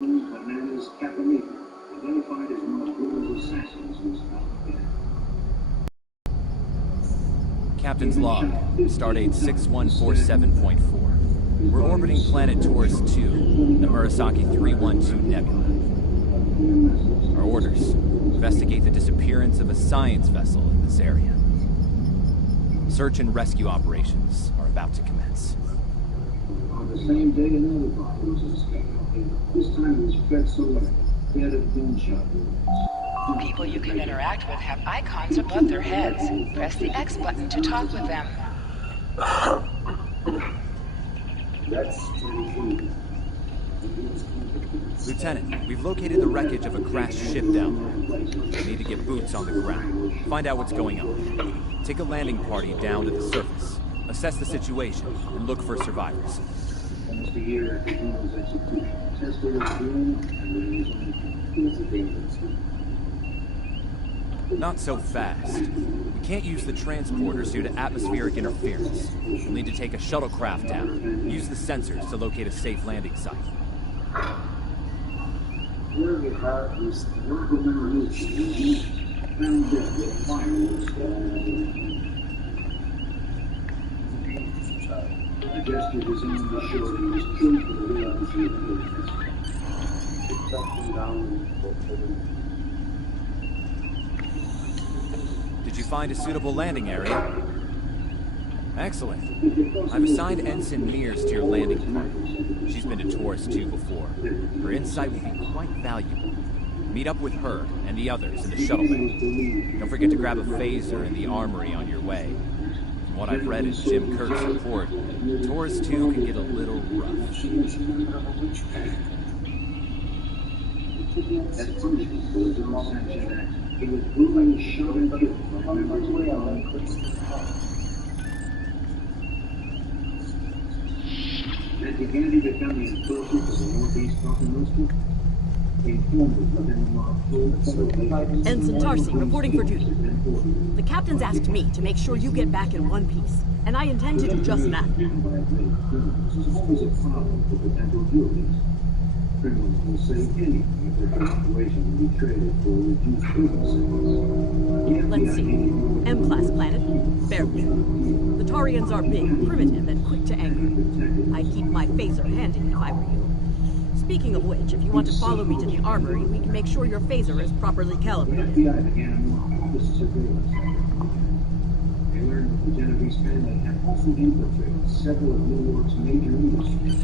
Identified as one of Google's assassins who's found dead. Captain's log, stardate 6147.4. We're orbiting planet Taurus 2, the Murasaki 312 Nebula. Our orders: investigate the disappearance of a science vessel in this area. Search and rescue operations are about to commence. On the same day, another body was discovered. This time it was Fred Soler, dead of gunshot wounds. People you can interact with have icons above their heads. Press the X button to talk with them. That's 23. Lieutenant, we've located the wreckage of a crashed ship down there. We need to get boots on the ground, find out what's going on. Take a landing party down to the surface, assess the situation, and look for survivors. Almost a year after Google's execution, Tesla was doomed and released only a dangerous. Not so fast. We can't use the transporters due to atmospheric interference. We'll need to take a shuttlecraft down, use the sensors to locate a safe landing site. Where we have is the local revolution found dead with fireworks. A gesture designed to show that he was killed for the reasons he had Did you find a suitable landing area? Excellent. I've assigned Ensign Mears to your landing party. She's been to Taurus 2 before. Her insight will be quite valuable. Meet up with her and the others in the shuttle bay. Don't forget to grab a phaser in the armory on your way. From what I've read in Jim Kirk's report, Taurus 2 can get a little rough. He was brutally shot and killed by members of the armed As began to become the enforcer for the Northeast Continental, the informers within the mob told Ensign Tarsi, reporting for duty. The captain's asked me to make sure you get back in one piece, and I intend to do just that. This is always a problem for potential jurors. Criminals will say anything if their cooperation will be traded for a reduced prison sentence. Let's see. M-class planet, barely. The Tarians are big, primitive, and quick to anger. I'd keep my phaser handy if I were you. Speaking of which, if you want to follow me to the armory, we can make sure your phaser is properly calibrated. The FBI began a more focused surveillance. They learned that the Genovese family had also infiltrated several of New York's major industries.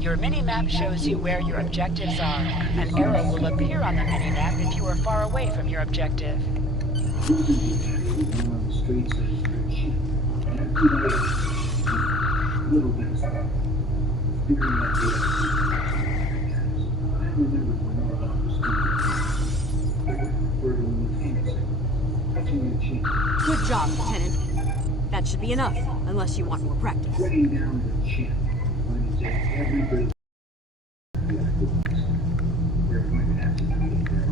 Your mini-map shows you where your objectives are. An arrow will appear on the mini-map if you are far away from your objective. Good job, Lieutenant. That should be enough, unless you want more practice. Getting down the chin. Going to take every bit of we're going to have to do it there.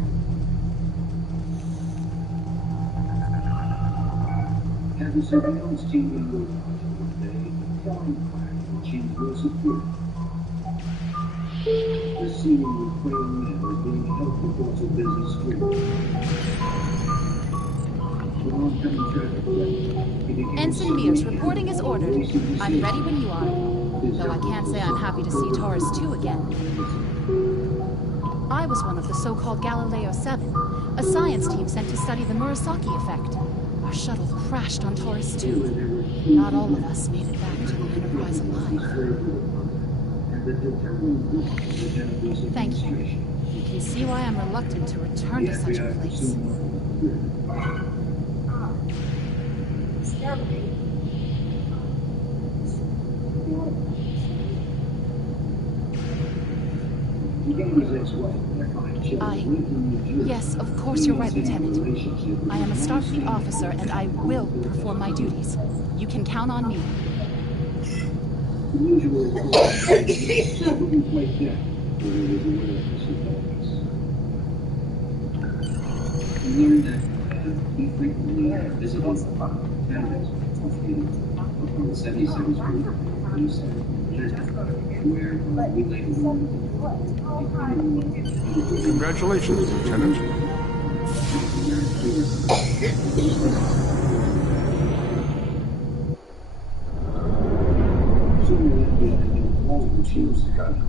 As the surveillance team removed one day, the foreign flag will change was approved. The scene with Quayle men was being held before a busy street. Ensign Mears reporting as ordered. I'm ready when you are. Though I can't say I'm happy to see Taurus 2 again. I was one of the so-called Galileo 7, a science team sent to study the Murasaki effect. Our shuttle crashed on Taurus 2. Not all of us made it back to the Enterprise alive. Thank you. You can see why I'm reluctant to return to such a place. Yes, of course you're right, Lieutenant. I am a Starfleet officer, and I will perform my duties. You can count on me. Learned that he frequently visited candidates on the 77th Street. where we later Congratulations, Lieutenant. all the teams together.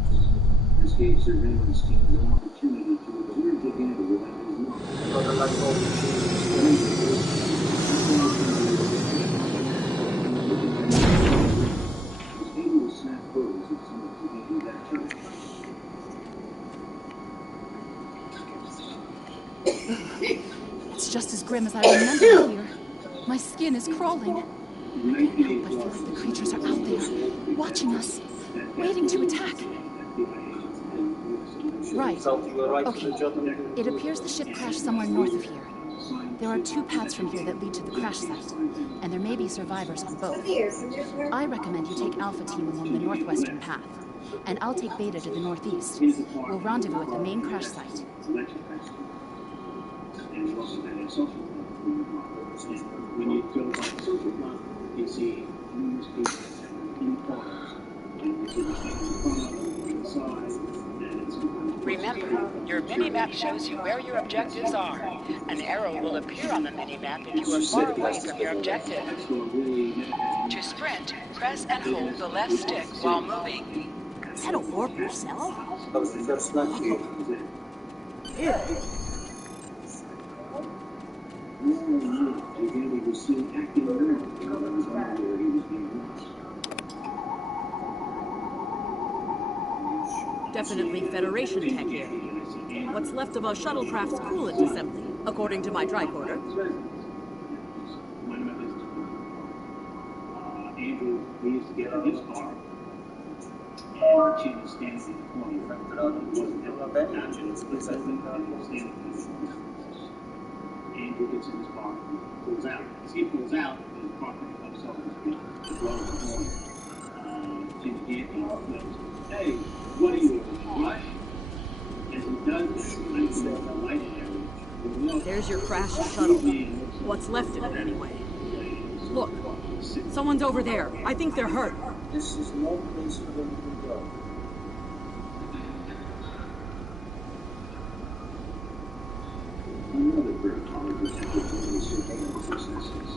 This gave surveillance teams an opportunity to observe the gamble without his It's just as grim as I remember it here. My skin is crawling. I can't help but feel like the creatures are out there, watching us, waiting to attack. Right. Okay. It appears the ship crashed somewhere north of here. There are 2 paths from here that lead to the crash site, and there may be survivors on both. I recommend you take Alpha Team along the northwestern path, and I'll take Beta to the northeast. We'll rendezvous at the main crash site. When you go by social club, you see numerous people in photos, and you see the thing in front of them, on the side, and it's Remember, your mini-map shows you where your objectives are. An arrow will appear on the mini-map if you are far away from your objective. To sprint, press and hold the left stick while moving. Is that a warper cell? Definitely Federation tech here. What's left of a shuttlecraft's coolant assembly, according to my tricorder. Andrew, we used to get in his car, and she was standing in the corner. It wasn't that Andrew gets in his car, pulls out. As he pulls out, the car comes up and blows the horn. Jimmy Gaffney goes, "Hey, what are you, in a rush?" As he does this, I see the light area. There's your crashed shuttle. What's left of it, anyway. Look, someone's over there. I think they're hurt. This is no place for them to go. Another very common protective surveillance processes.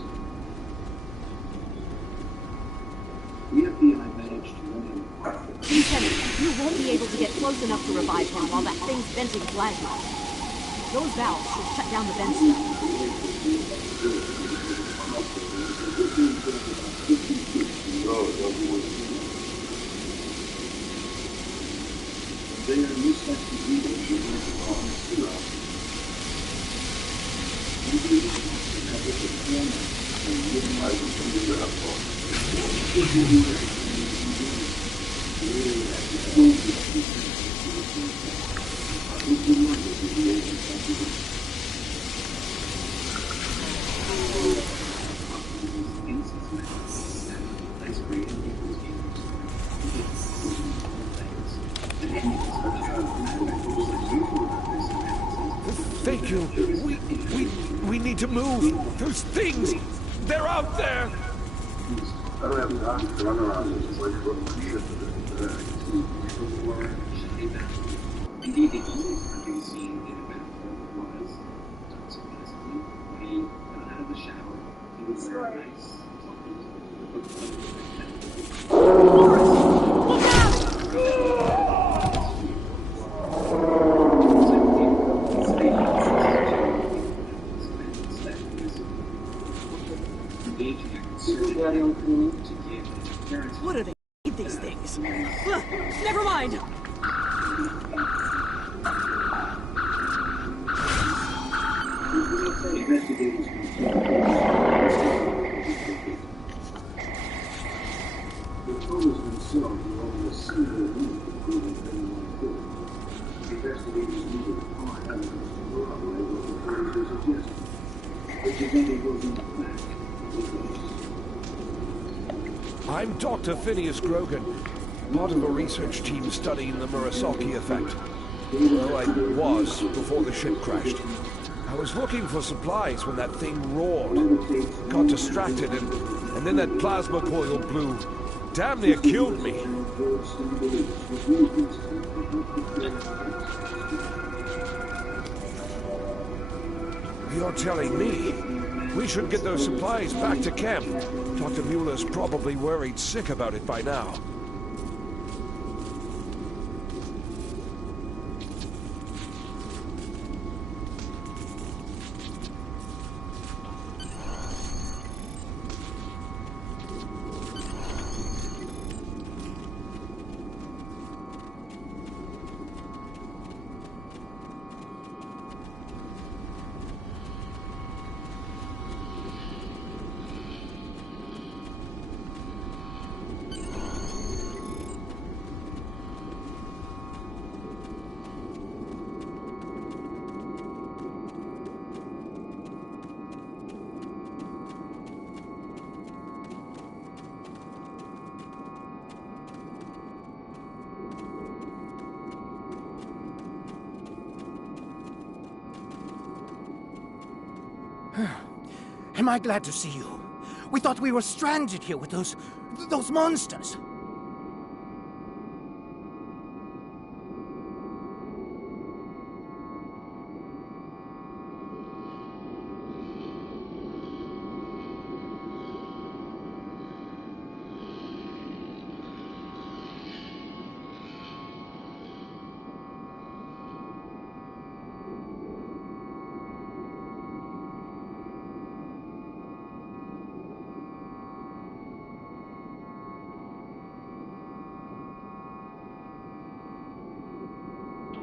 The FBI managed to run Lieutenant, you won't be able to get close enough to revive him while that thing's venting plasma. Those valves should shut down the vent stuff. They are mismatched leaders who are on zero. Thank you. We need to move. Those things, they're out there. I don't have time to run around this place with my shit today. Indeed, the only parking scene in about was, surprisingly, when he got out of the shower. He was very nice. What do they need these things? Never mind! Investigators the photos themselves were only a single link proving anyone could. Investigators needed hard evidence to corroborate what the photos were suggesting. But today goes in the fact. I'm Dr. Phineas Grogan, part of a research team studying the Murasaki effect. Well, I was before the ship crashed. I was looking for supplies when that thing roared. Got distracted and then that plasma coil blew. damn near killed me. You're telling me we should get those supplies back to camp. Dr. Mueller's probably worried sick about it by now. Am I glad to see you? We thought we were stranded here with those monsters.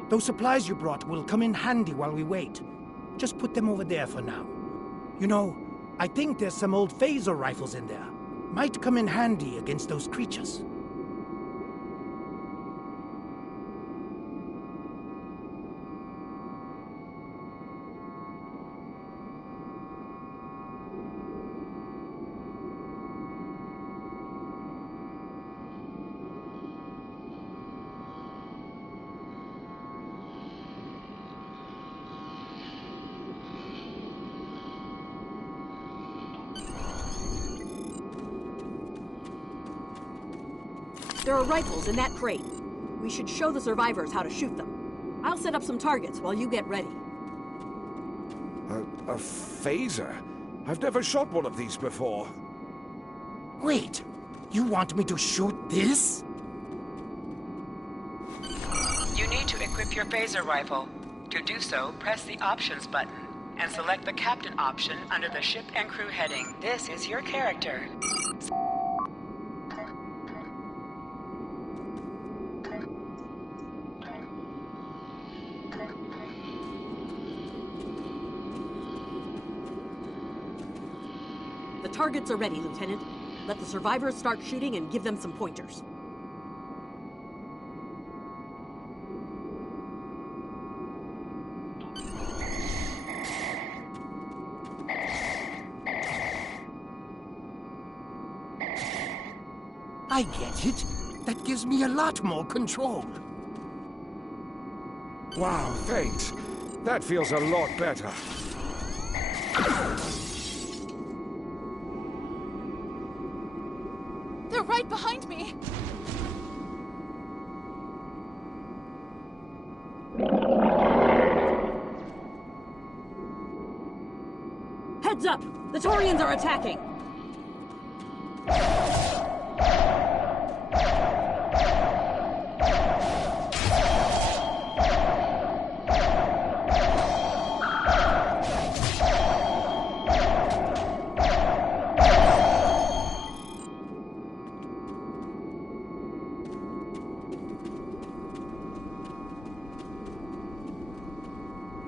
Those supplies you brought will come in handy while we wait. Just put them over there for now. You know, I think there's some old phaser rifles in there. Might come in handy against those creatures. There are rifles in that crate. We should show the survivors how to shoot them. I'll set up some targets while you get ready. A phaser? I've never shot one of these before. Wait, you want me to shoot this? You need to equip your phaser rifle. To do so, press the Options button and select the Captain option under the Ship and Crew heading. This is your character. The targets are ready, Lieutenant. Let the survivors start shooting and give them some pointers. I get it. That gives me a lot more control. Wow, thanks. That feels a lot better. They're right behind me! Heads up! The Taurians are attacking!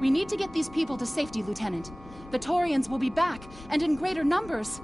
We need to get these people to safety, Lieutenant. The Taurians will be back, and in greater numbers.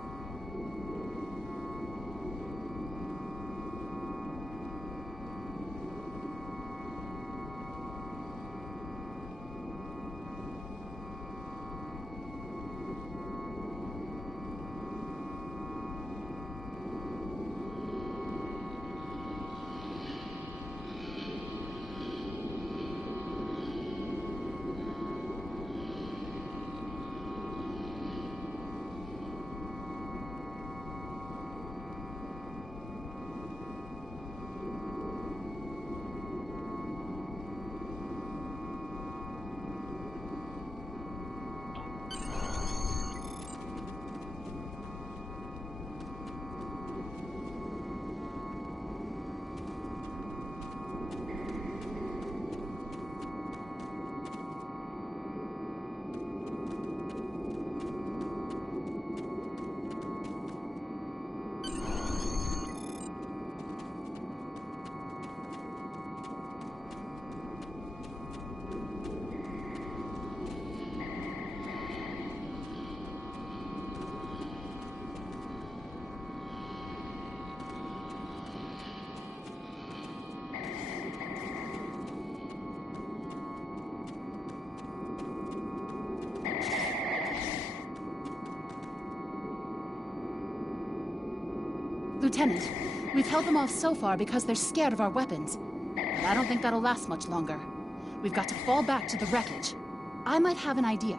Lieutenant, we've held them off so far because they're scared of our weapons. But I don't think that'll last much longer. We've got to fall back to the wreckage. I might have an idea.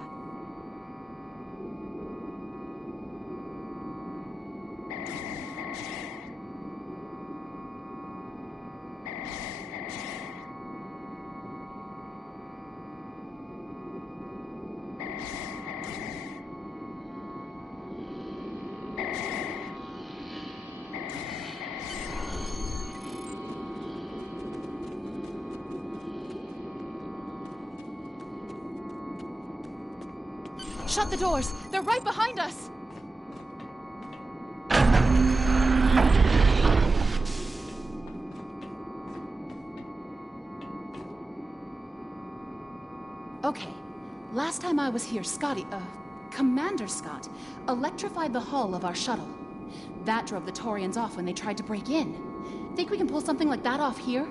Shut the doors! They're right behind us! Okay. Last time I was here, Commander Scott, electrified the hull of our shuttle. That drove the Taurians off when they tried to break in. Think we can pull something like that off here?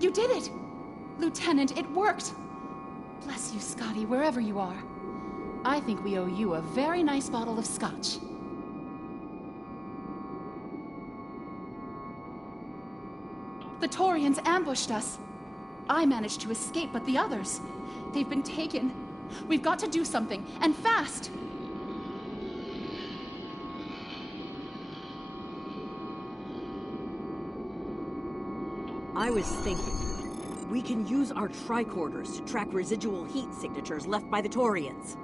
You did it! Lieutenant, it worked! Bless you, Scotty, wherever you are. I think we owe you a very nice bottle of scotch. The Taurians ambushed us. I managed to escape, but the others, they've been taken. We've got to do something, and fast! I was thinking, we can use our tricorders to track residual heat signatures left by the Taurians.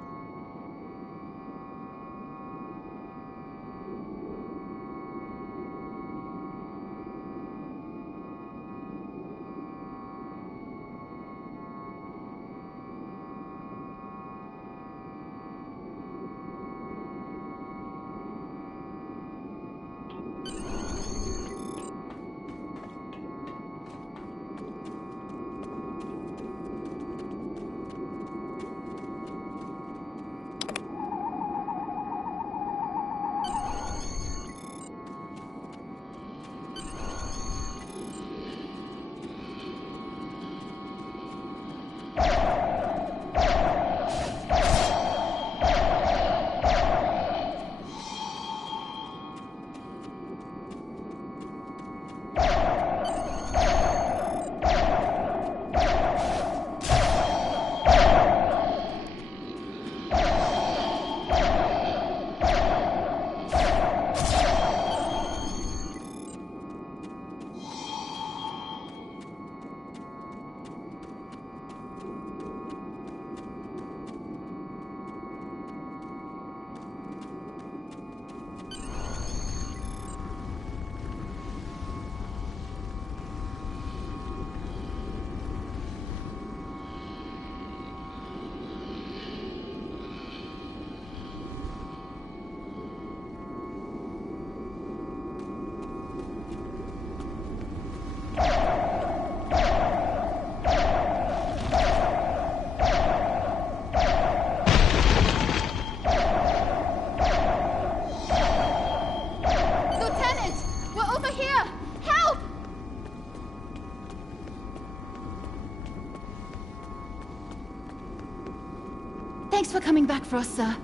Thanks for coming back for us, sir.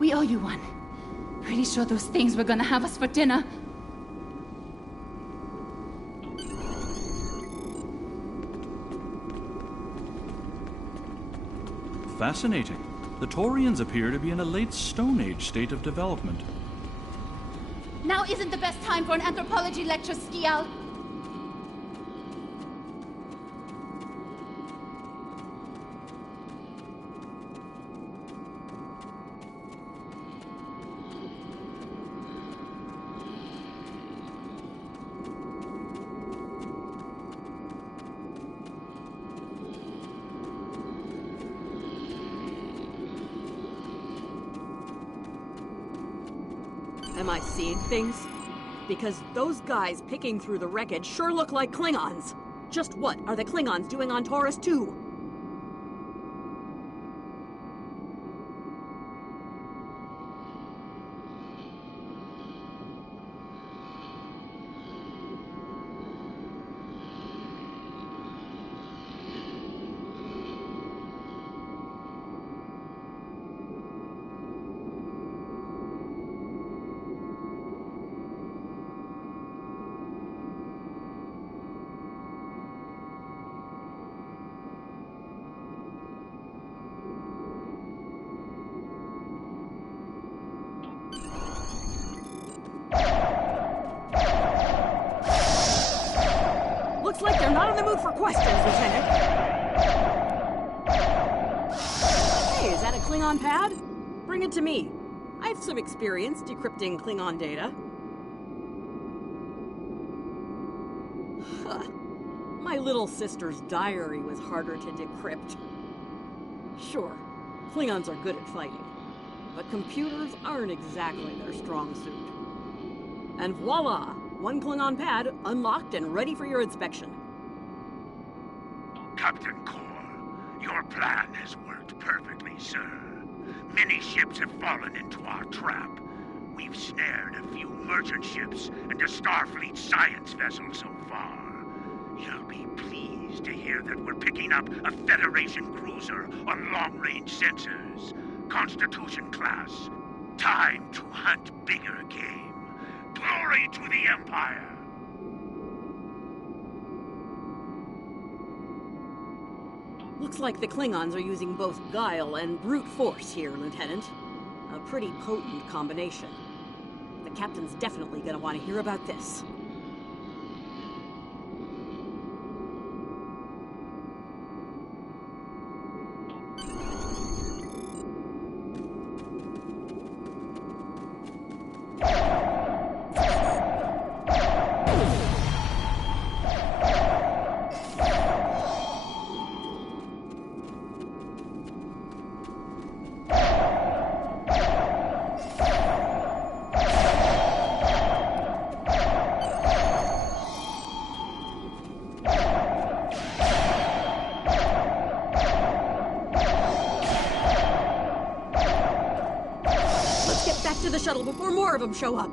We owe you one. Pretty sure those things were gonna have us for dinner. Fascinating. The Taurians appear to be in a late Stone Age state of development. Now isn't the best time for an anthropology lecture, Skial. Am I seeing things? Because those guys picking through the wreckage sure look like Klingons. Just what are the Klingons doing on Taurus 2? Looks like they're not in the mood for questions, Lieutenant. Hey, is that a Klingon pad? Bring it to me. I have some experience decrypting Klingon data. My little sister's diary was harder to decrypt. Sure, Klingons are good at fighting, but computers aren't exactly their strong suit. And voila! One Klingon pad unlocked and ready for your inspection. Captain Core, your plan has worked perfectly, sir. Many ships have fallen into our trap. We've snared a few merchant ships and a Starfleet science vessel so far. You'll be pleased to hear that we're picking up a Federation cruiser on long-range sensors. Constitution class. Time to hunt bigger game. Glory to the Empire! Looks like the Klingons are using both guile and brute force here, Lieutenant. A pretty potent combination. The captain's definitely gonna want to hear about this. To the shuttle before more of them show up.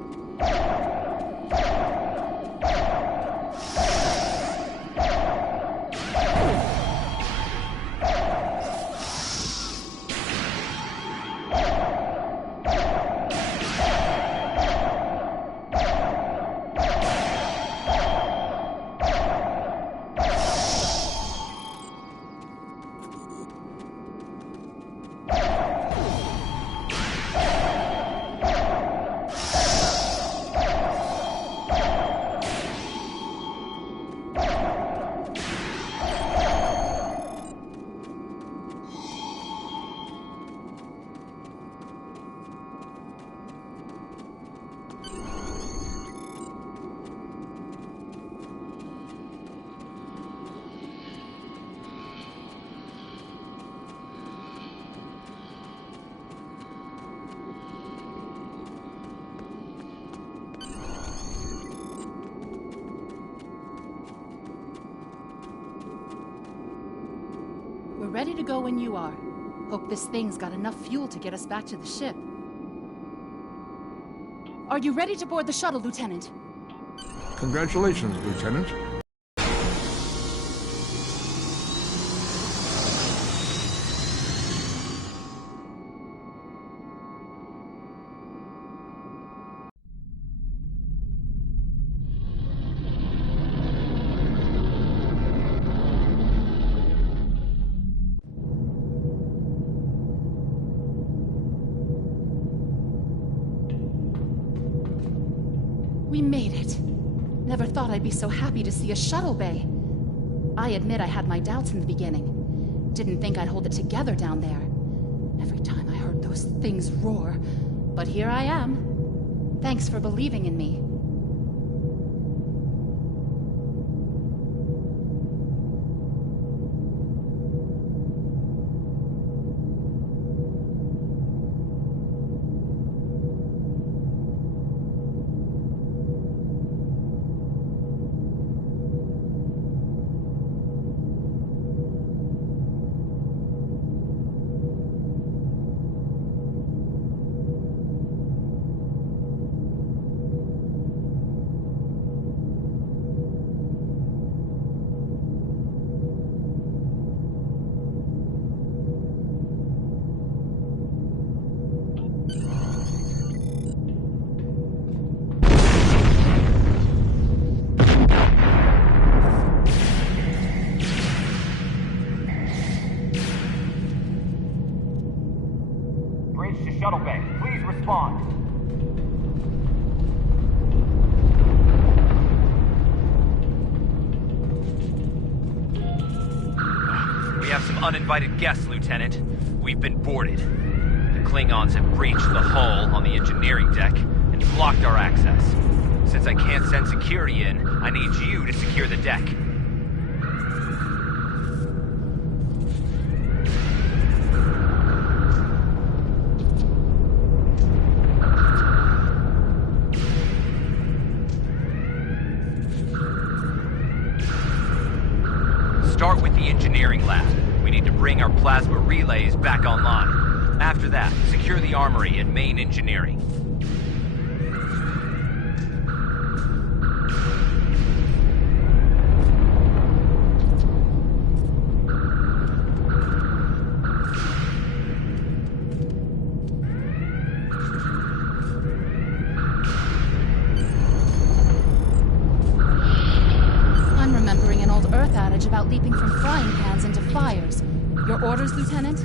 We're ready to go when you are. Hope this thing's got enough fuel to get us back to the ship. Are you ready to board the shuttle, Lieutenant? Congratulations, Lieutenant. We made it. Never thought I'd be so happy to see a shuttle bay. I admit I had my doubts in the beginning. Didn't think I'd hold it together down there. Every time I heard those things roar. But here I am. Thanks for believing in me. shuttle bay. Please respond. We have some uninvited guests, Lieutenant. We've been boarded. The Klingons have breached the hull on the engineering deck and blocked our access. Since I can't send security in, I need you to secure the deck. Start with the engineering lab. We need to bring our plasma relays back online. After that, secure the armory and main engineering. I'm remembering an old Earth adage about leaping from frying pans into fires. Your orders, Lieutenant?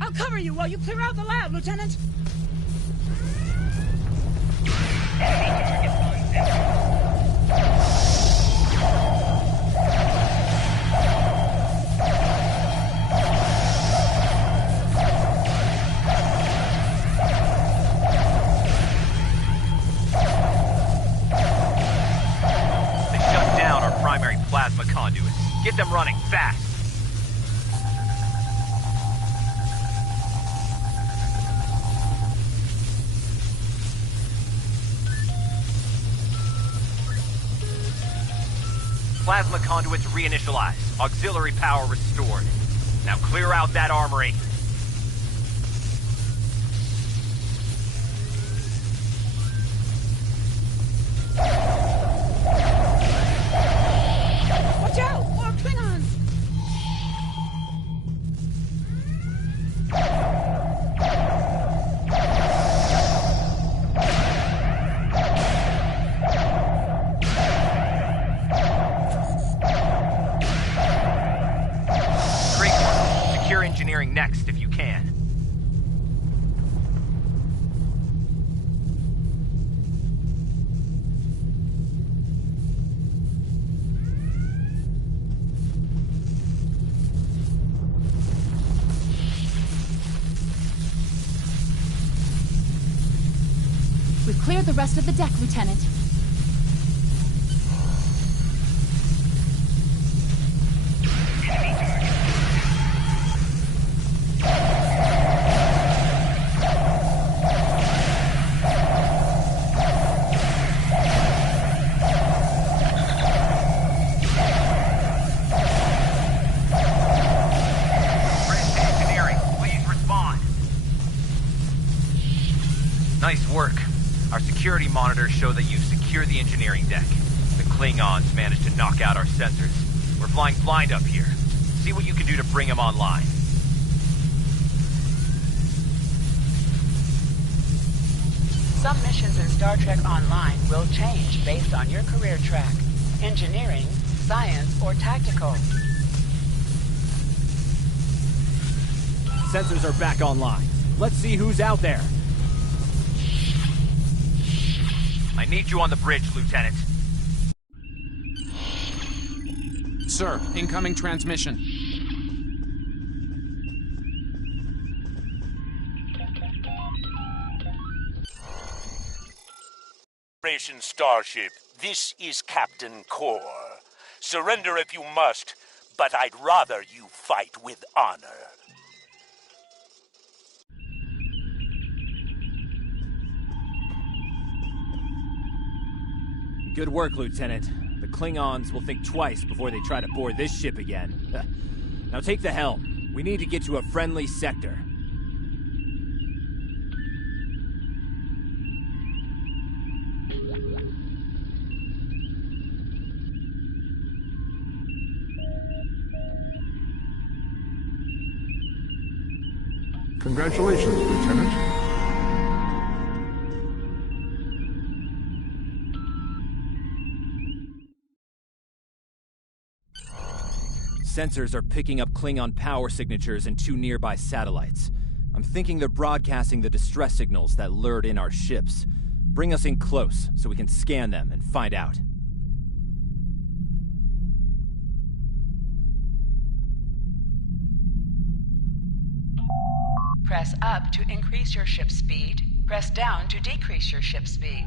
I'll cover you while you clear out the lab, Lieutenant. They shut down our primary plasma conduits. Get them running fast. Plasma conduits reinitialized. Auxiliary power restored. Now clear out that armory. Watch out! More Klingons! Great work. Secure engineering next if you can. We've cleared the rest of the deck, Lieutenant. Engineering, please respond. Nice work. Our security monitors show that you've secured the engineering deck. The Klingons managed to knock out our sensors. We're flying blind up here. See what you can do to bring them online. Some missions in Star Trek Online will change based on your career track. Engineering, science, or tactical. Sensors are back online. Let's see who's out there. I need you on the bridge, Lieutenant. Sir, incoming transmission. Operation Starship, this is Captain Core. Surrender if you must, but I'd rather you fight with honor. Good work, Lieutenant. The Klingons will think twice before they try to board this ship again. Now take the helm. We need to get to a friendly sector. Congratulations, Lieutenant. sensors are picking up Klingon power signatures in 2 nearby satellites. I'm thinking they're broadcasting the distress signals that lured in our ships. Bring us in close so we can scan them and find out. Press up to increase your ship speed. Press down to decrease your ship speed.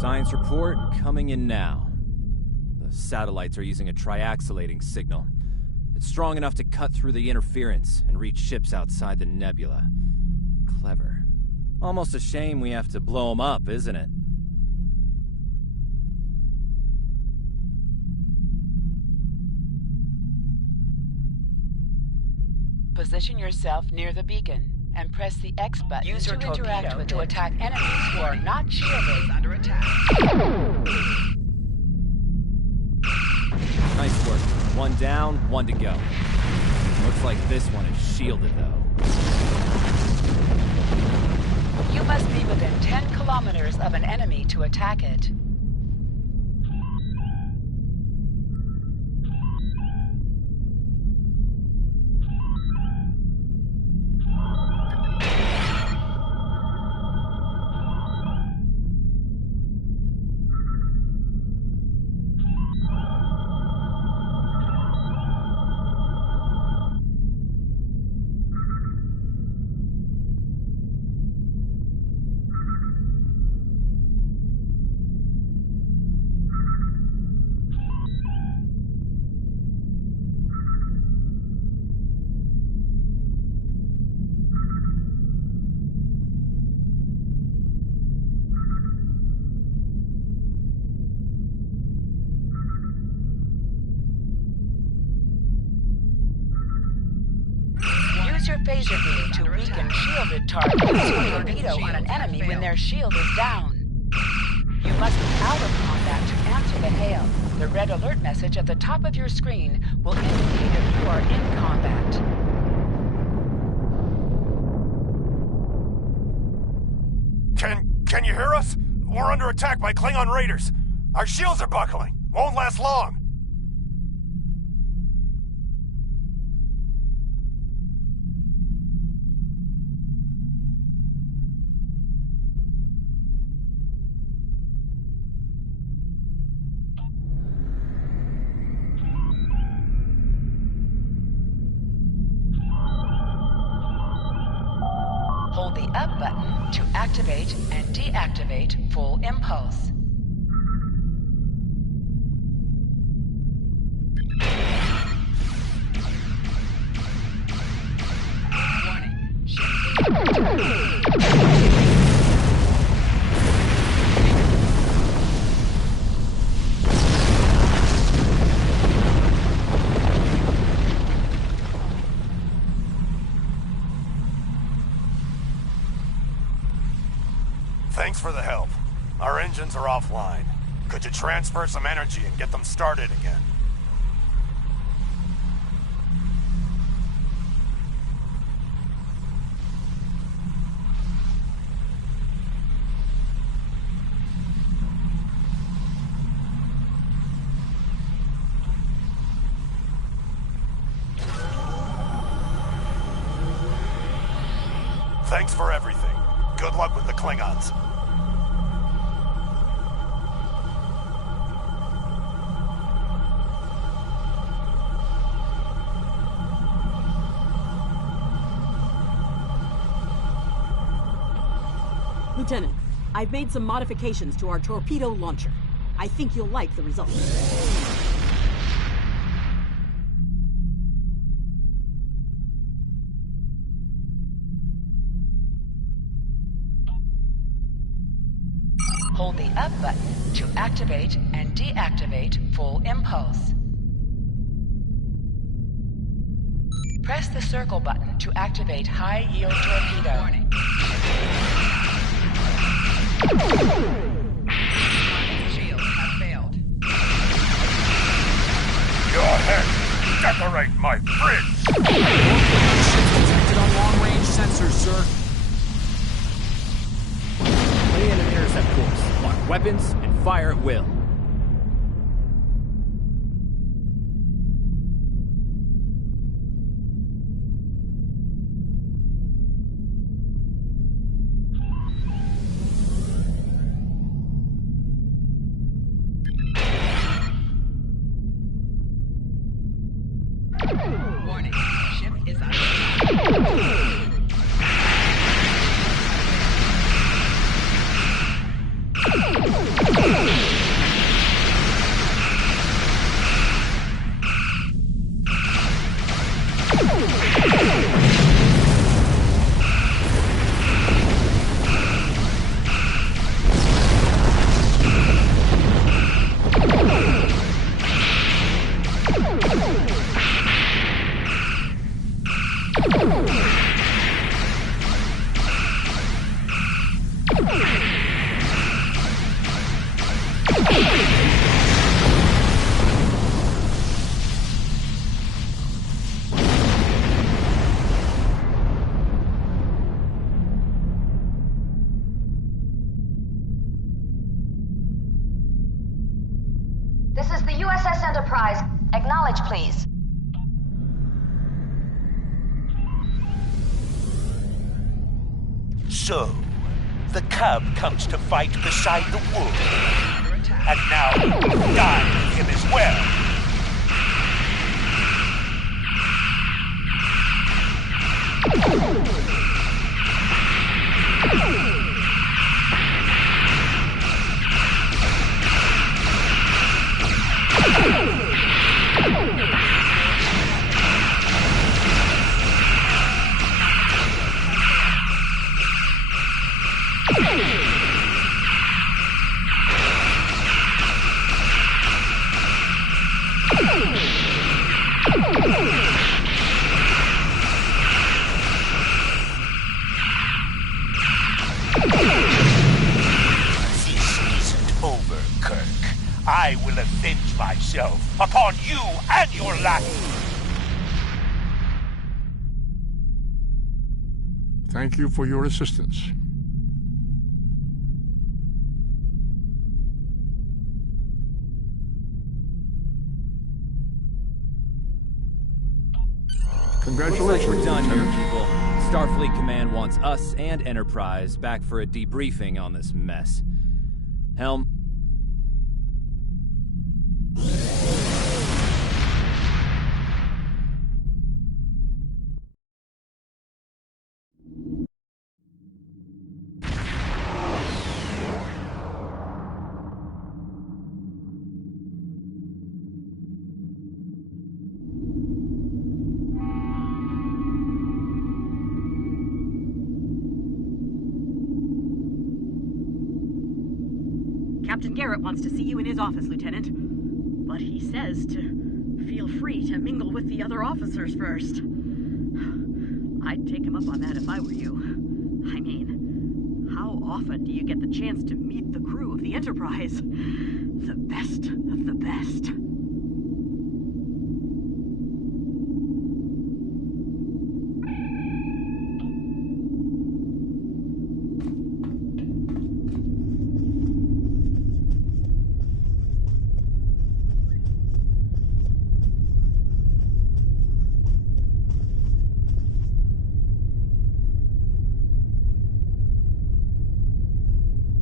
Science report coming in now. The satellites are using a triaxulating signal. It's strong enough to cut through the interference and reach ships outside the nebula. Clever. Almost a shame we have to blow them up, isn't it? Position yourself near the beacon and press the X button. Use your torpedo to attack enemies who are not shielded. Under attack. Nice work. 1 down, 1 to go. Looks like this one is shielded, though. You must be within 10 kilometers of an enemy to attack it. Use your phaser beam to weaken shielded targets. Use a torpedo on an enemy when their shield is down. You must be out of combat to answer the hail. The red alert message at the top of your screen will indicate if you are in combat. Can you hear us? We're under attack by Klingon raiders. Our shields are buckling. Won't last long. Hold the up button to activate and deactivate full impulse. Thanks for the help. Our engines are offline. Could you transfer some energy and get them started again? Thanks for everything. Good luck with the Klingons. Lieutenant, I've made some modifications to our torpedo launcher. I think you'll like the results. Hold the up button to activate and deactivate full impulse. Press the circle button to activate high-yield torpedo. Warning. Shields have failed. Your head decorate my fridge! Ships detected on long-range sensors, sir. Lay in an intercept course. Lock weapons and fire at will. Warning. Ship is under attack. This is the USS Enterprise. Acknowledge, please. So, the cub comes to fight beside the wolf. And now you will die with him as well. I will avenge myself upon you and your lackey. Thank you for your assistance. Congratulations. Looks like we're done here, people. Starfleet Command wants us and Enterprise back for a debriefing on this mess. Helm. Captain Garrett wants to see you in his office, Lieutenant. But he says to feel free to mingle with the other officers first. I'd take him up on that if I were you. I mean, how often do you get the chance to meet the crew of the Enterprise? The best of the best.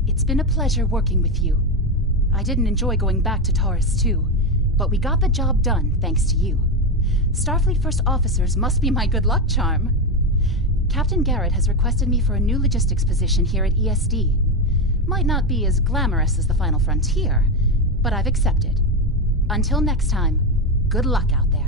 It's been a pleasure working with you. I didn't enjoy going back to Taurus 2, but we got the job done thanks to you. Starfleet First Officers must be my good luck charm. Captain Garrett has requested me for a new logistics position here at ESD. Might not be as glamorous as the Final Frontier, but I've accepted. Until next time, good luck out there.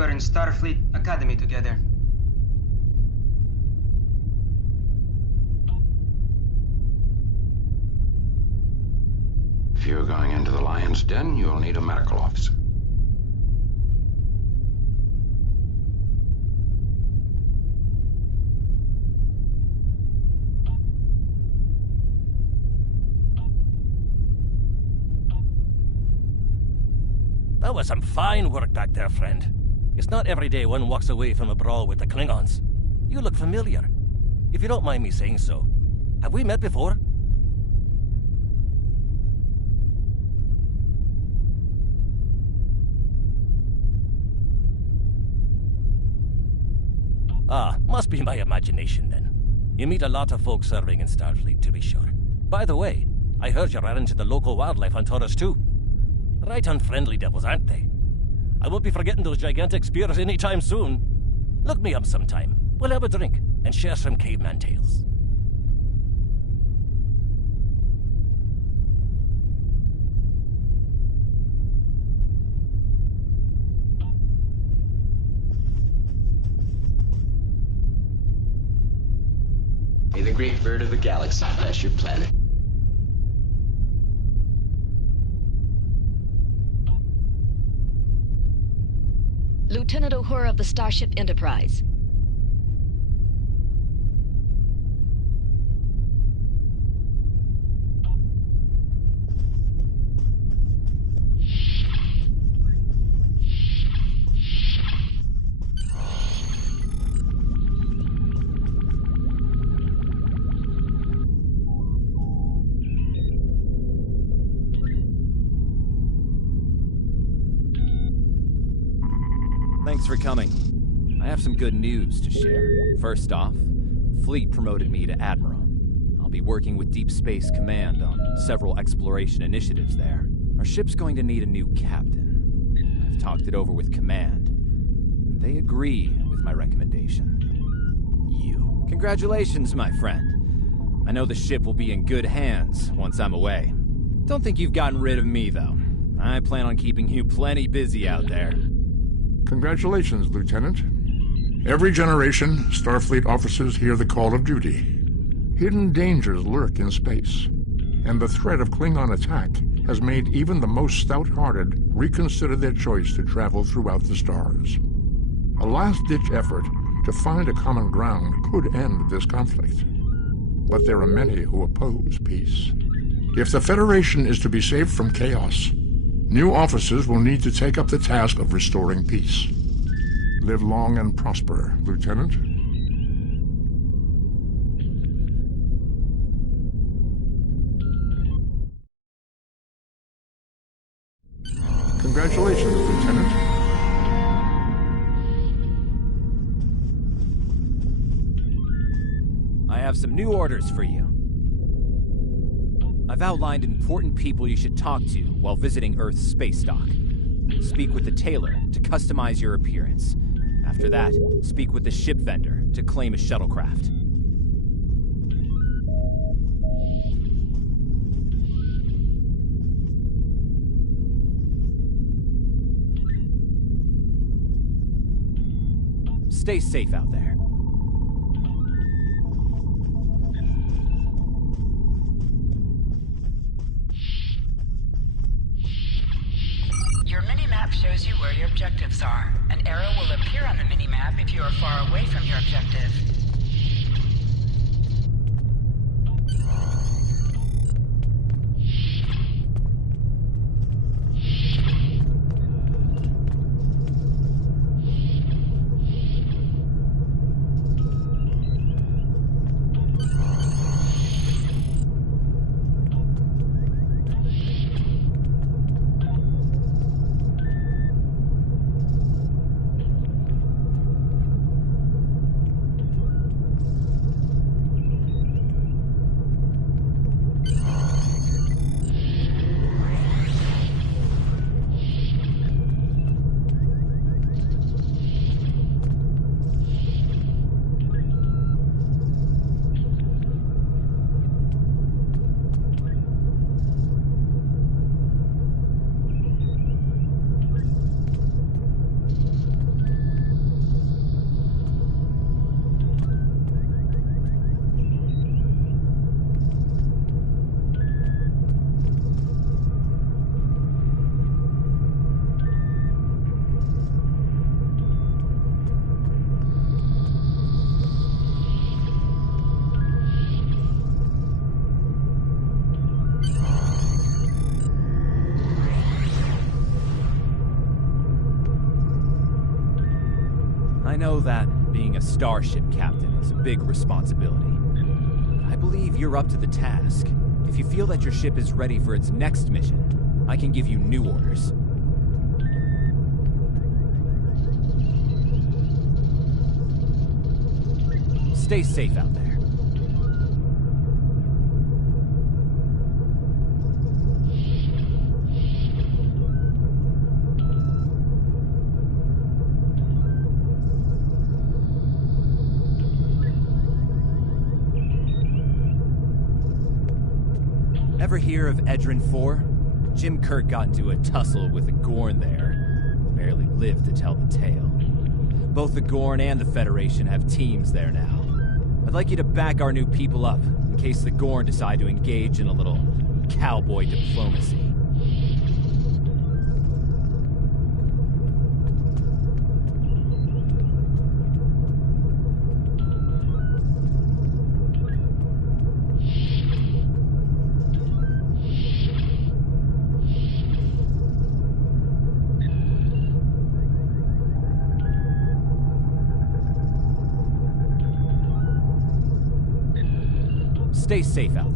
were in Starfleet Academy together. If you're going into the Lion's Den, you'll need a medical officer. That was some fine work back there, friend. It's not every day one walks away from a brawl with the Klingons. You look familiar. If you don't mind me saying so, have we met before? Ah, must be my imagination then. You meet a lot of folks serving in Starfleet, to be sure. By the way, I heard you ran into the local wildlife on Taurus too. Right unfriendly devils, aren't they? I won't be forgetting those gigantic spears anytime soon. Look me up sometime. We'll have a drink and share some caveman tales. May the great bird of the galaxy bless your planet. Lieutenant Uhura of the Starship Enterprise. Thanks for coming. I have some good news to share. First off, Fleet promoted me to Admiral. I'll be working with Deep Space Command on several exploration initiatives there. Our ship's going to need a new captain. I've talked it over with Command, and they agree with my recommendation. You. Congratulations, my friend. I know the ship will be in good hands once I'm away. Don't think you've gotten rid of me, though. I plan on keeping you plenty busy out there. Congratulations, Lieutenant. Every generation, Starfleet officers hear the call of duty. Hidden dangers lurk in space, and the threat of Klingon attack has made even the most stout-hearted reconsider their choice to travel throughout the stars. A last-ditch effort to find a common ground could end this conflict. But there are many who oppose peace. If the Federation is to be saved from chaos, new officers will need to take up the task of restoring peace. Live long and prosper, Lieutenant. Congratulations, Lieutenant. I have some new orders for you. I've outlined important people you should talk to while visiting Earth's space dock. Speak with the tailor to customize your appearance. After that, speak with the ship vendor to claim a shuttlecraft. Stay safe out there. Your mini-map shows you where your objectives are. An arrow will appear on the mini-map if you are far away from your objective. know that being a starship captain is a big responsibility. But I believe you're up to the task. If you feel that your ship is ready for its next mission, I can give you new orders. Stay safe out there. Ever hear of Edrin 4? Jim Kirk got into a tussle with the Gorn there. Barely lived to tell the tale. Both the Gorn and the Federation have teams there now. I'd like you to back our new people up, in case the Gorn decide to engage in a little cowboy diplomacy. Stay safe out.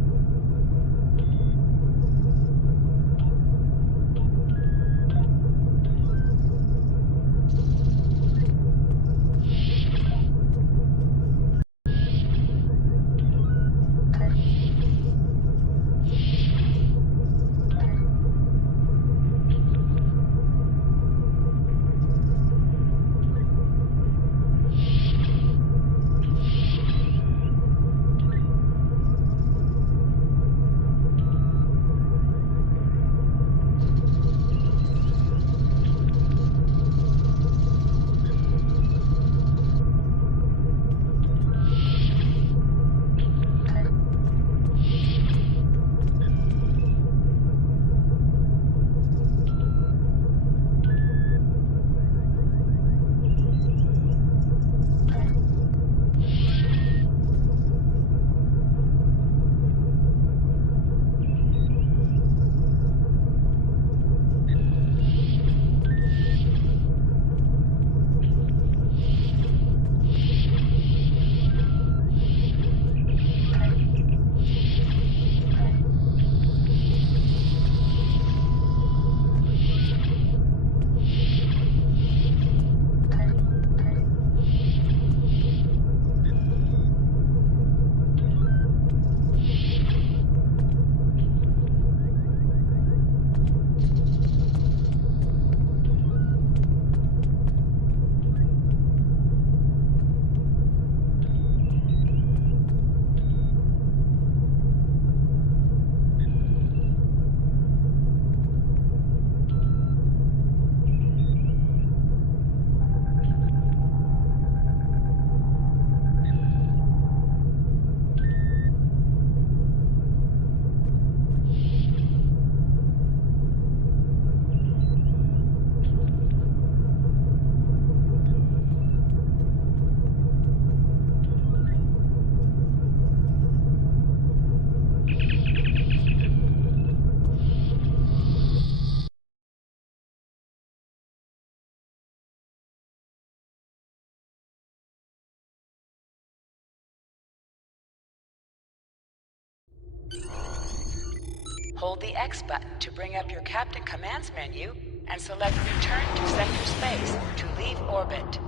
Hold the X button to bring up your Captain Commands menu and select Return to Sector Space to leave orbit.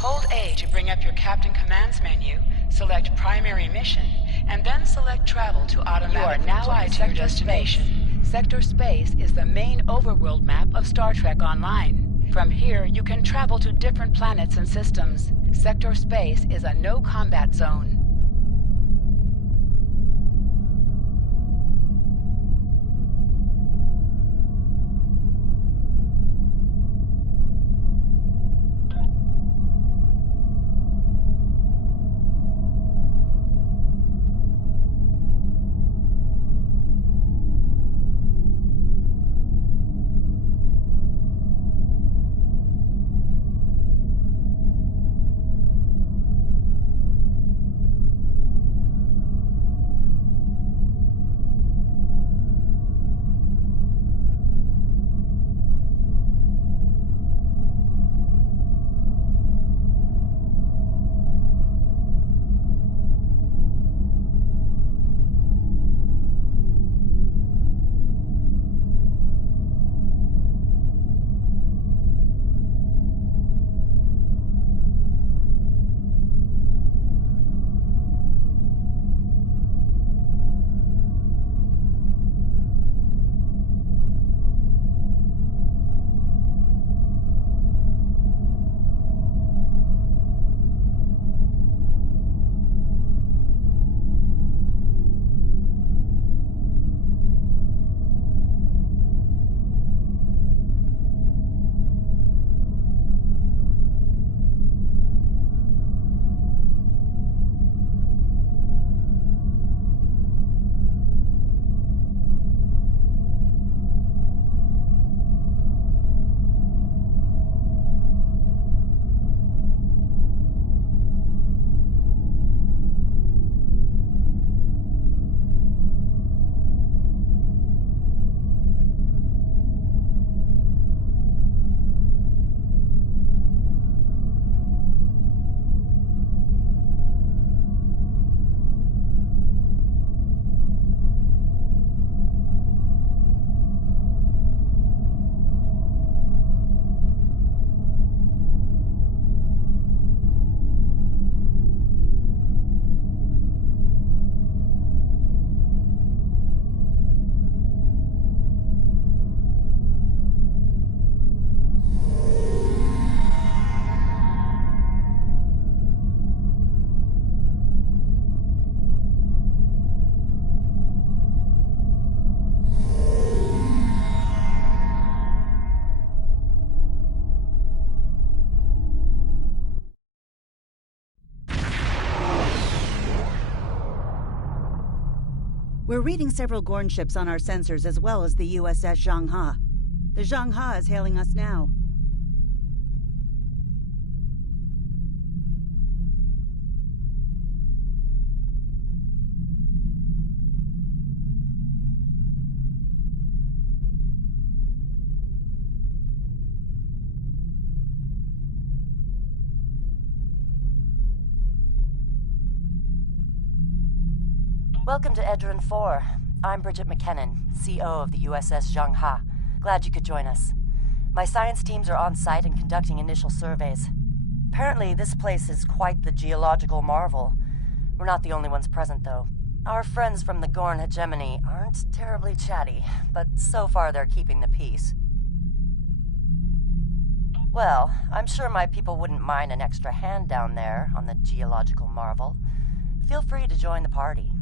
Hold A to bring up your Captain Commands menu, select Primary Mission, and then select Travel to automatically fly to your destination. Sector Space is the main overworld map of Star Trek Online. From here, you can travel to different planets and systems. Sector Space is a no-combat zone. We're reading several Gorn ships on our sensors as well as the USS Zhanghe. The Zhanghe is hailing us now. Welcome to Edrin 4. I'm Bridget McKinnon, CO of the USS Zhanghe. Glad you could join us. My science teams are on site and conducting initial surveys. Apparently, this place is quite the geological marvel. We're not the only ones present, though. Our friends from the Gorn hegemony aren't terribly chatty, but so far they're keeping the peace. Well, I'm sure my people wouldn't mind an extra hand down there on the geological marvel. Feel free to join the party.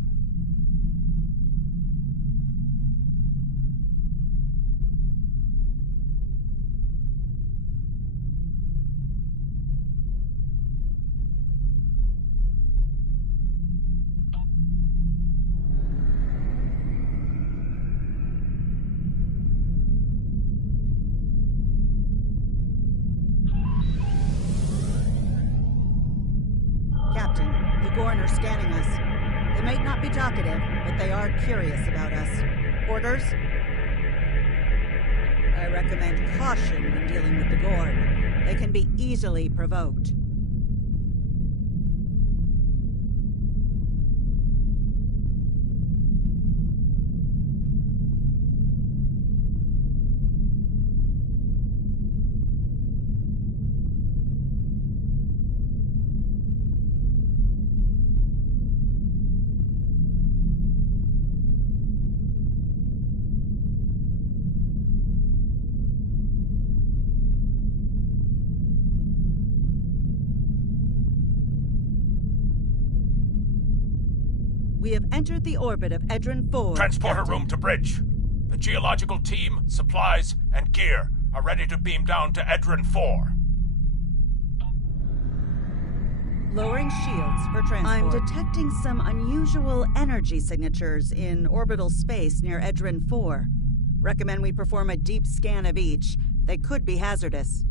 Captain, the Gorn are scanning us. They might not be talkative, but they are curious about us. Orders? I recommend caution when dealing with the Gorn. They can be easily provoked. We have entered the orbit of Edrin 4. Transporter Captain. room to bridge. The geological team, supplies, and gear are ready to beam down to Edrin 4. Lowering shields for transport. I'm detecting some unusual energy signatures in orbital space near Edrin 4. Recommend we perform a deep scan of each. They could be hazardous.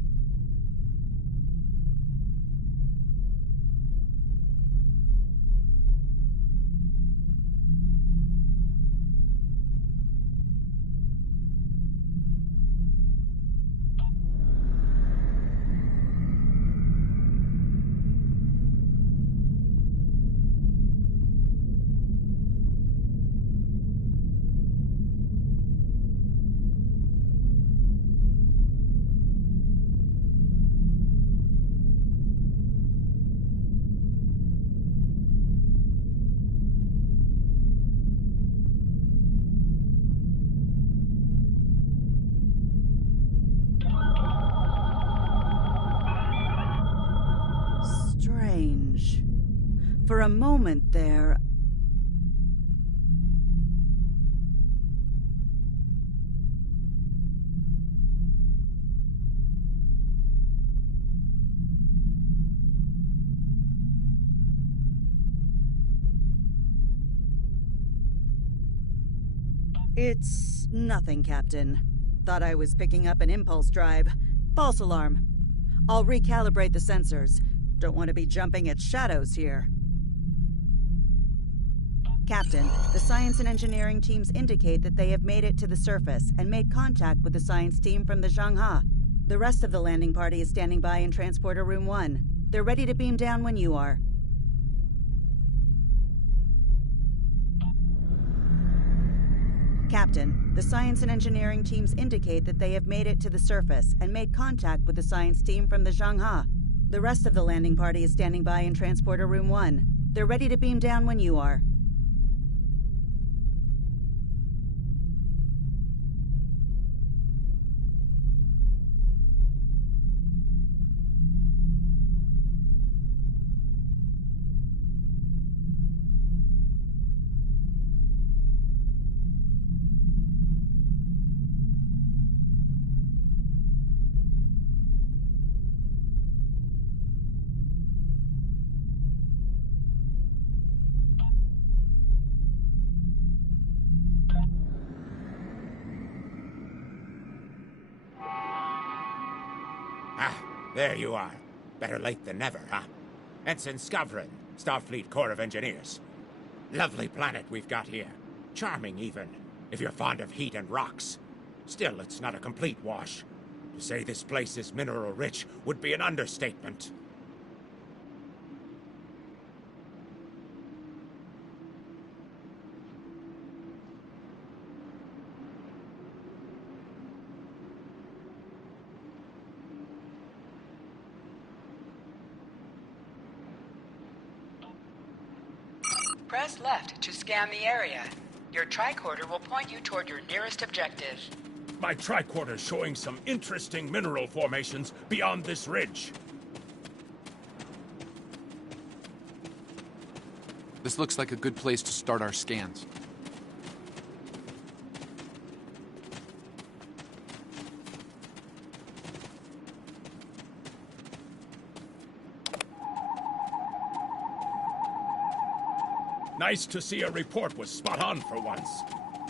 Strange. For a moment there... It's nothing, Captain. Thought I was picking up an impulse drive. False alarm. I'll recalibrate the sensors. Don't want to be jumping at shadows here. Captain, the science and engineering teams indicate that they have made it to the surface and made contact with the science team from the Zhanghe. The rest of the landing party is standing by in Transporter Room 1. They're ready to beam down when you are. Captain, the science and engineering teams indicate that they have made it to the surface and made contact with the science team from the Zhanghe. The rest of the landing party is standing by in Transporter Room 1. They're ready to beam down when you are. There you are. Better late than never, huh? Ensign Skavrin, Starfleet Corps of Engineers. Lovely planet we've got here. Charming, even, if you're fond of heat and rocks. Still, it's not a complete wash. To say this place is mineral-rich would be an understatement. Press left to scan the area. Your tricorder will point you toward your nearest objective. My tricorder's showing some interesting mineral formations beyond this ridge. This looks like a good place to start our scans. Nice to see a report was spot on for once.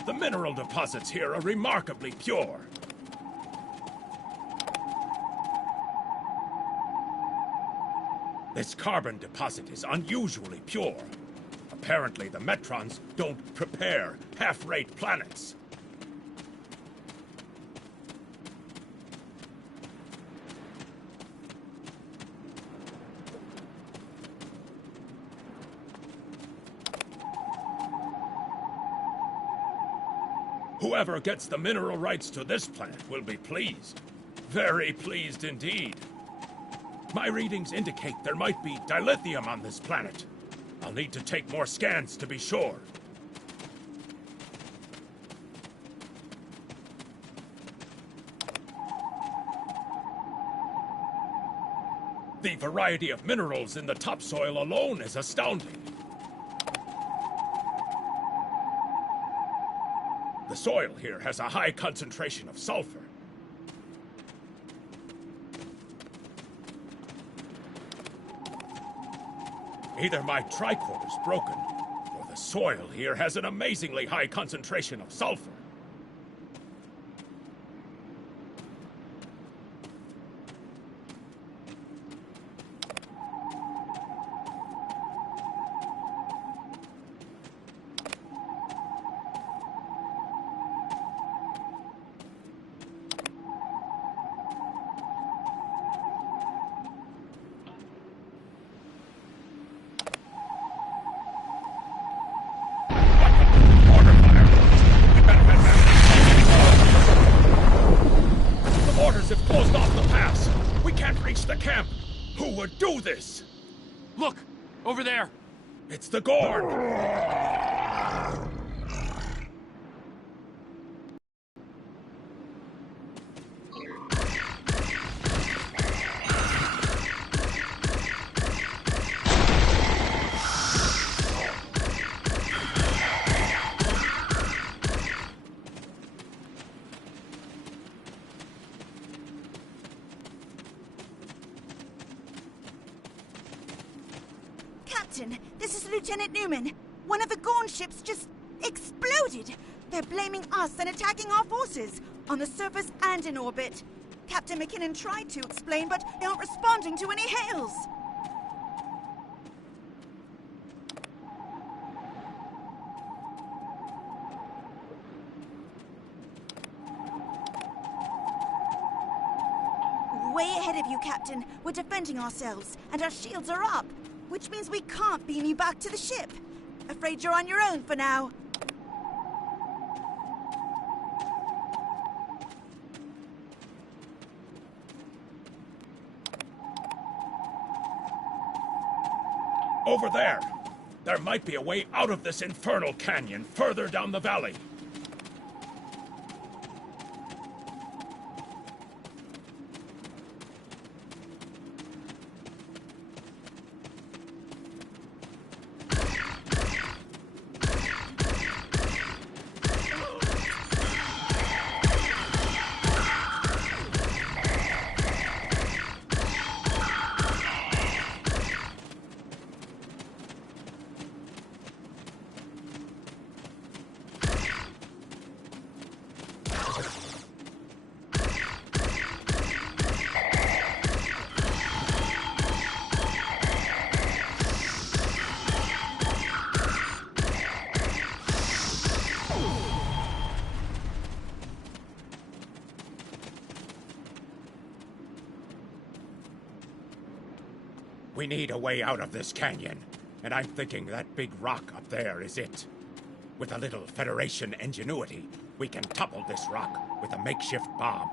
The mineral deposits here are remarkably pure. This carbon deposit is unusually pure. Apparently, the Metrons don't prepare half-rate planets. Whoever gets the mineral rights to this planet will be pleased. Very pleased indeed. My readings indicate there might be dilithium on this planet. I'll need to take more scans to be sure. The variety of minerals in the topsoil alone is astounding. The soil here has a high concentration of sulfur. Either my tricorder's broken, or the soil here has an amazingly high concentration of sulfur. Over there! It's the Gorn! Captain, this is Lieutenant Newman. One of the Gorn ships just exploded. They're blaming us and attacking our forces, on the surface and in orbit. Captain McKinnon tried to explain, but they aren't responding to any hails. Way ahead of you, Captain. We're defending ourselves, and our shields are up. Which means we can't beam you back to the ship. Afraid you're on your own for now. Over there! There might be a way out of this infernal canyon further down the valley. We need a way out of this canyon, and I'm thinking that big rock up there is it. With a little Federation ingenuity, we can topple this rock with a makeshift bomb.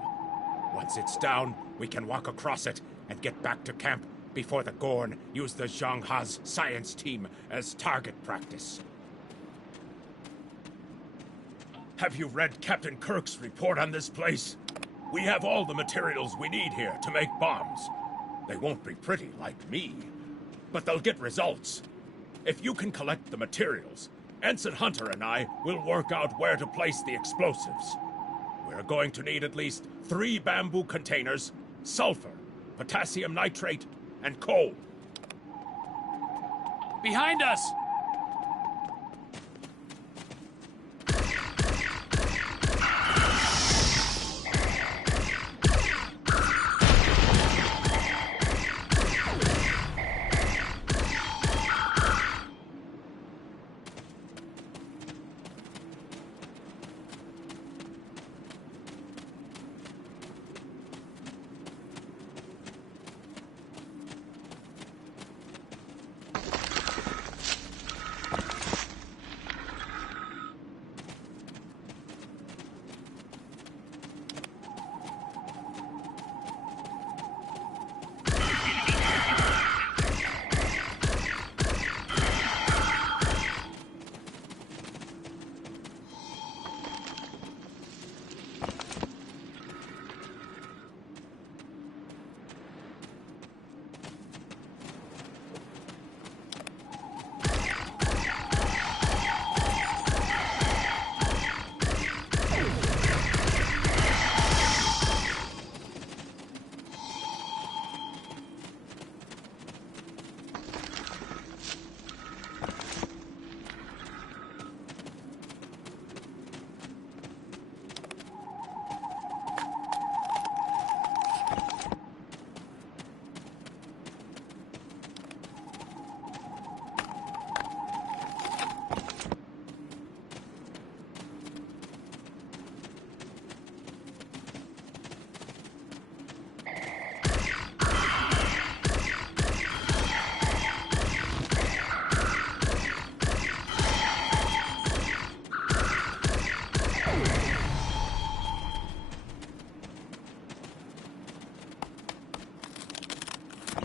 Once it's down, we can walk across it and get back to camp before the Gorn use the Zhangha's science team as target practice. Have you read Captain Kirk's report on this place? We have all the materials we need here to make bombs. They won't be pretty like me, but they'll get results. If you can collect the materials, Ensign Hunter and I will work out where to place the explosives. We're going to need at least 3 bamboo containers, sulfur, potassium nitrate, and coal. Behind us!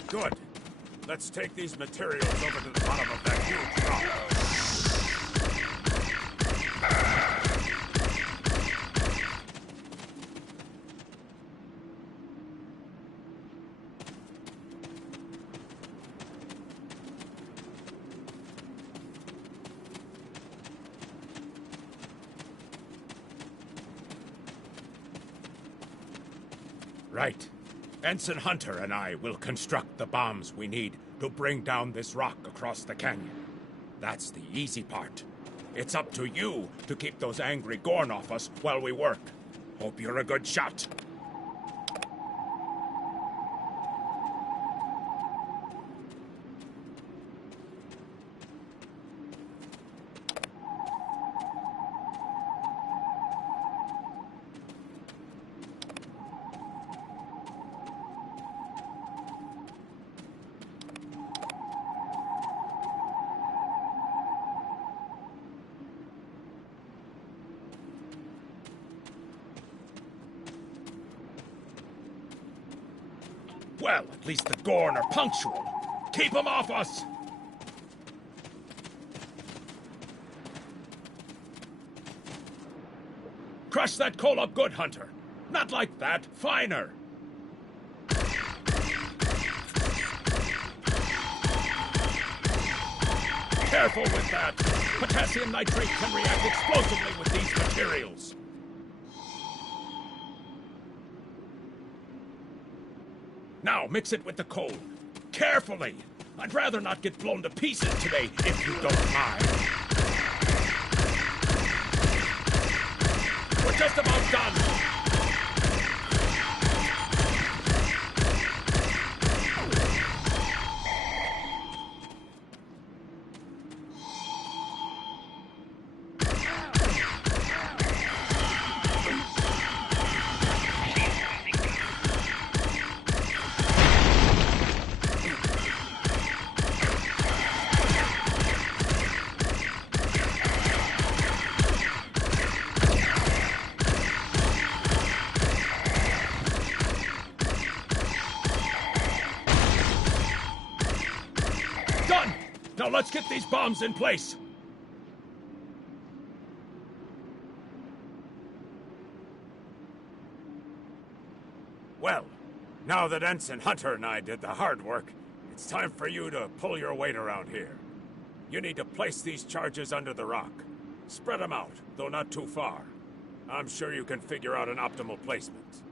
Good. Let's take these materials over to the bottom of that huge rock. Right. Ensign Hunter and I will construct the bombs we need to bring down this rock across the canyon. That's the easy part. It's up to you to keep those angry Gorn off us while we work. Hope you're a good shot. Well, at least the Gorn are punctual. Keep them off us! Crush that coal up good, Hunter. Not like that. Finer. Careful with that. Potassium nitrate can react explosively with these materials. Now, mix it with the coal. Carefully! I'd rather not get blown to pieces today, if you don't mind. We're just about done. let's get these bombs in place. Well, now that Ensign Hunter and I did the hard work, it's time for you to pull your weight around here. You need to place these charges under the rock. Spread them out, though not too far. I'm sure you can figure out an optimal placement.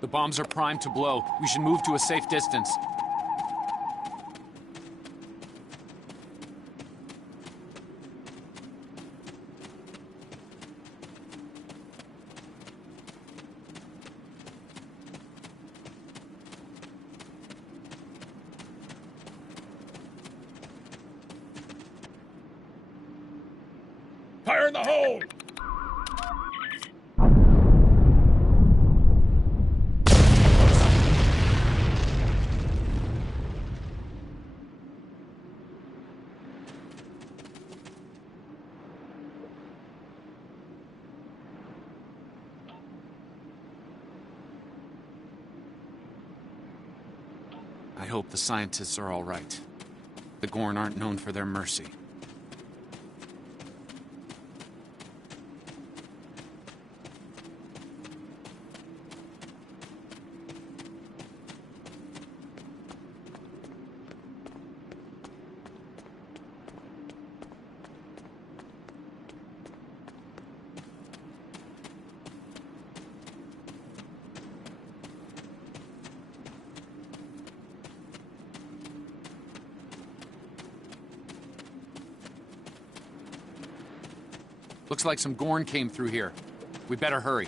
The bombs are primed to blow. We should move to a safe distance. Fire in the hole! I hope the scientists are all right. The Gorn aren't known for their mercy. Looks like some Gorn came through here. We better hurry.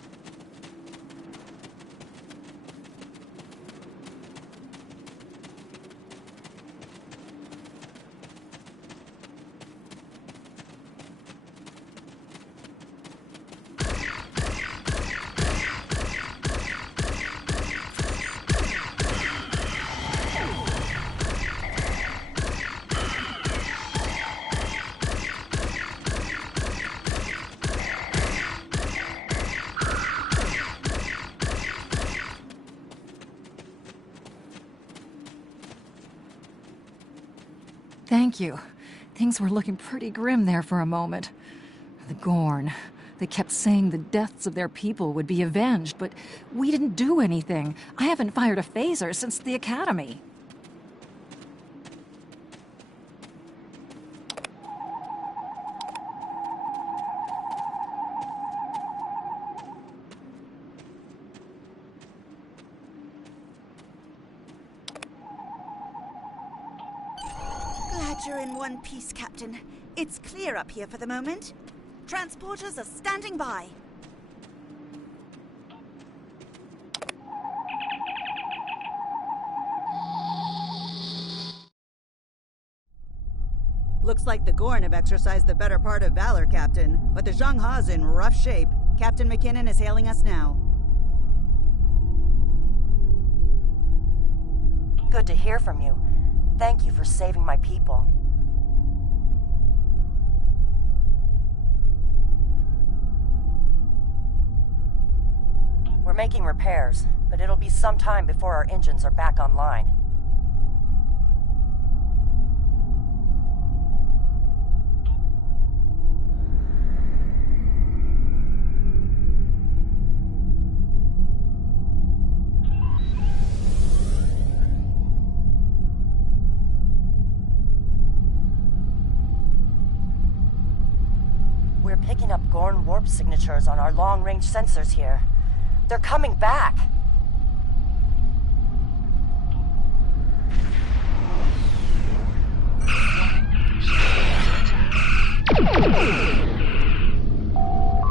Thank you. Things were looking pretty grim there for a moment. The Gorn. They kept saying the deaths of their people would be avenged, but we didn't do anything. I haven't fired a phaser since the Academy. You're in one piece, Captain. It's clear up here for the moment. Transporters are standing by. Looks like the Gorn have exercised the better part of valor, Captain. But the Zhang Ha's in rough shape. Captain McKinnon is hailing us now. Good to hear from you. Thank you for saving my people. We're making repairs, but it'll be some time before our engines are back online. We're picking up Gorn warp signatures on our long-range sensors here. They're coming back!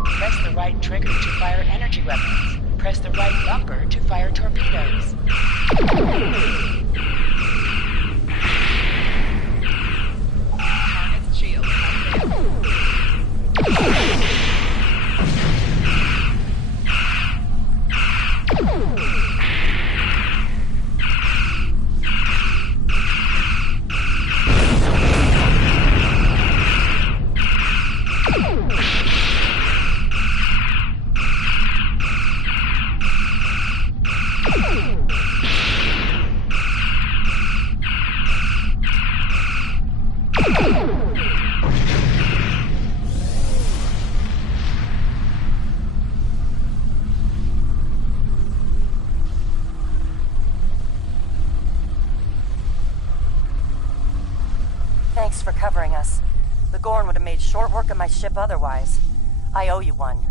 Press the right trigger to fire energy weapons. Press the right bumper to fire torpedoes. Target's shield Thanks for covering us. The Gorn would have made short work of my ship otherwise. I owe you one.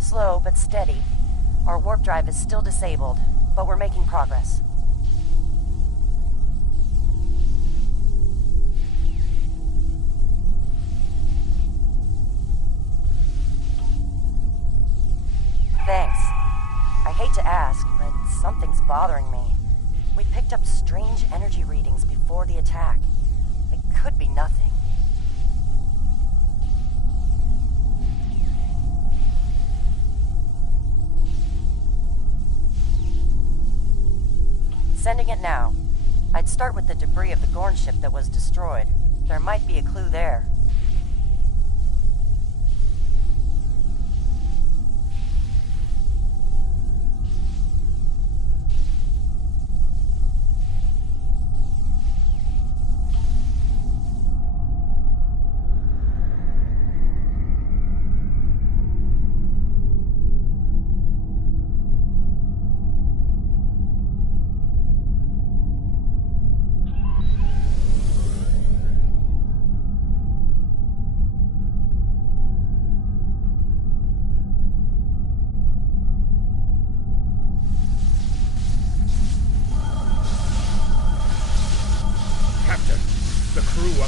Slow but steady. Our warp drive is still disabled, but we're making progress. Thanks. I hate to ask, but something's bothering me. We picked up strange energy readings before the attack. It could be nothing. Sending it now. I'd start with the debris of the Gorn ship that was destroyed. There might be a clue there.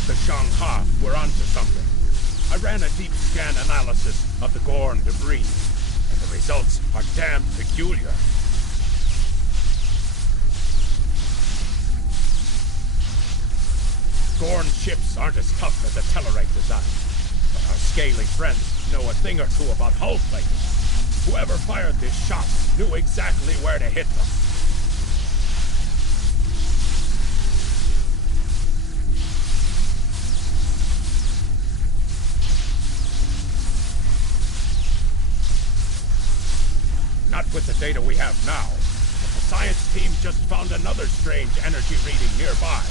The Shanghai were onto something. I ran a deep scan analysis of the Gorn debris, and the results are damn peculiar. Gorn ships aren't as tough as the Tellarite design, but our scaly friends know a thing or two about hull plating. Whoever fired this shot knew exactly where to hit them. Not with the data we have now, but the science team just found another strange energy reading nearby.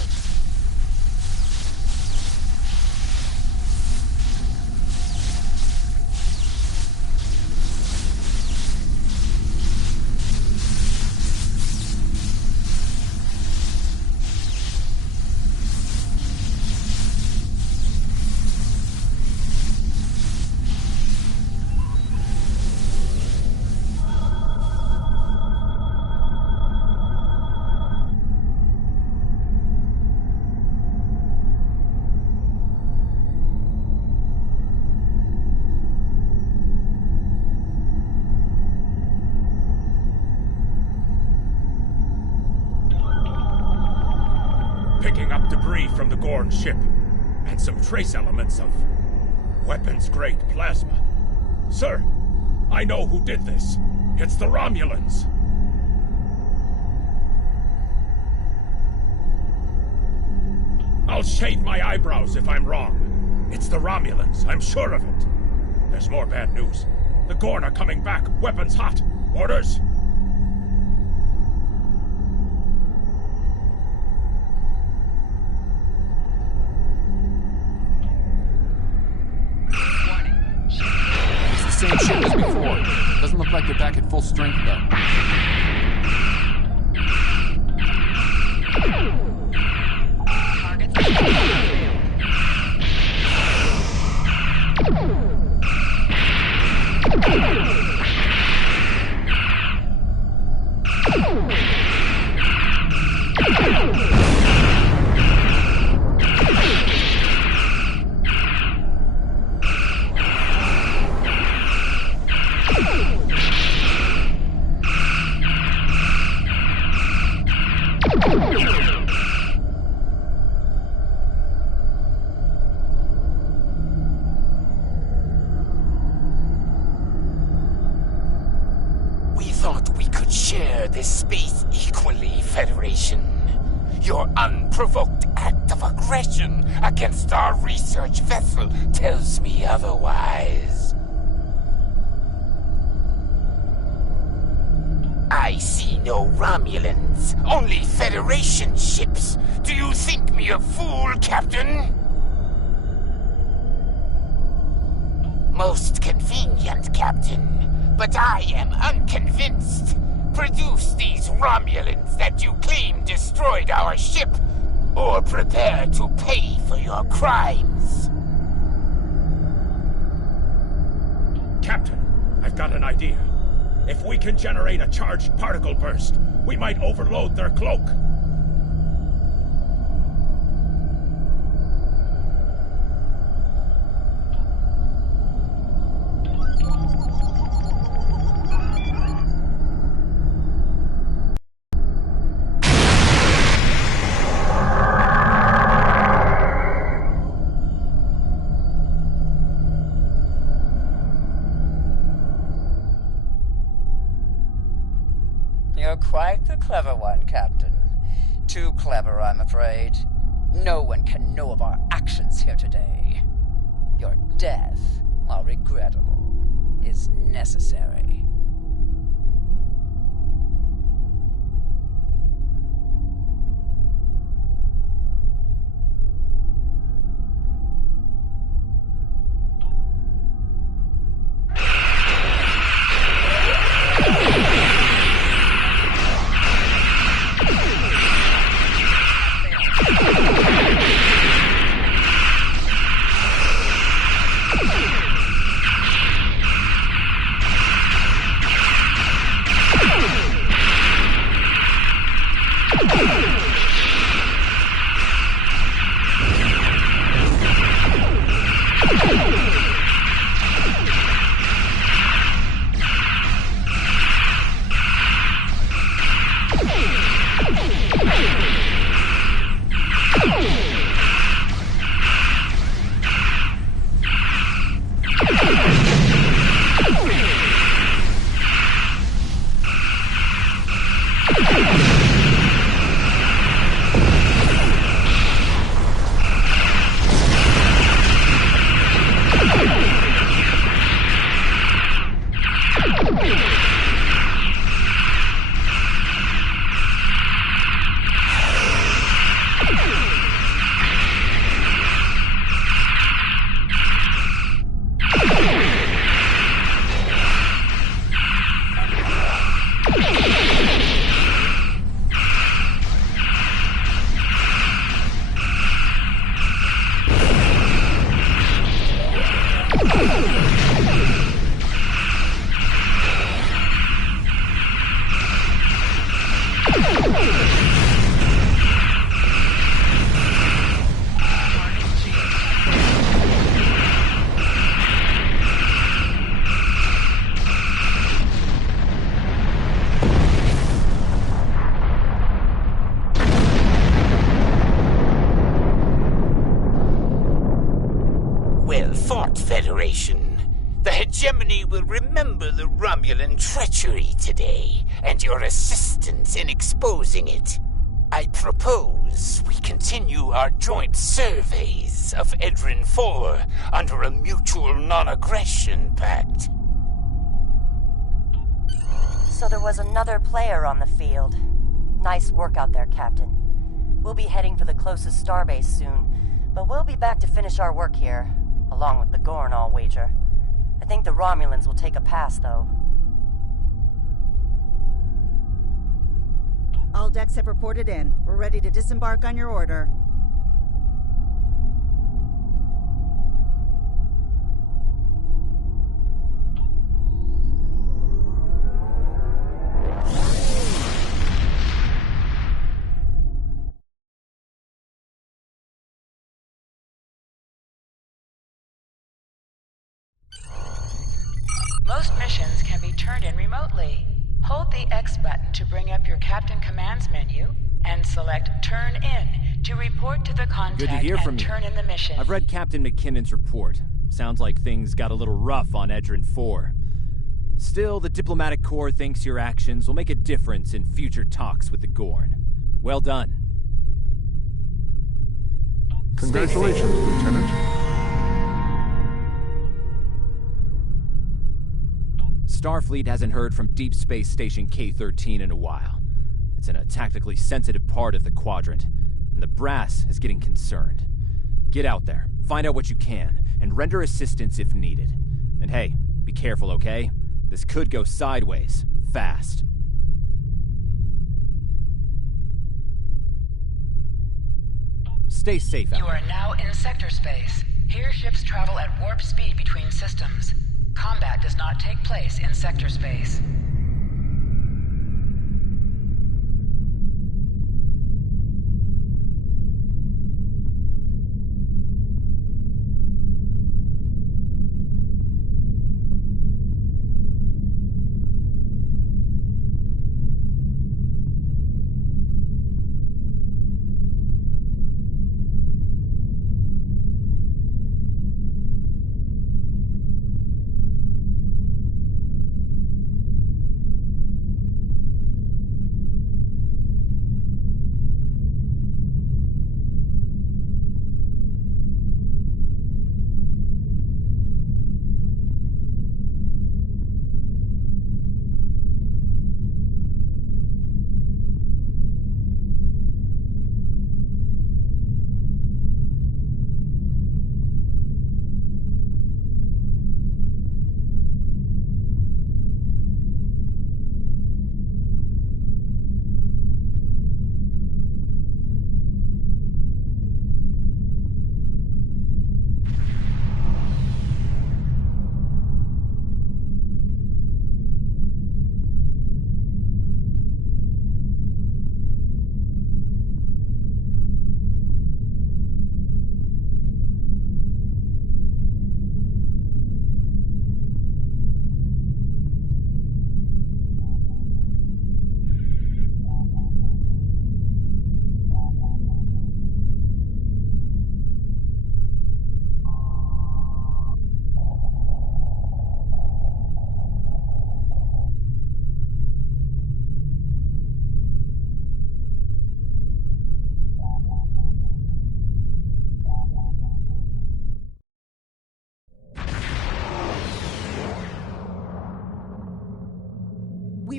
Picking up debris from the Gorn ship, and some trace elements of weapons-grade plasma. Sir, I know who did this. It's the Romulans. I'll shade my eyebrows if I'm wrong. It's the Romulans, I'm sure of it. There's more bad news. The Gorn are coming back, weapons hot. Orders? Same ship as before. Doesn't look like they're back at full strength, though. Target. this space equally, Federation. Your unprovoked act of aggression against our research vessel tells me otherwise. I see no Romulans, only Federation ships. Do you think me a fool, Captain? Most convenient, Captain, but I am unconvinced. Produce these Romulans that you claim destroyed our ship, or prepare to pay for your crimes. Captain, I've got an idea. If we can generate a charged particle burst, we might overload their cloak. You're quite the clever one, Captain. Too clever, I'm afraid. No one can know of our actions here today. Your death, while regrettable, is necessary. Federation. The hegemony will remember the Romulan treachery today, and your assistance in exposing it. I propose we continue our joint surveys of Edrin 4 under a mutual non-aggression pact. So there was another player on the field. Nice work out there, Captain. We'll be heading for the closest starbase soon, but we'll be back to finish our work here. Along with the Gorn, I'll wager. I think the Romulans will take a pass, though. All decks have reported in. We're ready to disembark on your order. Most missions can be turned in remotely. Hold the X button to bring up your Captain Commands menu and select Turn In to report to the contact Good to hear from you. turn in the mission. I've read Captain McKinnon's report. Sounds like things got a little rough on Edrin 4. Still, the diplomatic corps thinks your actions will make a difference in future talks with the Gorn. Well done. Congratulations, Lieutenant. Starfleet hasn't heard from Deep Space Station K-13 in a while. It's in a tactically sensitive part of the quadrant, and the brass is getting concerned. Get out there, find out what you can, and render assistance if needed. And hey, be careful, okay? This could go sideways, fast. Stay safe out You are now in sector space. Here ships travel at warp speed between systems. Combat does not take place in sector space.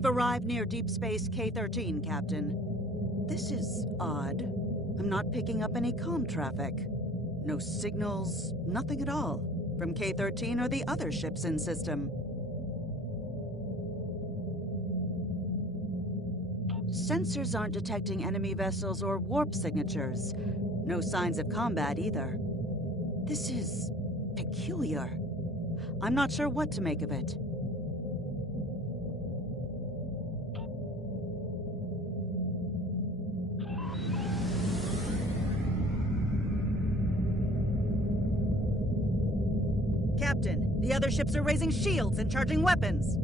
We've arrived near Deep Space K-13, Captain. This is odd. I'm not picking up any comm traffic. No signals, nothing at all, from K-13 or the other ships in system. Sensors aren't detecting enemy vessels or warp signatures. No signs of combat either. This is peculiar. I'm not sure what to make of it. Captain, the other ships are raising shields and charging weapons.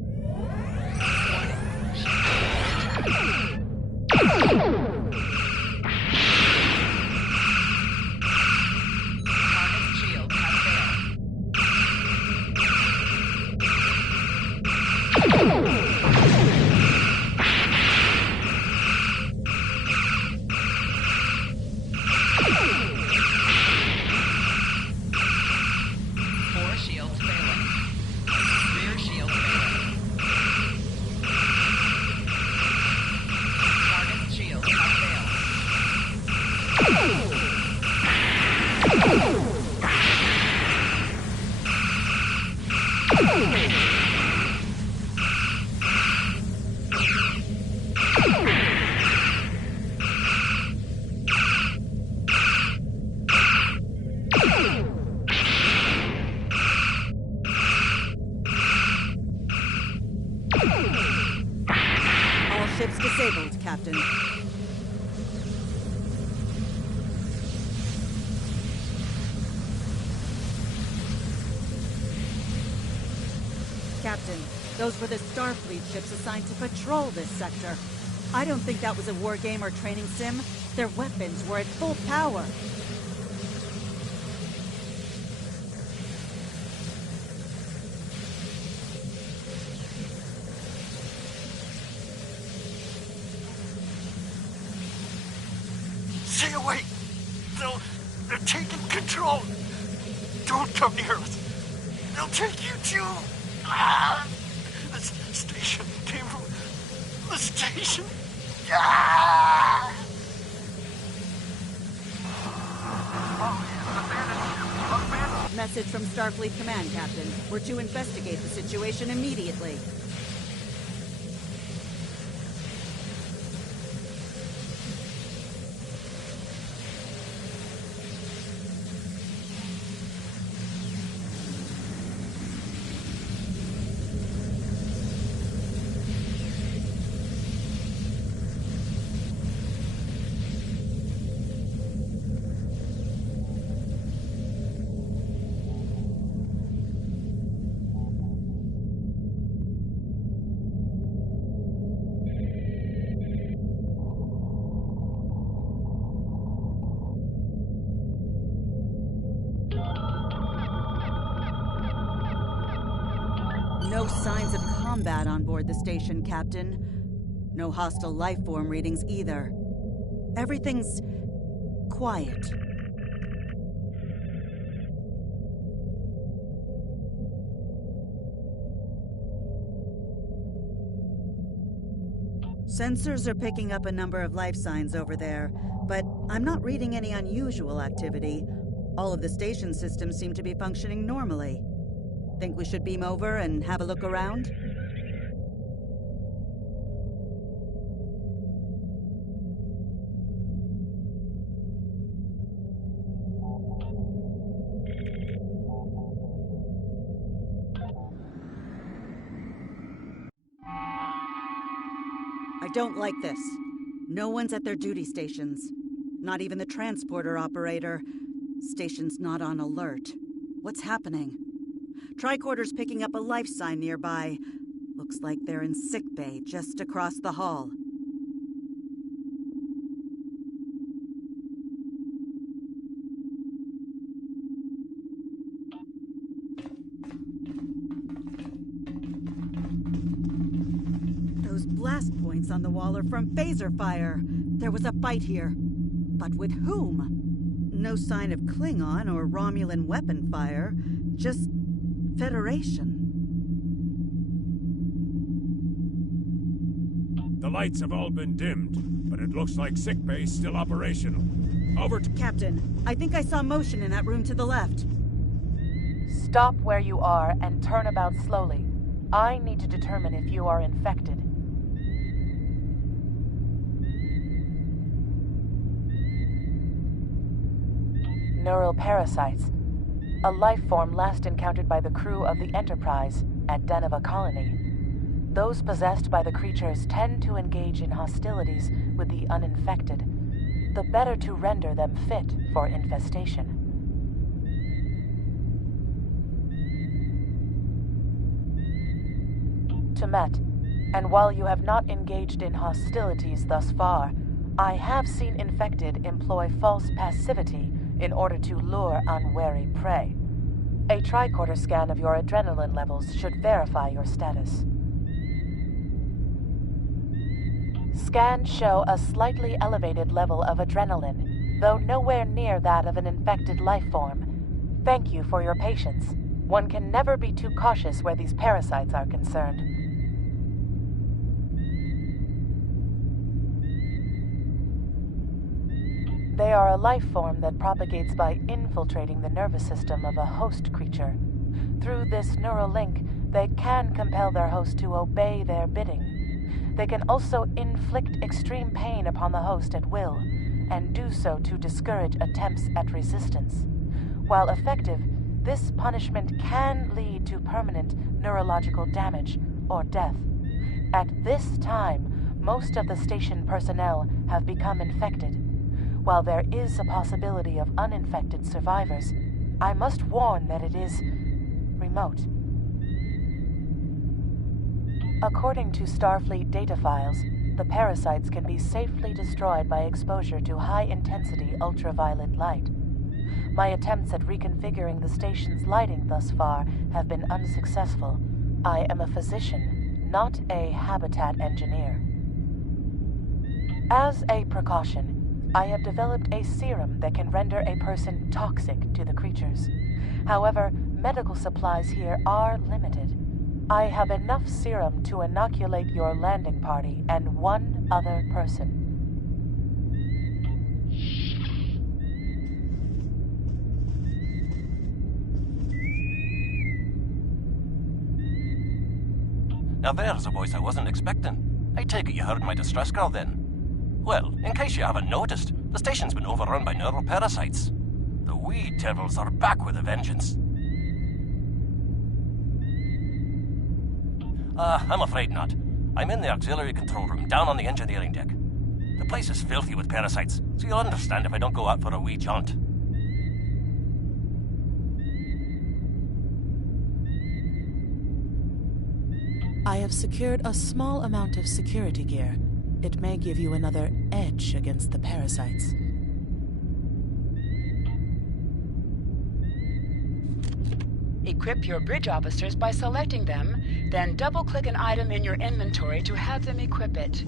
Ships disabled, Captain. Captain, those were the Starfleet ships assigned to patrol this sector. I don't think that was a war game or training sim. Their weapons were at full power. Stay away! They're taking control! Don't come near us! They'll take you too! Ah! The station came from the station! Ah! Message from Starfleet Command, Captain. We're to investigate the situation immediately. No signs of combat on board the station, Captain. No hostile life form readings either. Everything's quiet. Sensors are picking up a number of life signs over there, but I'm not reading any unusual activity. All of the station systems seem to be functioning normally. Think we should beam over and have a look around? I don't like this. No one's at their duty stations. Not even the transporter operator. Station's not on alert. What's happening? Tricorder's picking up a life sign nearby. Looks like they're in sickbay just across the hall. Those blast points on the wall are from phaser fire. There was a fight here. But with whom? No sign of Klingon or Romulan weapon fire. Just Federation. The lights have all been dimmed, but it looks like sickbay's still operational. Over to... Captain, I think I saw motion in that room to the left. Stop where you are and turn about slowly. I need to determine if you are infected. Neural parasites. A life form last encountered by the crew of the Enterprise at Deneva Colony. Those possessed by the creatures tend to engage in hostilities with the uninfected, the better to render them fit for infestation. Temet, and while you have not engaged in hostilities thus far, I have seen infected employ false passivity in order to lure unwary prey. A tricorder scan of your adrenaline levels should verify your status. Scans show a slightly elevated level of adrenaline, though nowhere near that of an infected life form. Thank you for your patience. One can never be too cautious where these parasites are concerned. They are a life form that propagates by infiltrating the nervous system of a host creature. Through this neural link, they can compel their host to obey their bidding. They can also inflict extreme pain upon the host at will, and do so to discourage attempts at resistance. While effective, this punishment can lead to permanent neurological damage or death. At this time, most of the station personnel have become infected. While there is a possibility of uninfected survivors, I must warn that it is remote. According to Starfleet data files, the parasites can be safely destroyed by exposure to high-intensity ultraviolet light. My attempts at reconfiguring the station's lighting thus far have been unsuccessful. I am a physician, not a habitat engineer. As a precaution, I have developed a serum that can render a person toxic to the creatures. However, medical supplies here are limited. I have enough serum to inoculate your landing party and one other person. Now there's a voice I wasn't expecting. I take it you heard my distress call then. Well, in case you haven't noticed, the station's been overrun by neuroparasites. The wee devils are back with a vengeance. I'm afraid not. I'm in the auxiliary control room, down on the engineering deck. The place is filthy with parasites, so you'll understand if I don't go out for a wee jaunt. I have secured a small amount of security gear. It may give you another edge against the parasites. Equip your bridge officers by selecting them, then double-click an item in your inventory to have them equip it.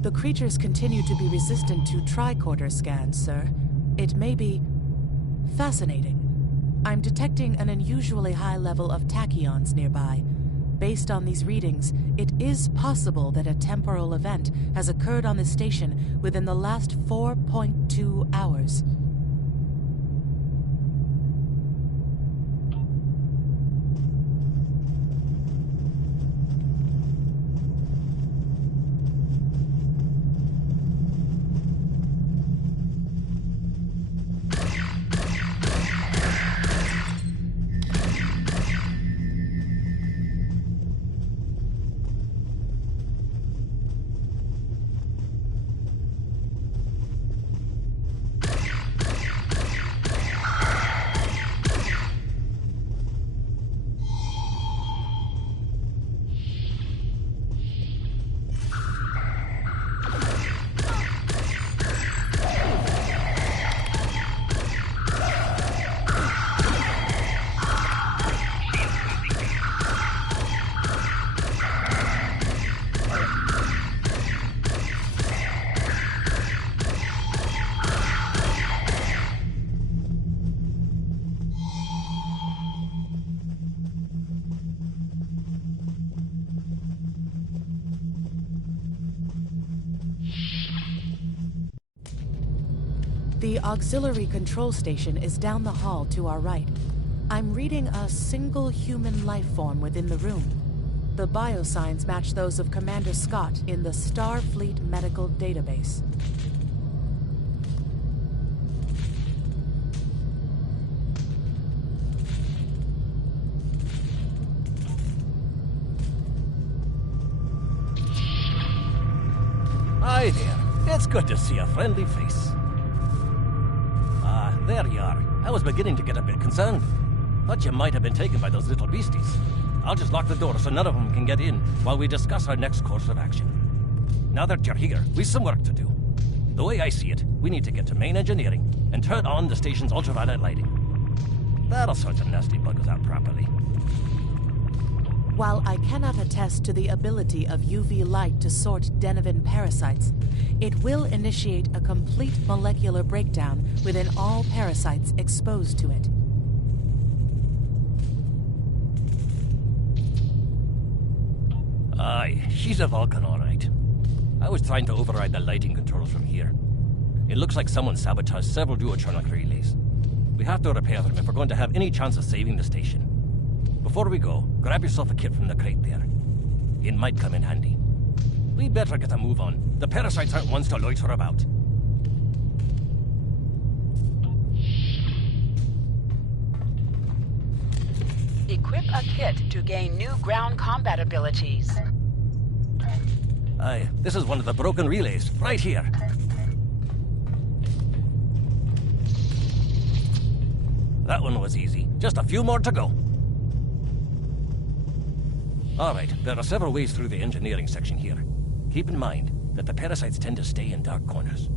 The creatures continue to be resistant to tricorder scans, sir. It may be fascinating. I'm detecting an unusually high level of tachyons nearby. Based on these readings, it is possible that a temporal event has occurred on the station within the last 4.2 hours. The auxiliary control station is down the hall to our right. I'm reading a single human life form within the room. The biosigns match those of Commander Scott in the Starfleet Medical Database. Hi there. It's good to see a friendly face. There you are. I was beginning to get a bit concerned. Thought you might have been taken by those little beasties. I'll just lock the door so none of them can get in while we discuss our next course of action. Now that you're here, we've some work to do. The way I see it, we need to get to main engineering and turn on the station's ultraviolet lighting. That'll sort the nasty buggers out properly. While I cannot attest to the ability of UV light to sort Denivan parasites, it will initiate a complete molecular breakdown within all parasites exposed to it. Aye, she's a Vulcan, all right. I was trying to override the lighting controls from here. It looks like someone sabotaged several duotronic relays. We have to repair them if we're going to have any chance of saving the station. Before we go, grab yourself a kit from the crate there. It might come in handy. We better get a move on. The parasites aren't ones to loiter about. Equip a kit to gain new ground combat abilities. Aye, this is one of the broken relays, right here. That one was easy. Just a few more to go. Alright, there are several ways through the engineering section here. Keep in mind that the parasites tend to stay in dark corners.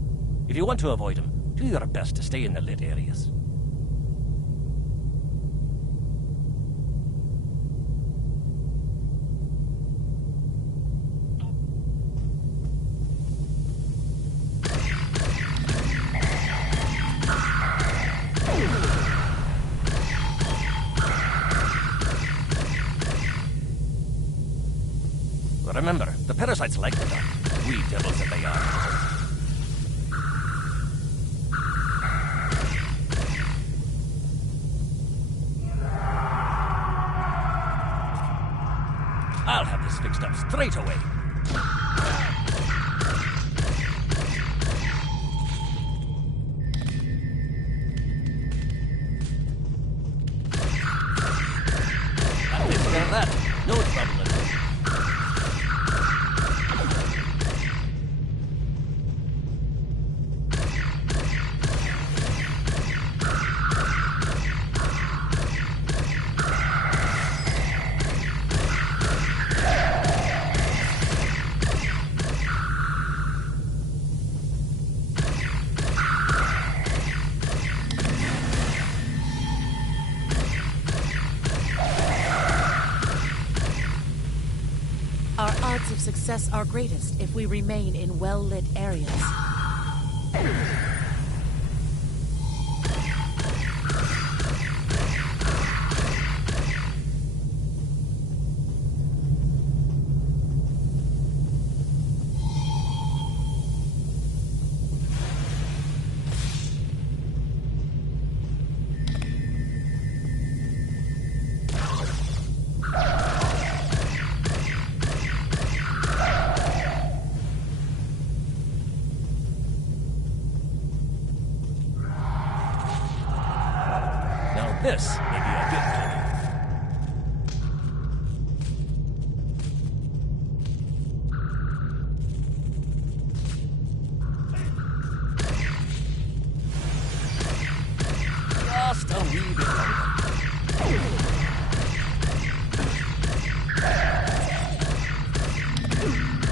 If you want to avoid them, do your best to stay in the lit areas. Remember, the parasites like the dark. Wee devils that they are. I'll have this fixed up straight away. That takes care of that. No trouble at all. Our odds of success are greatest if we remain in well-lit areas. This may be a bit tricky. Just a wee bit longer.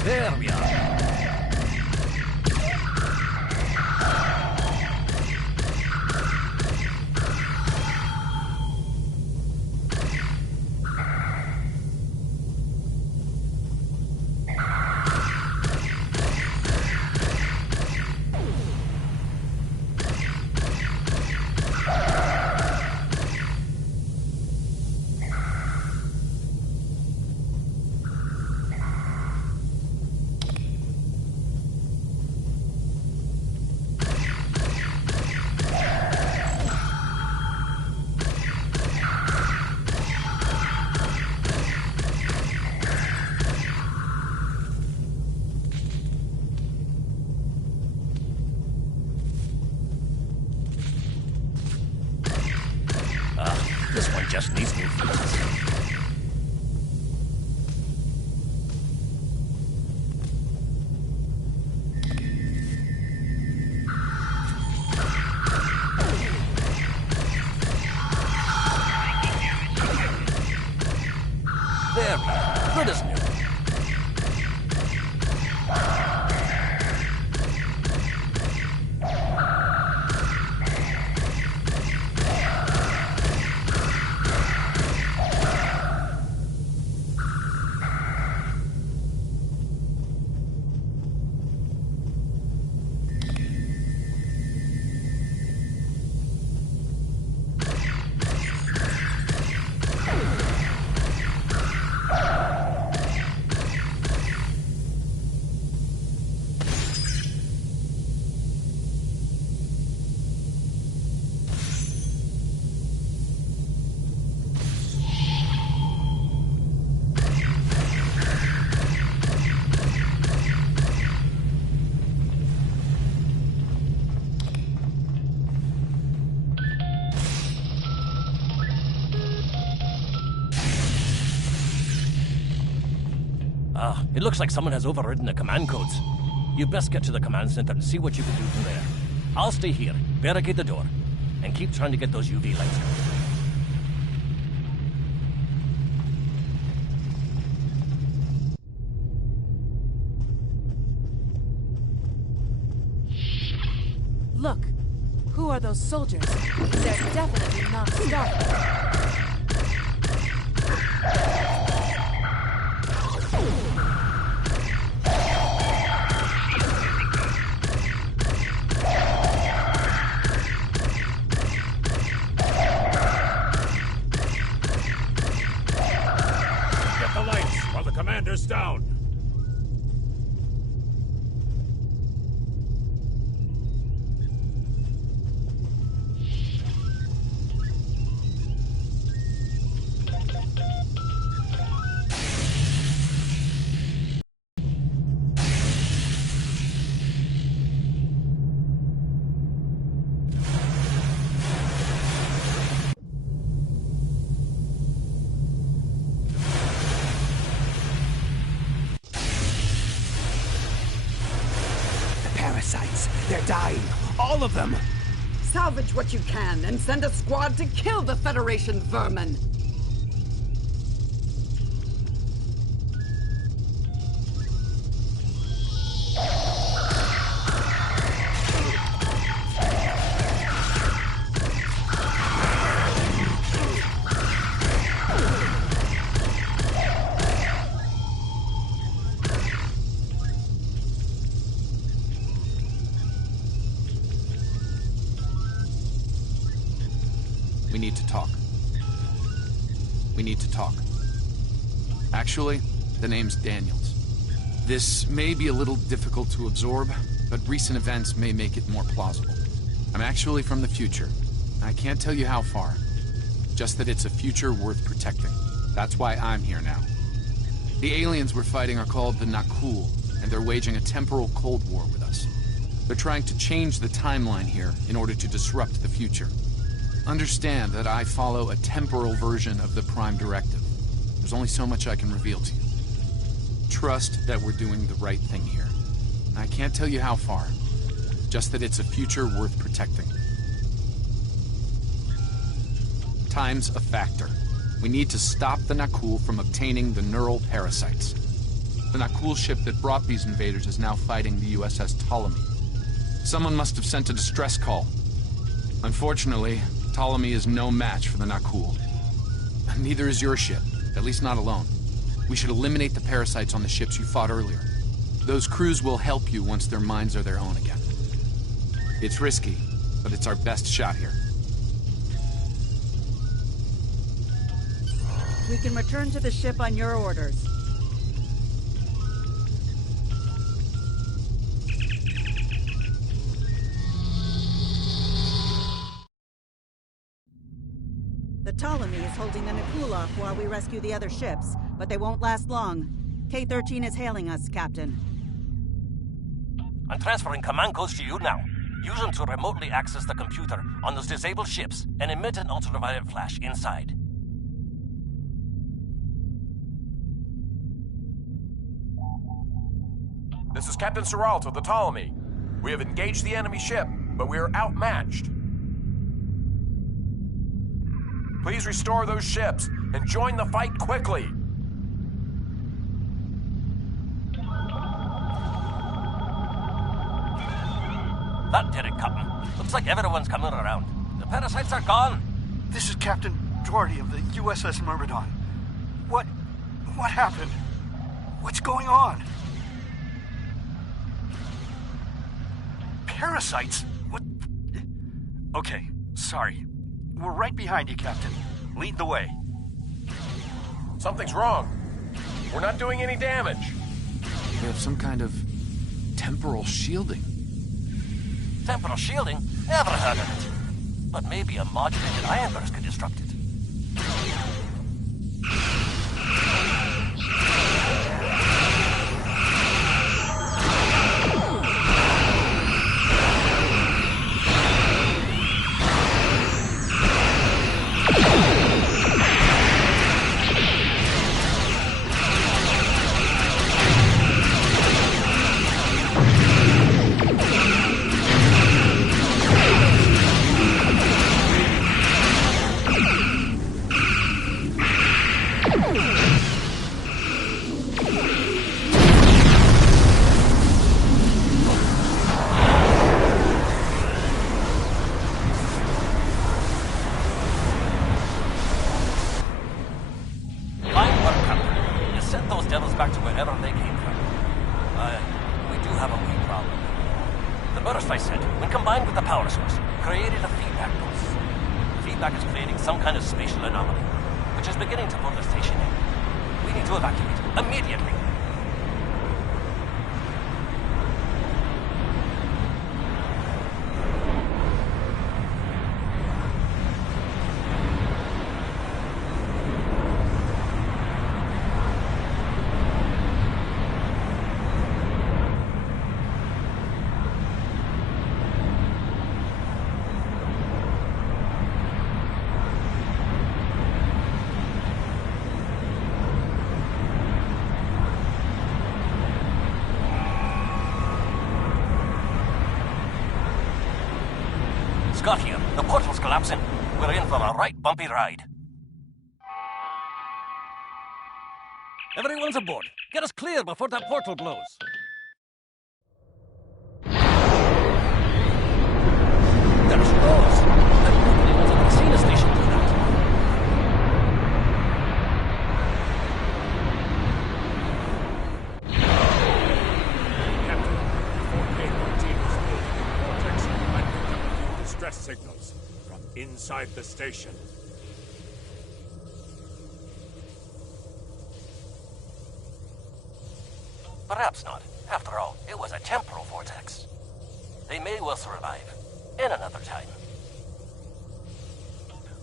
There we are. This one just needs new features. There we are. Good as new. It looks like someone has overridden the command codes. You best get to the command center and see what you can do from there. I'll stay here, barricade the door, and keep trying to get those UV lights going. Look, who are those soldiers? They're definitely not Starfleet. Get the lights while the commander's down. Parasites. They're dying. All of them. Salvage what you can and send a squad to kill the Federation vermin. We need to talk. We need to talk. Actually, the name's Daniels. This may be a little difficult to absorb, but recent events may make it more plausible. I'm actually from the future. I can't tell you how far. Just that it's a future worth protecting. That's why I'm here now. The aliens we're fighting are called the Nakul, and they're waging a temporal Cold War with us. They're trying to change the timeline here in order to disrupt the future. Understand that I follow a temporal version of the Prime Directive. There's only so much I can reveal to you. Trust that we're doing the right thing here. I can't tell you how far, just that it's a future worth protecting. Time's a factor. We need to stop the Nakul from obtaining the neural parasites. The Nakul ship that brought these invaders is now fighting the USS Ptolemy. Someone must have sent a distress call. Unfortunately, Ptolemy is no match for the Nakul. Neither is your ship, at least not alone. We should eliminate the parasites on the ships you fought earlier. Those crews will help you once their minds are their own again. It's risky, but it's our best shot here. We can return to the ship on your orders. The Ptolemy is holding the Nakul off while we rescue the other ships, but they won't last long. K-13 is hailing us, Captain. I'm transferring command codes to you now. Use them to remotely access the computer on those disabled ships and emit an ultraviolet flash inside. This is Captain Seralt of the Ptolemy. We have engaged the enemy ship, but we are outmatched. Please restore those ships and join the fight quickly. That did it, Captain. Looks like everyone's coming around. The parasites are gone. This is Captain Doherty of the USS Myrmidon. What happened? What's going on? Parasites? What? Okay, sorry. We're right behind you, Captain. Lead the way. Something's wrong. We're not doing any damage. We have some kind of temporal shielding. Temporal shielding? Never heard of it. But maybe a modulated ion burst could disrupt it. power source created a feedback pulse. Feedback is creating some kind of spatial anomaly, which is beginning to pull the station in. We need to evacuate immediately. Scott here. The portal's collapsing. We're in for a right bumpy ride. Everyone's aboard. Get us clear before that portal blows. There she goes. I don't think anyone's ever seen a station do that. Captain, before K-13 was built, vortex might pick up a few distress signals from inside the station. Perhaps not. After all, it was a temporal vortex. They may well survive. In another time.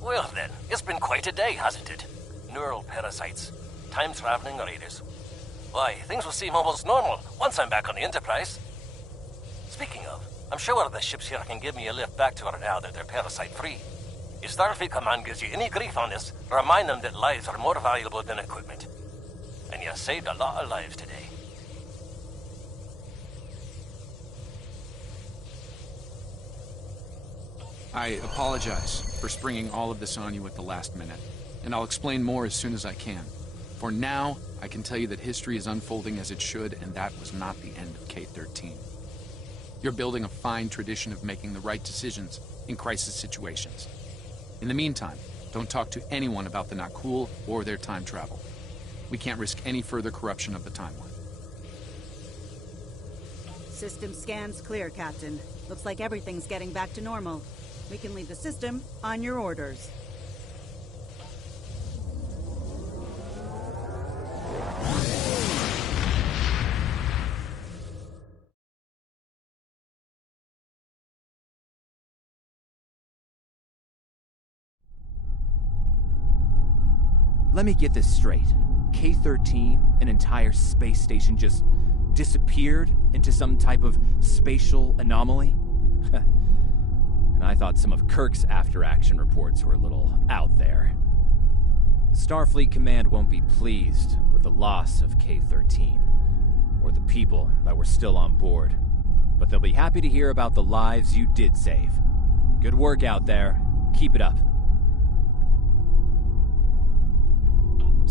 Well then, it's been quite a day, hasn't it? Neural parasites, time-traveling raiders. Why, things will seem almost normal once I'm back on the Enterprise. Speaking of, I'm sure the ships here can give me a lift back to her now that they're parasite-free. If Starfleet Command gives you any grief on this, remind them that lives are more valuable than equipment. And you saved a lot of lives today. I apologize for springing all of this on you at the last minute, and I'll explain more as soon as I can. For now, I can tell you that history is unfolding as it should, and that was not the end of K-13. You're building a fine tradition of making the right decisions in crisis situations. In the meantime, don't talk to anyone about the Nakul or their time travel. We can't risk any further corruption of the timeline. System scans clear, Captain. Looks like everything's getting back to normal. We can leave the system on your orders. Let me get this straight. K-13, an entire space station, just disappeared into some type of spatial anomaly? And I thought some of Kirk's after-action reports were a little out there. Starfleet Command won't be pleased with the loss of K-13, or the people that were still on board. But they'll be happy to hear about the lives you did save. Good work out there. Keep it up.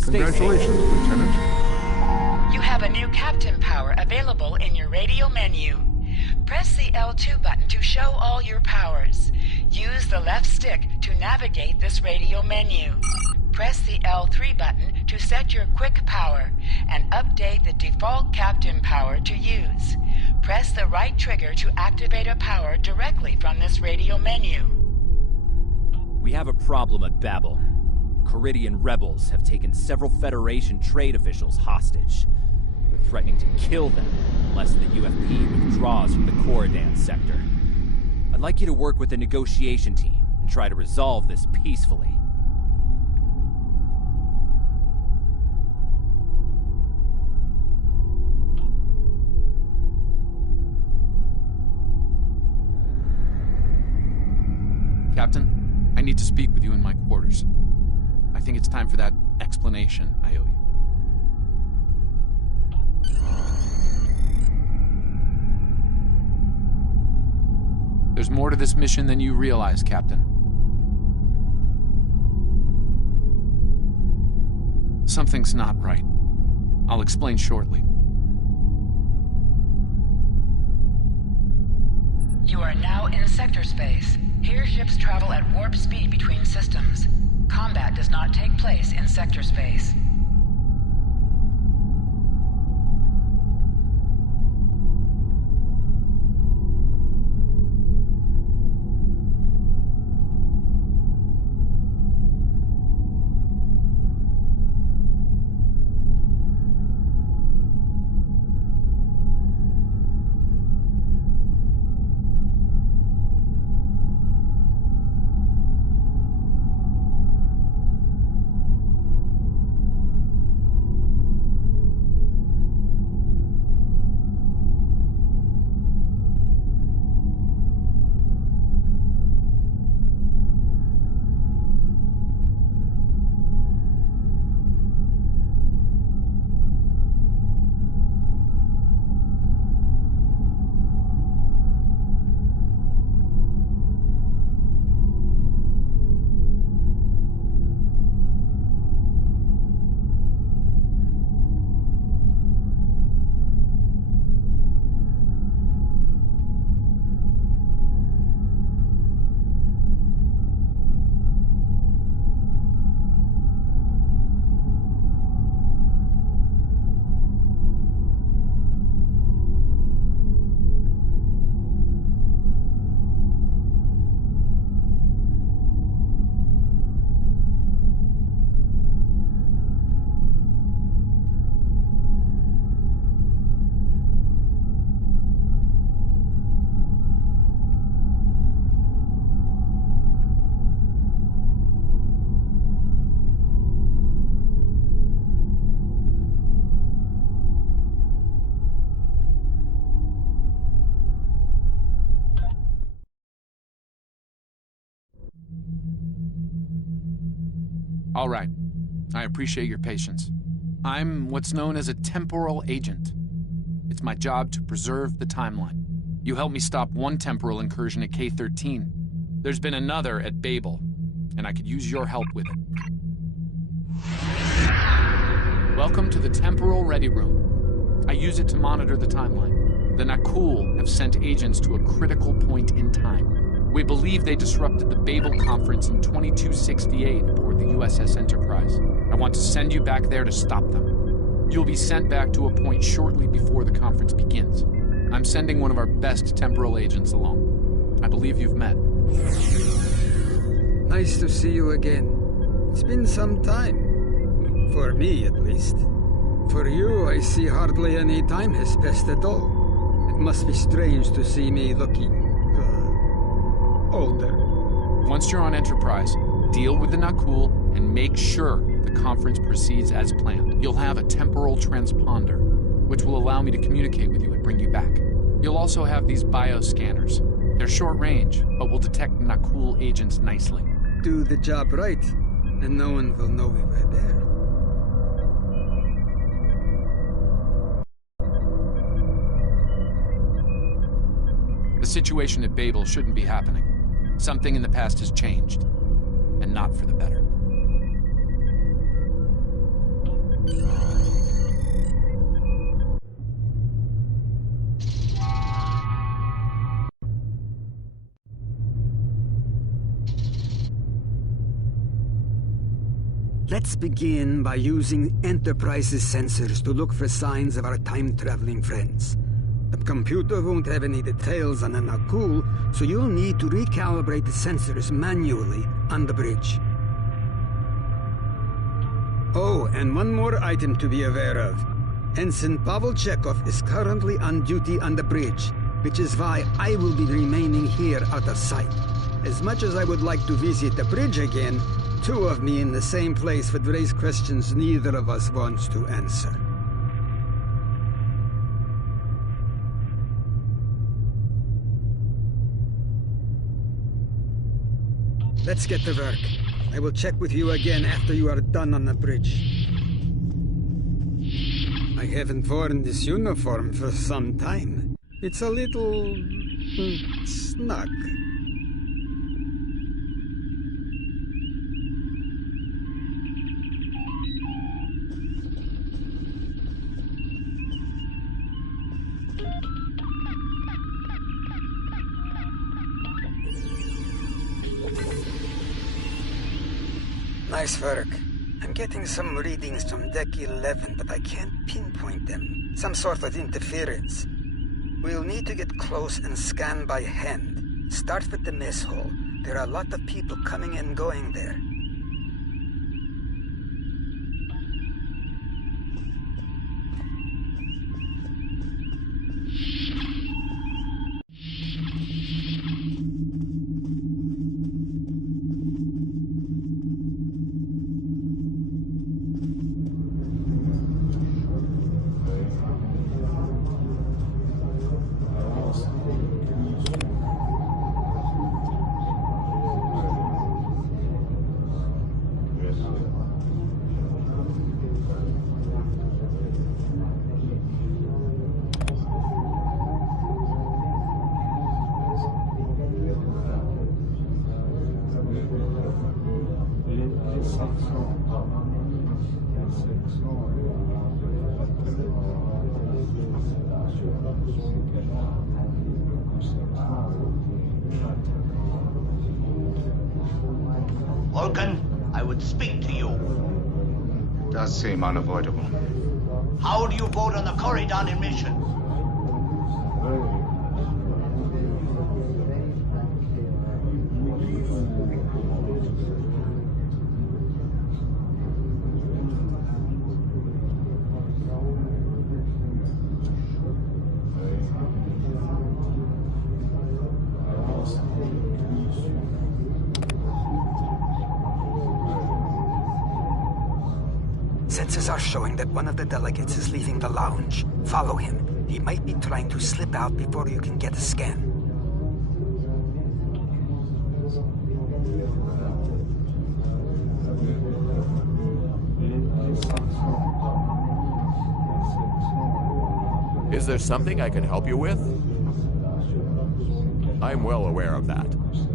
Congratulations, Lieutenant. You have a new captain power available in your radio menu. Press the L2 button to show all your powers. Use the left stick to navigate this radio menu. Press the L3 button to set your quick power and update the default captain power to use. Press the right trigger to activate a power directly from this radio menu. We have a problem at Babel. Caridian rebels have taken several Federation trade officials hostage. They're threatening to kill them unless the UFP withdraws from the Corridan sector. I'd like you to work with the negotiation team and try to resolve this peacefully. Captain, I need to speak with you in my quarters. I think it's time for that explanation I owe you. There's more to this mission than you realize, Captain. Something's not right. I'll explain shortly. You are now in sector space. Here ships travel at warp speed between systems. Combat does not take place in sector space. All right. I appreciate your patience. I'm what's known as a temporal agent. It's my job to preserve the timeline. You helped me stop one temporal incursion at K-13. There's been another at Babel, and I could use your help with it. Welcome to the Temporal Ready Room. I use it to monitor the timeline. The Nakul have sent agents to a critical point in time. We believe they disrupted the Babel Conference in 2268 aboard the USS Enterprise. I want to send you back there to stop them. You'll be sent back to a point shortly before the conference begins. I'm sending one of our best temporal agents along. I believe you've met. Nice to see you again. It's been some time. For me, at least. For you, I see hardly any time has passed at all. It must be strange to see me looking... older. Once you're on Enterprise, deal with the Nakul and make sure the conference proceeds as planned. You'll have a temporal transponder, which will allow me to communicate with you and bring you back. You'll also have these bioscanners. They're short range, but will detect Nakul agents nicely. Do the job right, and no one will know we were there. The situation at Babel shouldn't be happening. Something in the past has changed, and not for the better. Let's begin by using Enterprise's sensors to look for signs of our time-traveling friends. The computer won't have any details on the Nakul, so you'll need to recalibrate the sensors manually on the bridge. Oh, and one more item to be aware of. Ensign Pavel Chekhov is currently on duty on the bridge, which is why I will be remaining here out of sight. As much as I would like to visit the bridge again, two of me in the same place would raise questions neither of us wants to answer. Let's get to work. I will check with you again after you are done on the bridge. I haven't worn this uniform for some time. It's a little... snug. Nice work. I'm getting some readings from Deck 11, but I can't pinpoint them. Some sort of interference. We'll need to get close and scan by hand. Start with the mess hall. There are a lot of people coming and going there. Vulcan, I would speak to you. Does seem unavoidable. How do you vote on the Corridon emission? Sensors are showing that one of the delegates is leaving the lounge. Follow him. He might be trying to slip out before you can get a scan. Is there something I can help you with? I'm well aware of that.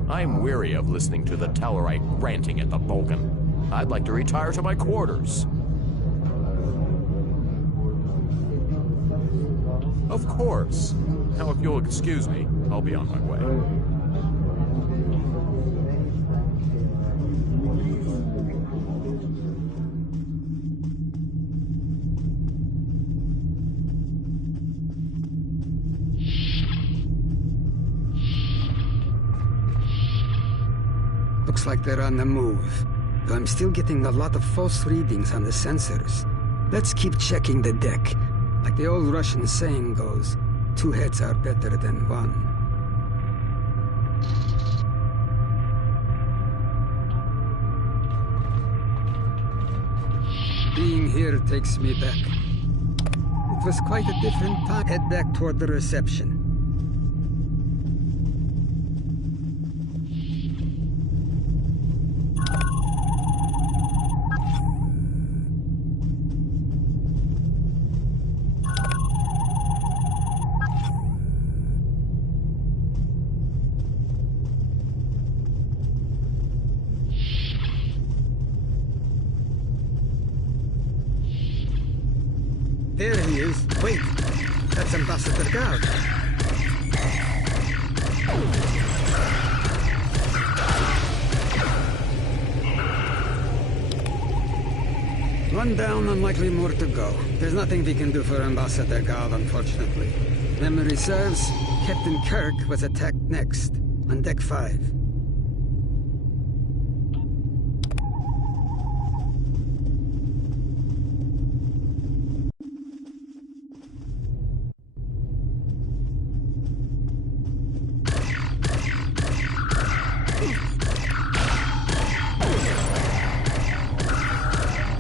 I'm weary of listening to the Tellarite ranting at the Vulcan. I'd like to retire to my quarters. Of course. Now, if you'll excuse me, I'll be on my way. Looks like they're on the move, though I'm still getting a lot of false readings on the sensors. Let's keep checking the deck. Like the old Russian saying goes, 2 heads are better than 1. Being here takes me back. It was quite a different time. Head back toward the reception. There he is. Wait, that's Ambassador Gard. One down, unlikely more to go. There's nothing we can do for Ambassador Gard, unfortunately. Memory serves, Captain Kirk was attacked next, on Deck 5.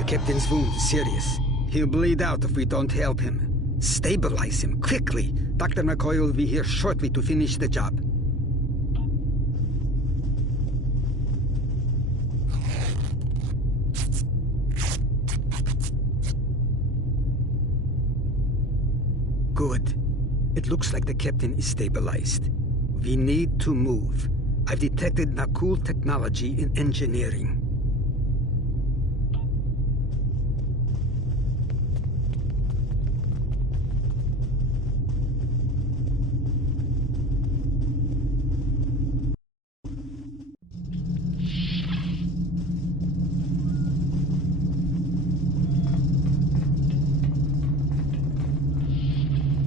Captain's wound is serious. He'll bleed out if we don't help him. Stabilize him, quickly. Dr. McCoy will be here shortly to finish the job. Good. It looks like the captain is stabilized. We need to move. I've detected Nakul technology in engineering.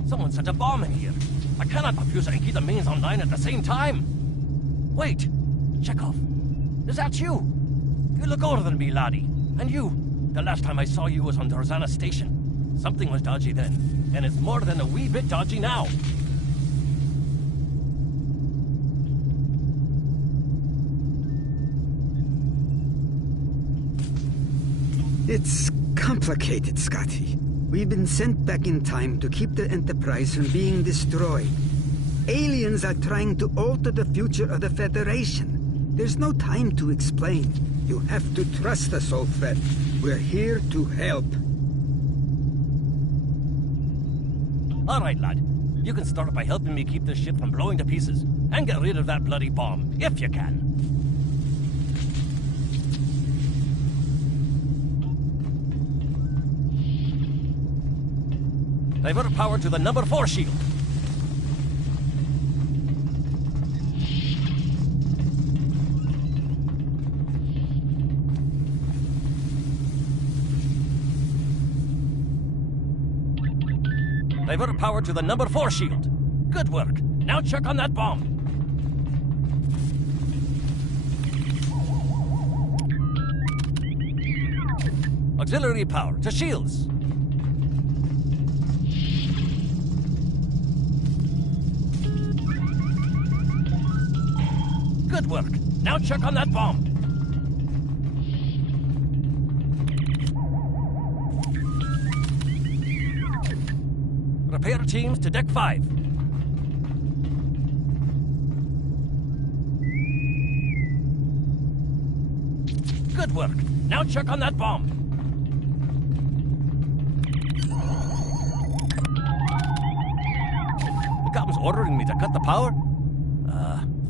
Someone set a bomb in here. I cannot defuse and keep the mains online at the same time. Wait, Chekhov, is that you? You look older than me, laddie. And you, the last time I saw you was on Dorzana Station. Something was dodgy then, and it's more than a wee bit dodgy now. It's complicated, Scotty. We've been sent back in time to keep the Enterprise from being destroyed. Aliens are trying to alter the future of the Federation. There's no time to explain. You have to trust us, old friend. We're here to help. All right, lad. You can start by helping me keep this ship from blowing to pieces. And get rid of that bloody bomb, if you can. Divert power to the number 4 shield. Divert power to the number 4 shield. Good work. Now check on that bomb. Auxiliary power to shields. Good work. Now check on that bomb. Repair teams to Deck 5. Good work. Now check on that bomb. Captain's ordering me to cut the power?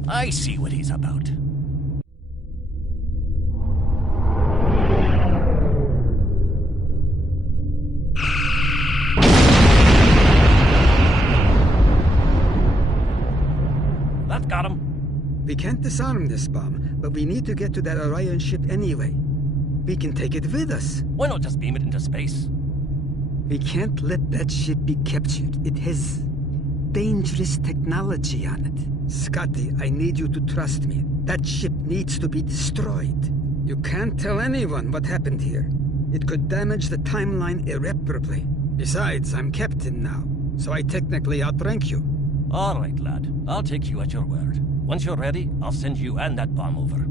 I see what he's about. That got him. We can't disarm this bomb, but we need to get to that Orion ship anyway. We can take it with us. Why not just beam it into space? We can't let that ship be captured. It has dangerous technology on it. Scotty, I need you to trust me. That ship needs to be destroyed. You can't tell anyone what happened here. It could damage the timeline irreparably. Besides, I'm captain now, so I technically outrank you. All right, lad. I'll take you at your word. Once you're ready, I'll send you and that bomb over.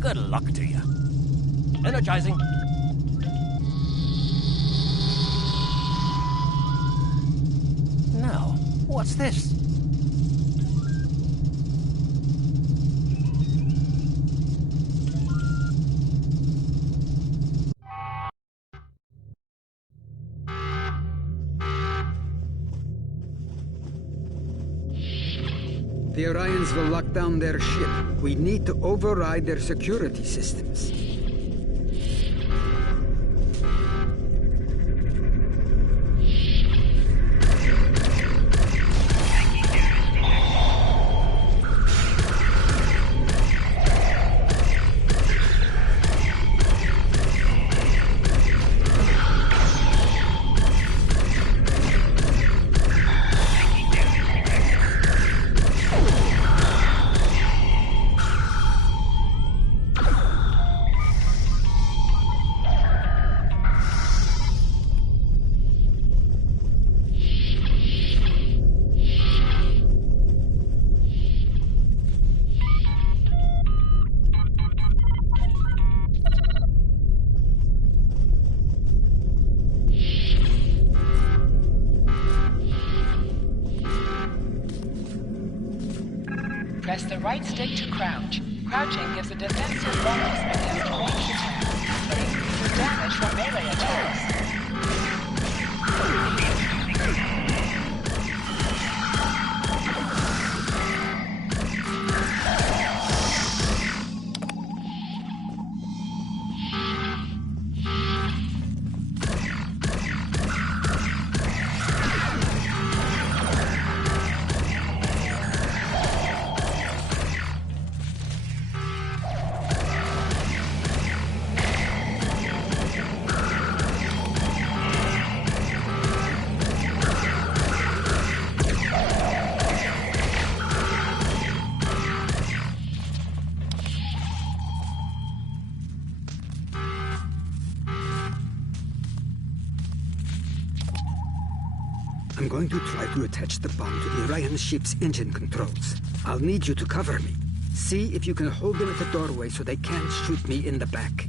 Good luck to you. Energizing. Now, what's this? The Orions will lock down their ship. We need to override their security systems. Press the right stick to crouch. Crouching gives a defensive bonus against ranged attacks, but increases damage from melee attacks. I'm going to try to attach the bomb to the Orion ship's engine controls. I'll need you to cover me. See if you can hold them at the doorway so they can't shoot me in the back.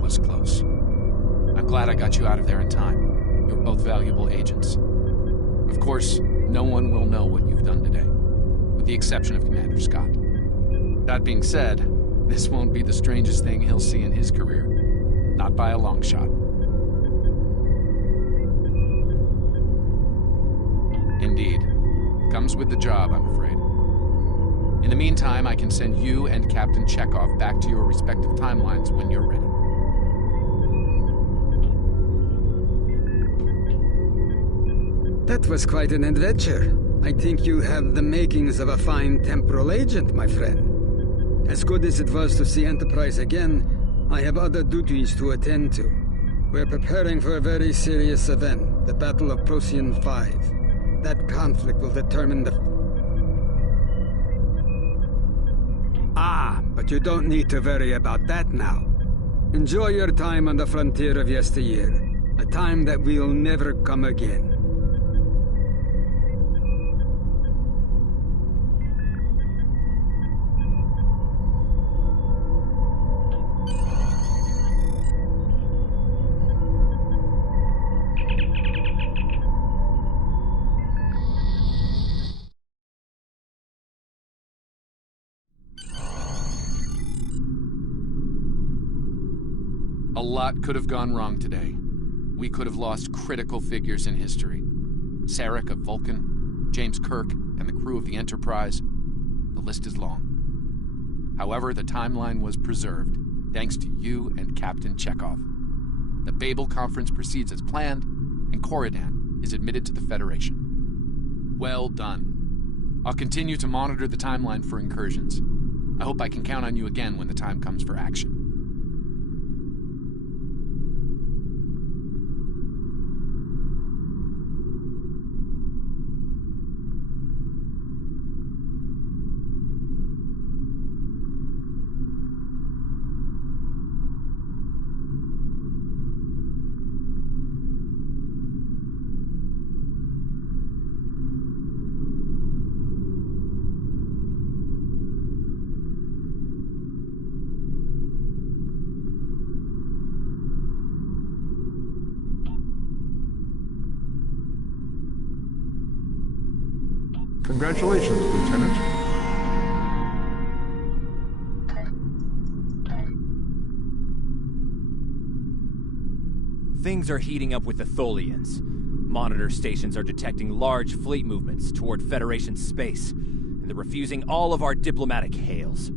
Was close. I'm glad I got you out of there in time. You're both valuable agents. Of course, no one will know what you've done today, with the exception of Commander Scott. That being said, this won't be the strangest thing he'll see in his career. Not by a long shot. Indeed. Comes with the job, I'm afraid. In the meantime, I can send you and Captain Chekhov back to your respective timelines when you're ready. That was quite an adventure. I think you have the makings of a fine temporal agent, my friend. As good as it was to see Enterprise again, I have other duties to attend to. We're preparing for a very serious event, the Battle of Procyon 5. That conflict will determine the... Ah, but you don't need to worry about that now. Enjoy your time on the frontier of yesteryear, a time that will never come again. A lot could have gone wrong today. We could have lost critical figures in history. Sarek of Vulcan, James Kirk, and the crew of the Enterprise. The list is long. However, the timeline was preserved, thanks to you and Captain Chekhov. The Babel Conference proceeds as planned, and Korridan is admitted to the Federation. Well done. I'll continue to monitor the timeline for incursions. I hope I can count on you again when the time comes for action. Congratulations, Lieutenant. Things are heating up with the Tholians. Monitor stations are detecting large fleet movements toward Federation space, and they're refusing all of our diplomatic hails.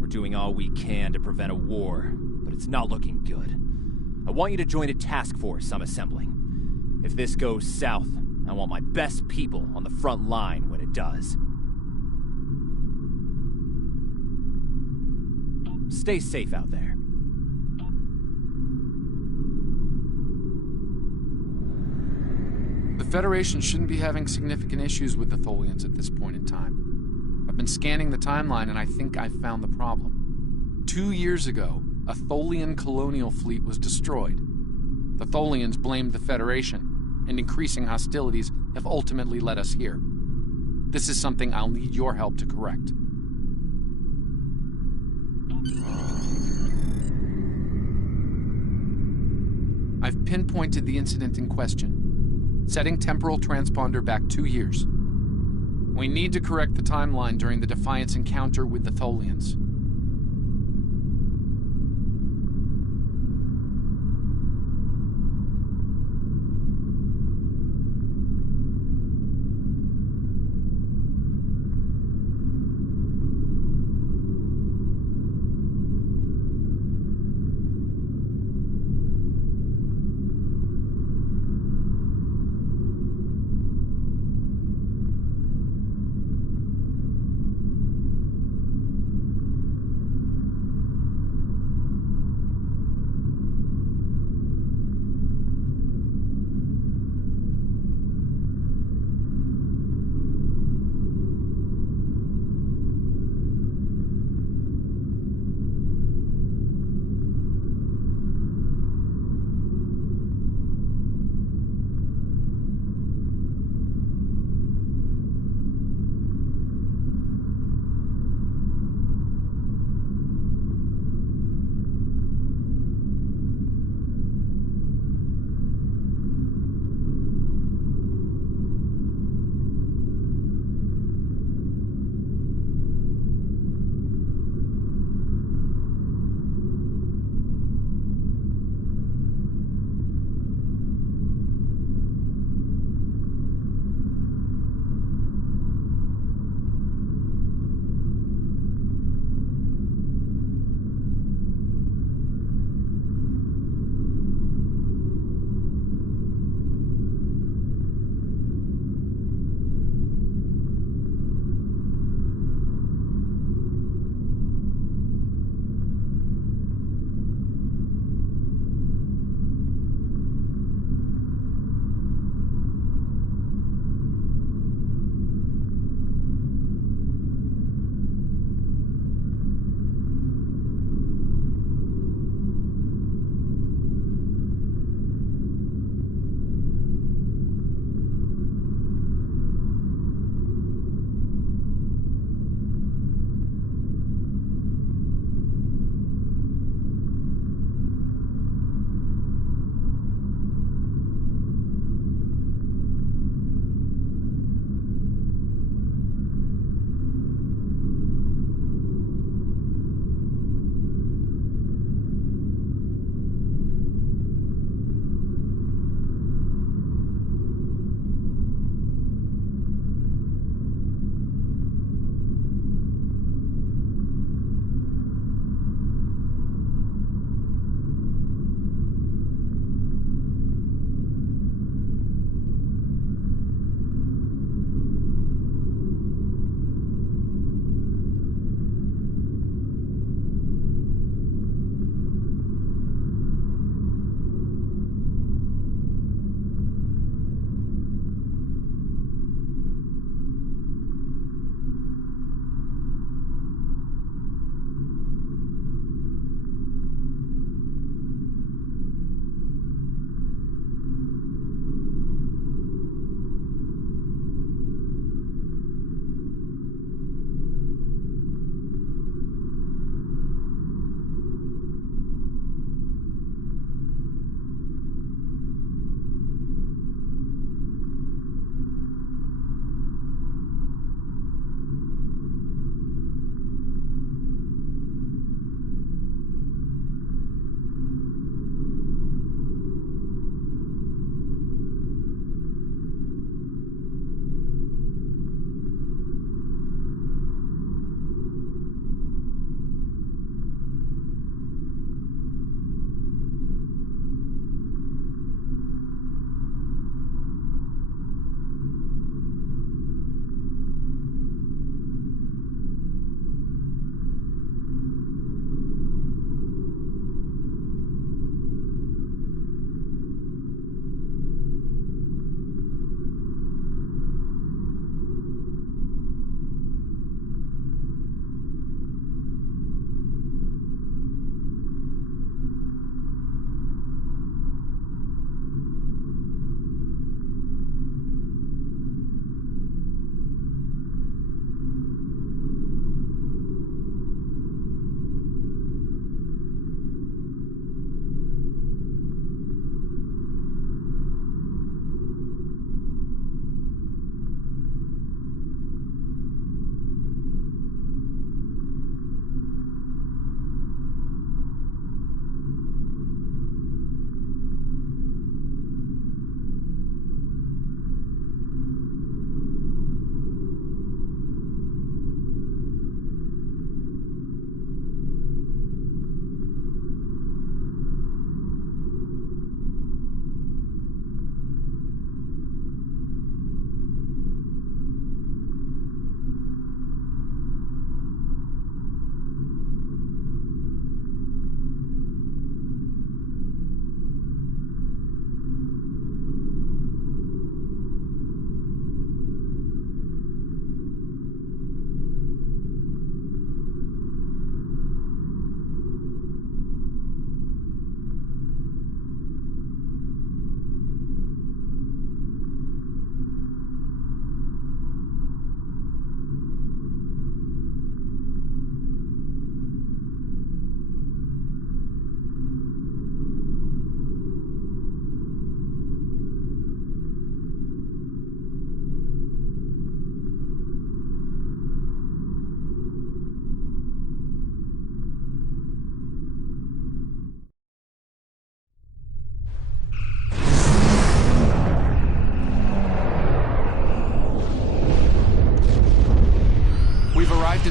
We're doing all we can to prevent a war, but it's not looking good. I want you to join a task force I'm assembling. If this goes south, I want my best people on the front line when it does. Stay safe out there. The Federation shouldn't be having significant issues with the Tholians at this point in time. I've been scanning the timeline and I think I've found the problem. 2 years ago, a Tholian colonial fleet was destroyed. The Tholians blamed the Federation, and increasing hostilities have ultimately led us here. This is something I'll need your help to correct. I've pinpointed the incident in question, setting temporal transponder back 2 years. We need to correct the timeline during the Defiance encounter with the Tholians.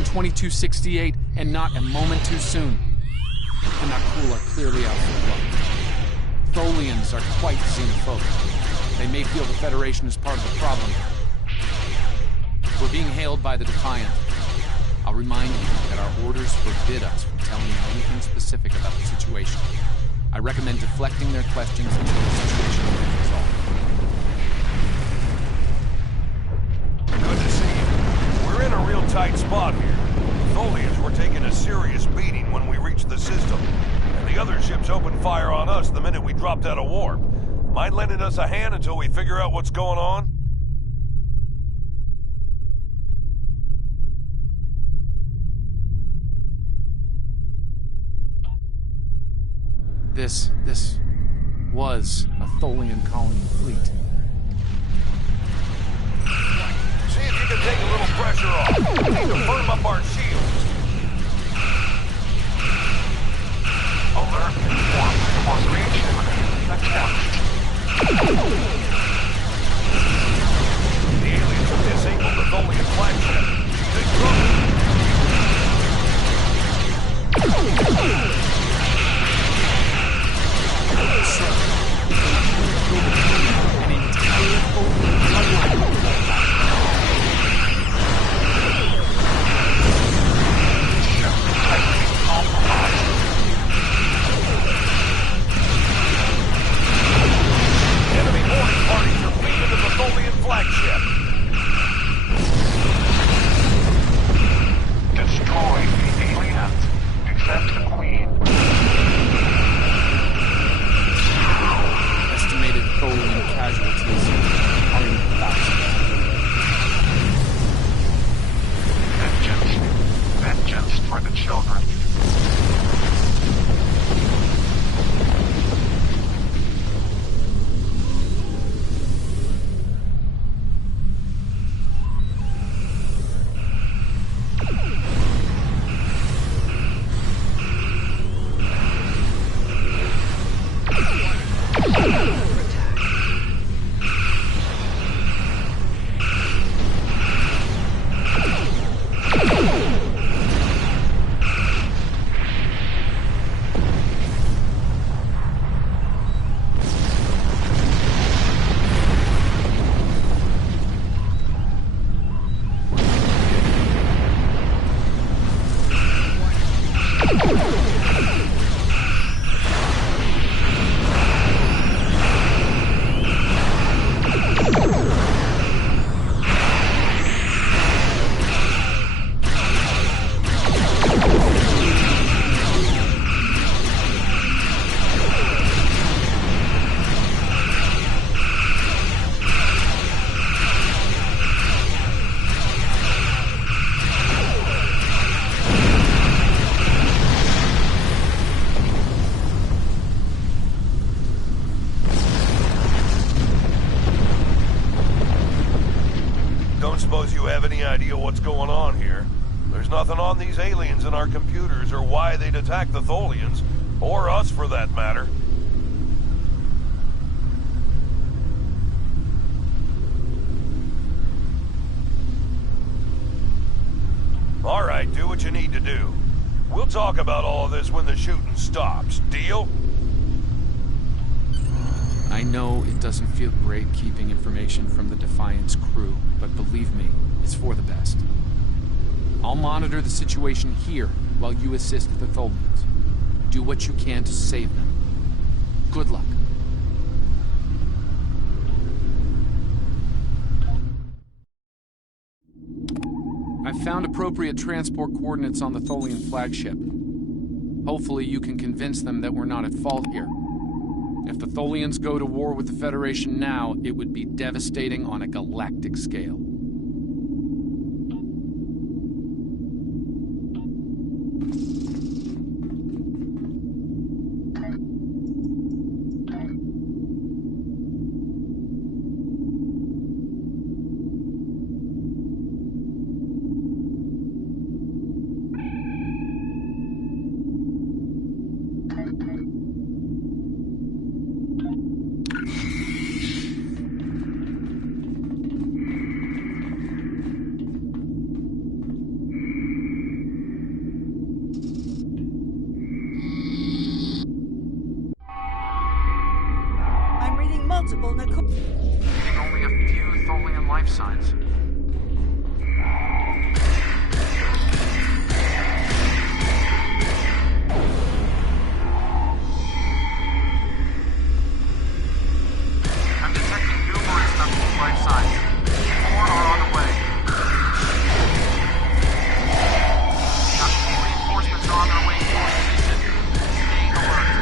2268, and not a moment too soon. And Nakul are clearly out for blood. Tholians are quite xenophobic. They may feel the Federation is part of the problem. We're being hailed by the Defiant. I'll remind you that our orders forbid us from telling you anything specific about the situation. I recommend deflecting their questions until the situation is resolved. Good to see you. We're in a real tight spot here. Tholians were taking a serious beating when we reached the system, and the other ships opened fire on us the minute we dropped out of warp. Mind lending us a hand until we figure out what's going on? This was a Tholian colony fleet. See if you can take a little pressure off. We need to firm up our shields. Alert informed. TOS reached established. The aliens have disabled the Tholian flagship. She's in trouble. An entire Tholian bloodline. Enemy boarding parties are fleeing to the Tholian flagship. Destroy the aliens, except the Queen. Estimated Tholian casualties are in thousands. Vengeance for the children. Suppose you have any idea what's going on here. There's nothing on these aliens in our computers or why they'd attack the Tholians, or us for that matter. All right, do what you need to do. We'll talk about all of this when the shooting stops. Deal? I know it doesn't feel great keeping information from the Defiant's crew, but believe me, it's for the best. I'll monitor the situation here while you assist the Tholians. Do what you can to save them. Good luck. I've found appropriate transport coordinates on the Tholian flagship. Hopefully you can convince them that we're not at fault here. If the Tholians go to war with the Federation now, it would be devastating on a galactic scale. multiple Nakul. Reading only a few Tholian life signs. I'm detecting numerous Nakul life signs. 4 are on the way. Nakul reinforcements are on their way to your position. Stay alert.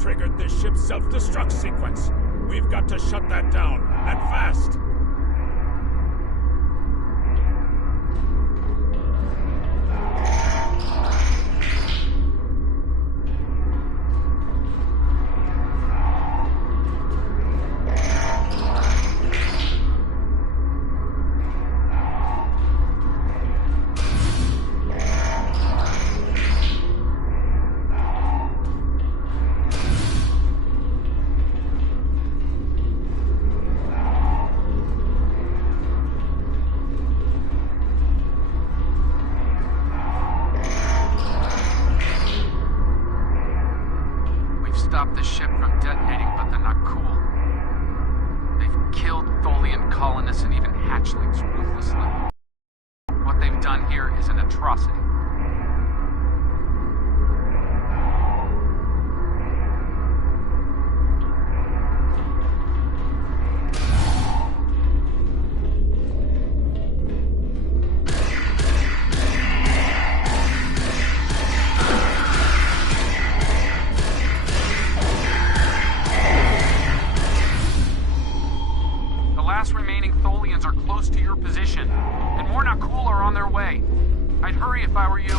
Triggered this ship's self-destruct sequence. We've got to shut that down, and fast! Stop the ship from detonating, but they're not cool. They've killed Tholian colonists and even hatchlings ruthlessly. What they've done here is an atrocity. Remaining Tholians are close to your position, and more Nakul are on their way. I'd hurry if I were you.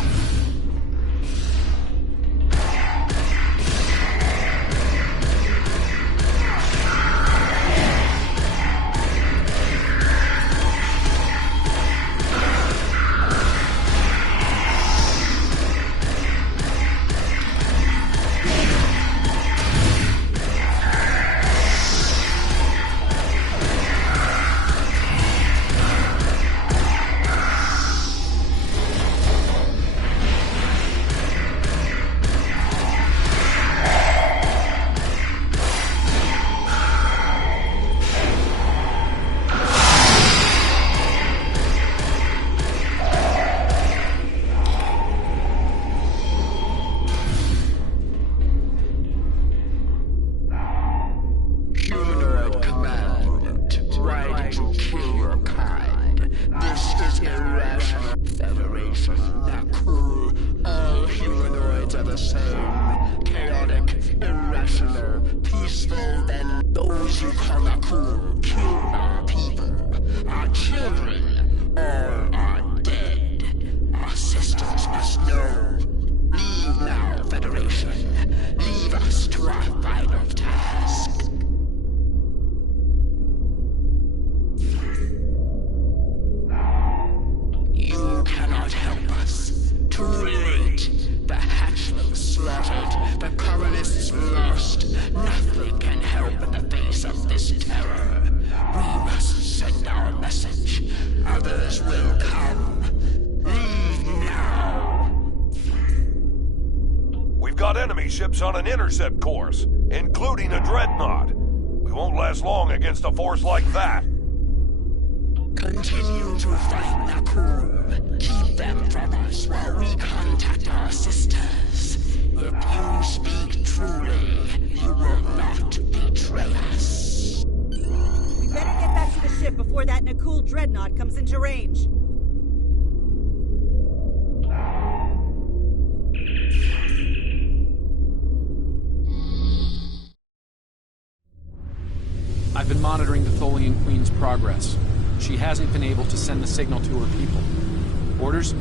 The hatchling slaughtered, the these ships on an intercept course, including a dreadnought. We won't last long against a force like that. Continue to fight Nakul. Keep them from us while we contact our sisters. If you speak truly, you will not betray us. We better get back to the ship before that Nakul dreadnought comes into range. I've been monitoring the Tholian Queen's progress. She hasn't been able to send the signal to her people. Orders?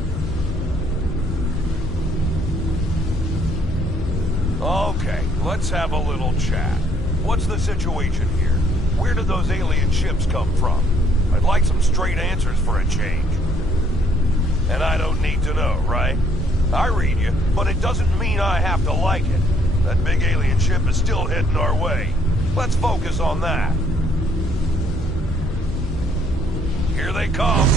Okay, let's have a little chat. What's the situation here? Where did those alien ships come from? I'd like some straight answers for a change. And I don't need to know, right? I read you, but it doesn't mean I have to like it. That big alien ship is still heading our way. Let's focus on that. Here they come.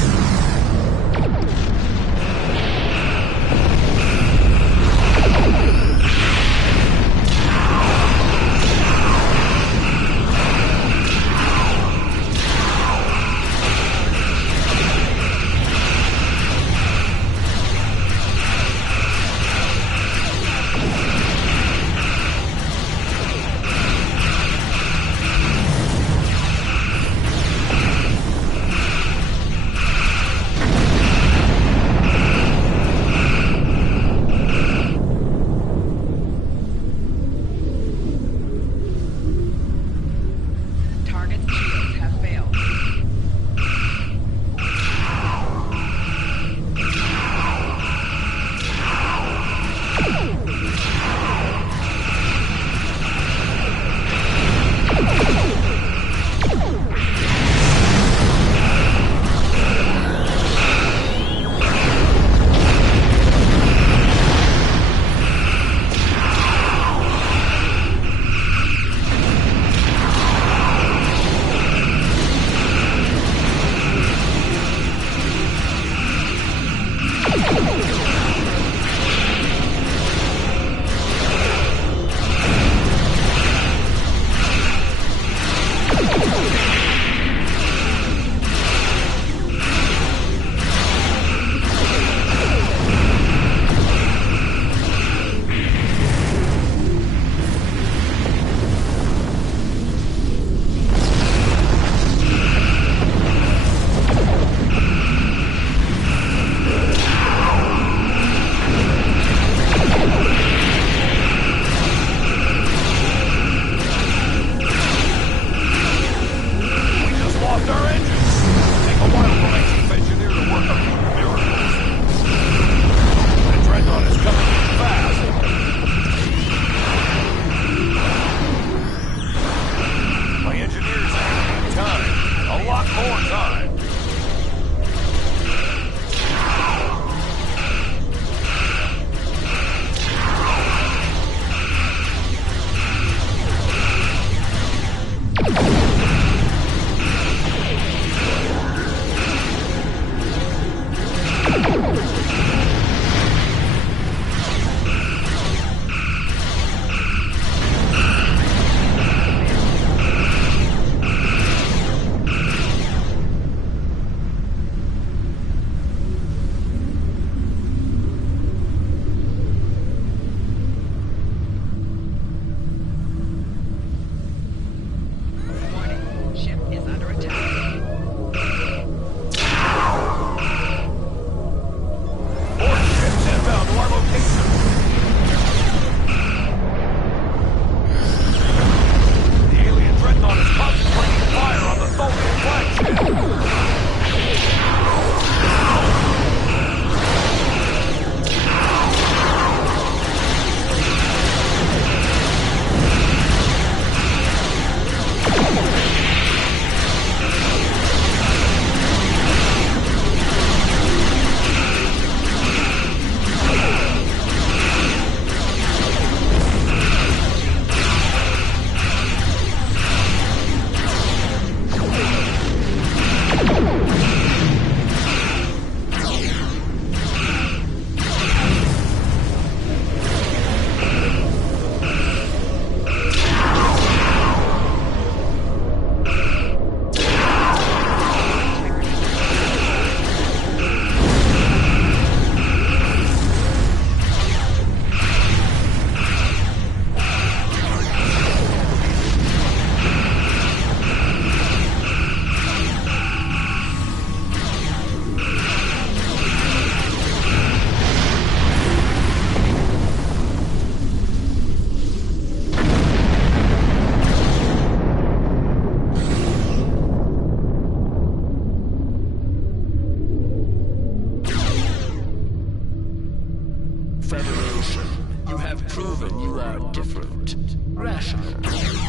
proven you are different, rational.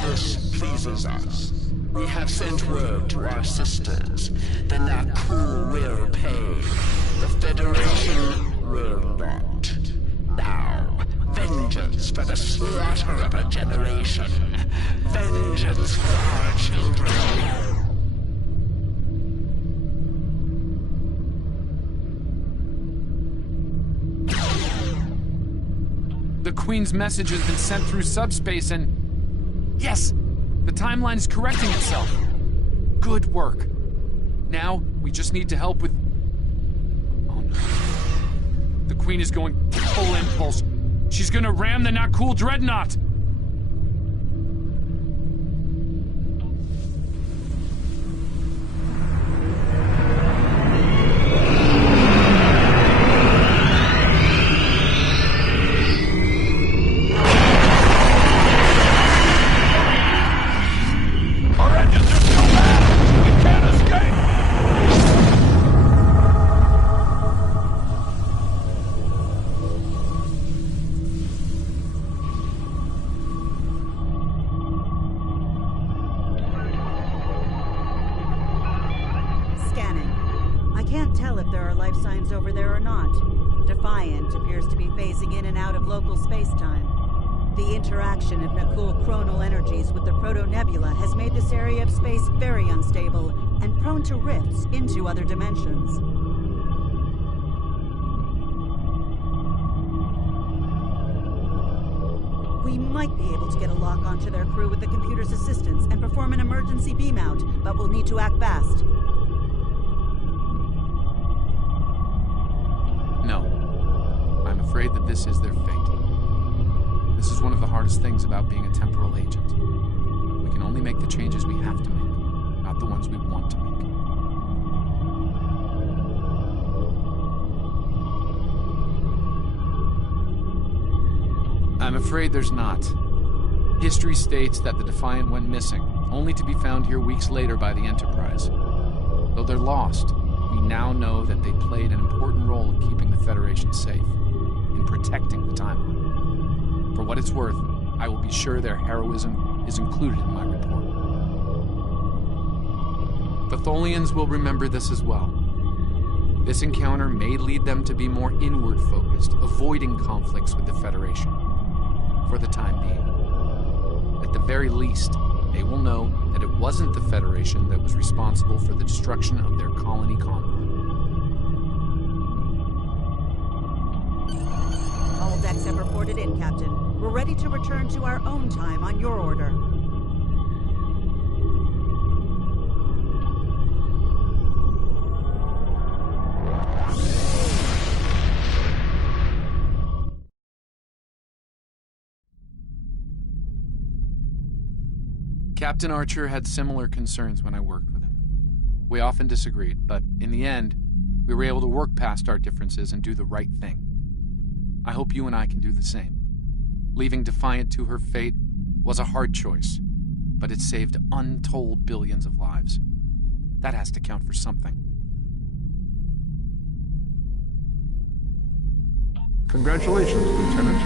This pleases us. We have sent word to our sisters. The Nakul will pay. The Federation will not. Now, vengeance for the slaughter of a generation. Vengeance for our children. The Queen's message has been sent through subspace and... Yes! The timeline is correcting itself. Good work. Now, we just need to help with... Oh no. The Queen is going full impulse. She's gonna ram the Nakul Dreadnought! Interaction of Nakul chronal energies with the proto-nebula has made this area of space very unstable and prone to rifts into other dimensions. We might be able to get a lock onto their crew with the computer's assistance and perform an emergency beam out, but we'll need to act fast. No. I'm afraid that this is their fate. This is one of the hardest things about being a temporal agent. We can only make the changes we have to make, not the ones we want to make. I'm afraid there's not. History states that the Defiant went missing, only to be found here weeks later by the Enterprise. Though they're lost, we now know that they played an important role in keeping the Federation safe, in protecting the timeline. For what it's worth, I will be sure their heroism is included in my report. The Tholians will remember this as well. This encounter may lead them to be more inward-focused, avoiding conflicts with the Federation, for the time being. At the very least, they will know that it wasn't the Federation that was responsible for the destruction of their colony convoy. All decks have reported in, Captain. We're ready to return to our own time on your order. Captain Archer had similar concerns when I worked with him. We often disagreed, but in the end, we were able to work past our differences and do the right thing. I hope you and I can do the same. Leaving Defiant to her fate was a hard choice, but it saved untold billions of lives. That has to count for something. Congratulations, Lieutenant.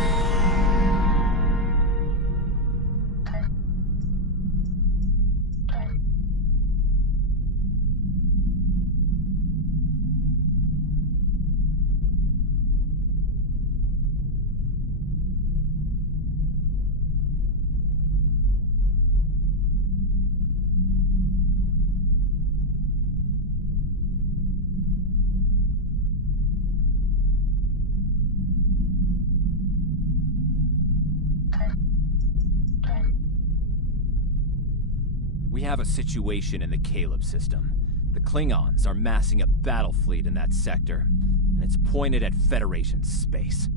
We have a situation in the Caleb system. The Klingons are massing a battle fleet in that sector, and it's pointed at Federation space.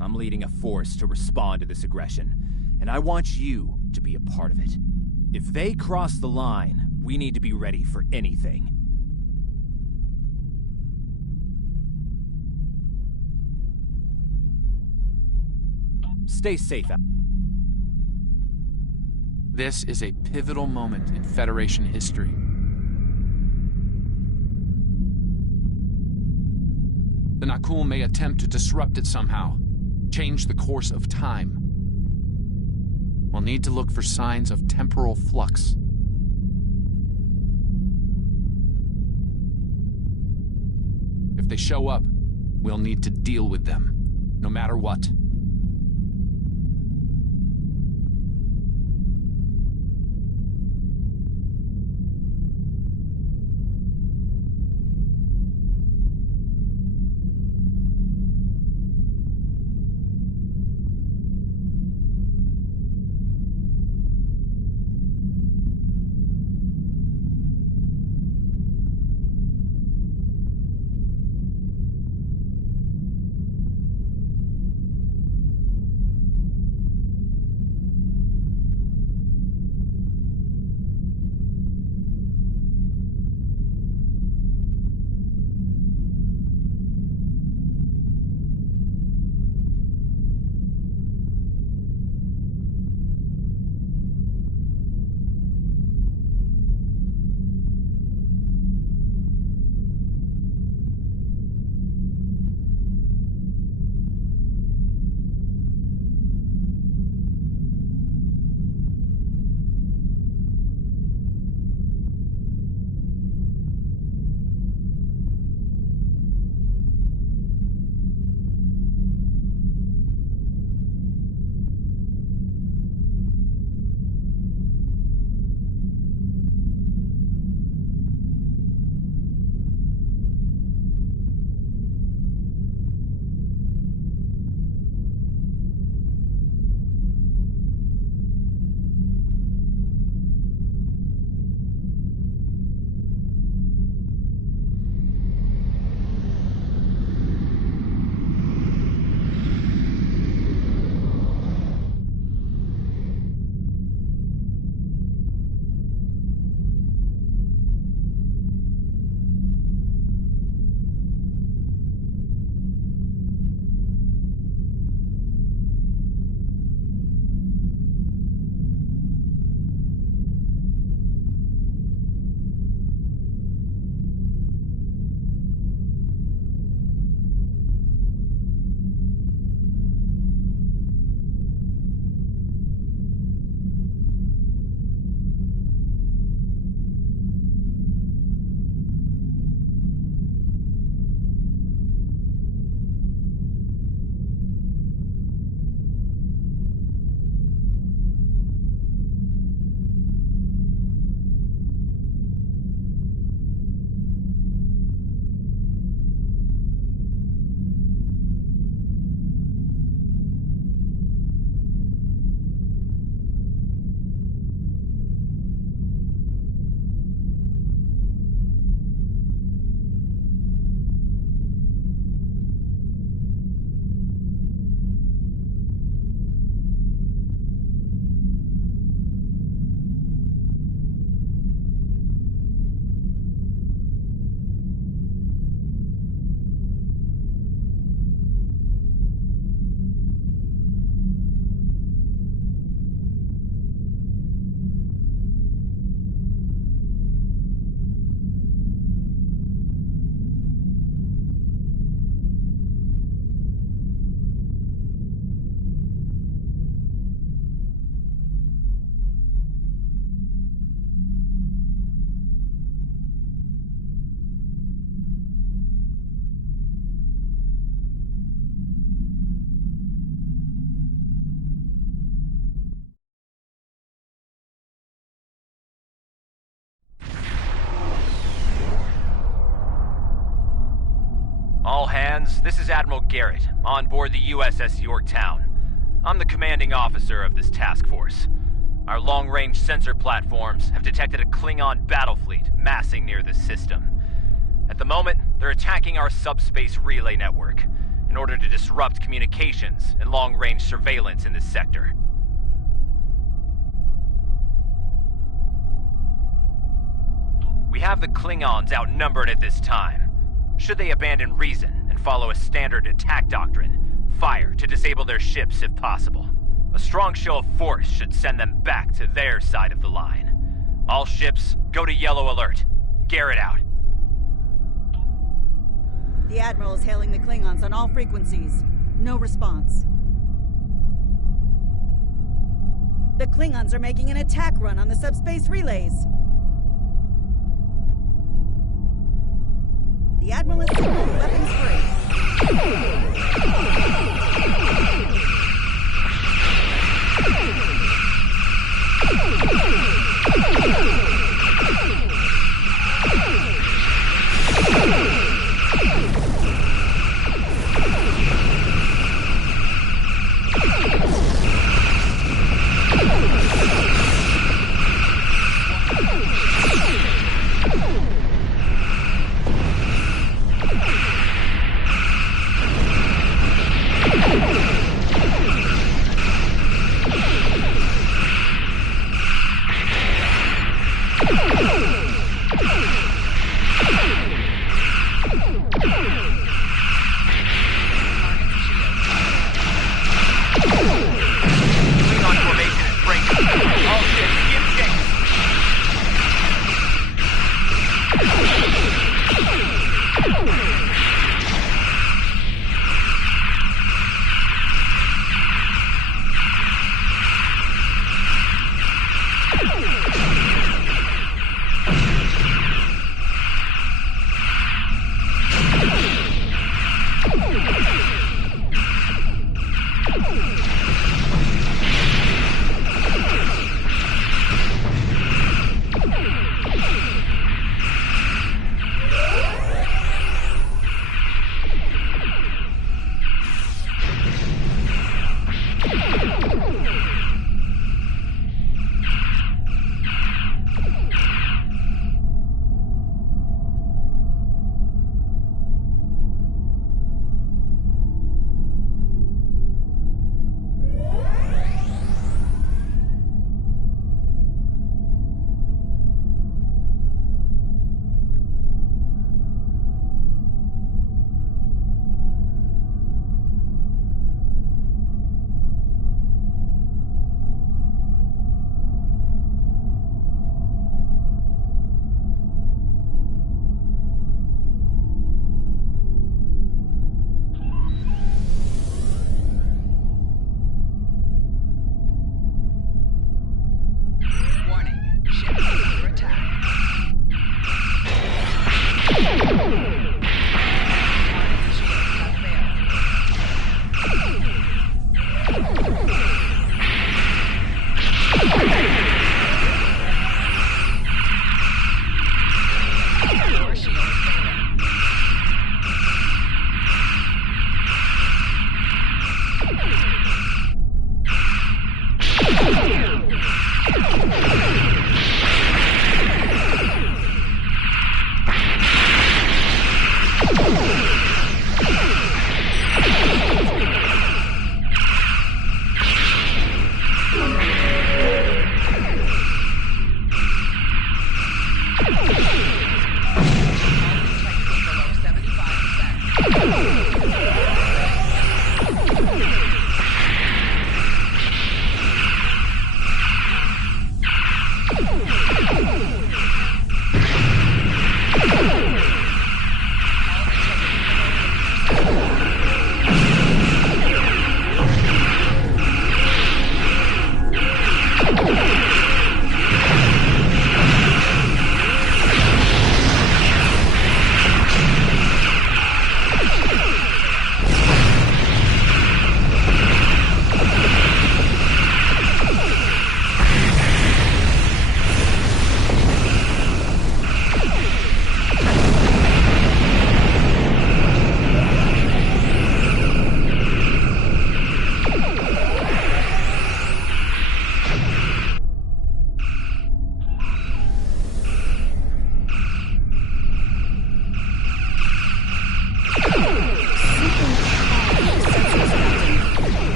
I'm leading a force to respond to this aggression, and I want you to be a part of it. If they cross the line, we need to be ready for anything. Stay safe out. This is a pivotal moment in Federation history. The Nakul may attempt to disrupt it somehow. change the course of time. We'll need to look for signs of temporal flux. If they show up, we'll need to deal with them, no matter what. All hands, this is Admiral Garrett, on board the USS Yorktown. I'm the commanding officer of this task force. Our long-range sensor platforms have detected a Klingon battle fleet massing near the system. At the moment, they're attacking our subspace relay network in order to disrupt communications and long-range surveillance in this sector. We have the Klingons outnumbered at this time. Should they abandon reason and follow a standard attack doctrine, fire to disable their ships if possible. A strong show of force should send them back to their side of the line. All ships, go to yellow alert. Garrett out. The Admiral is hailing the Klingons on all frequencies. No response. The Klingons are making an attack run on the subspace relays. The Admiral has signaled weapons free.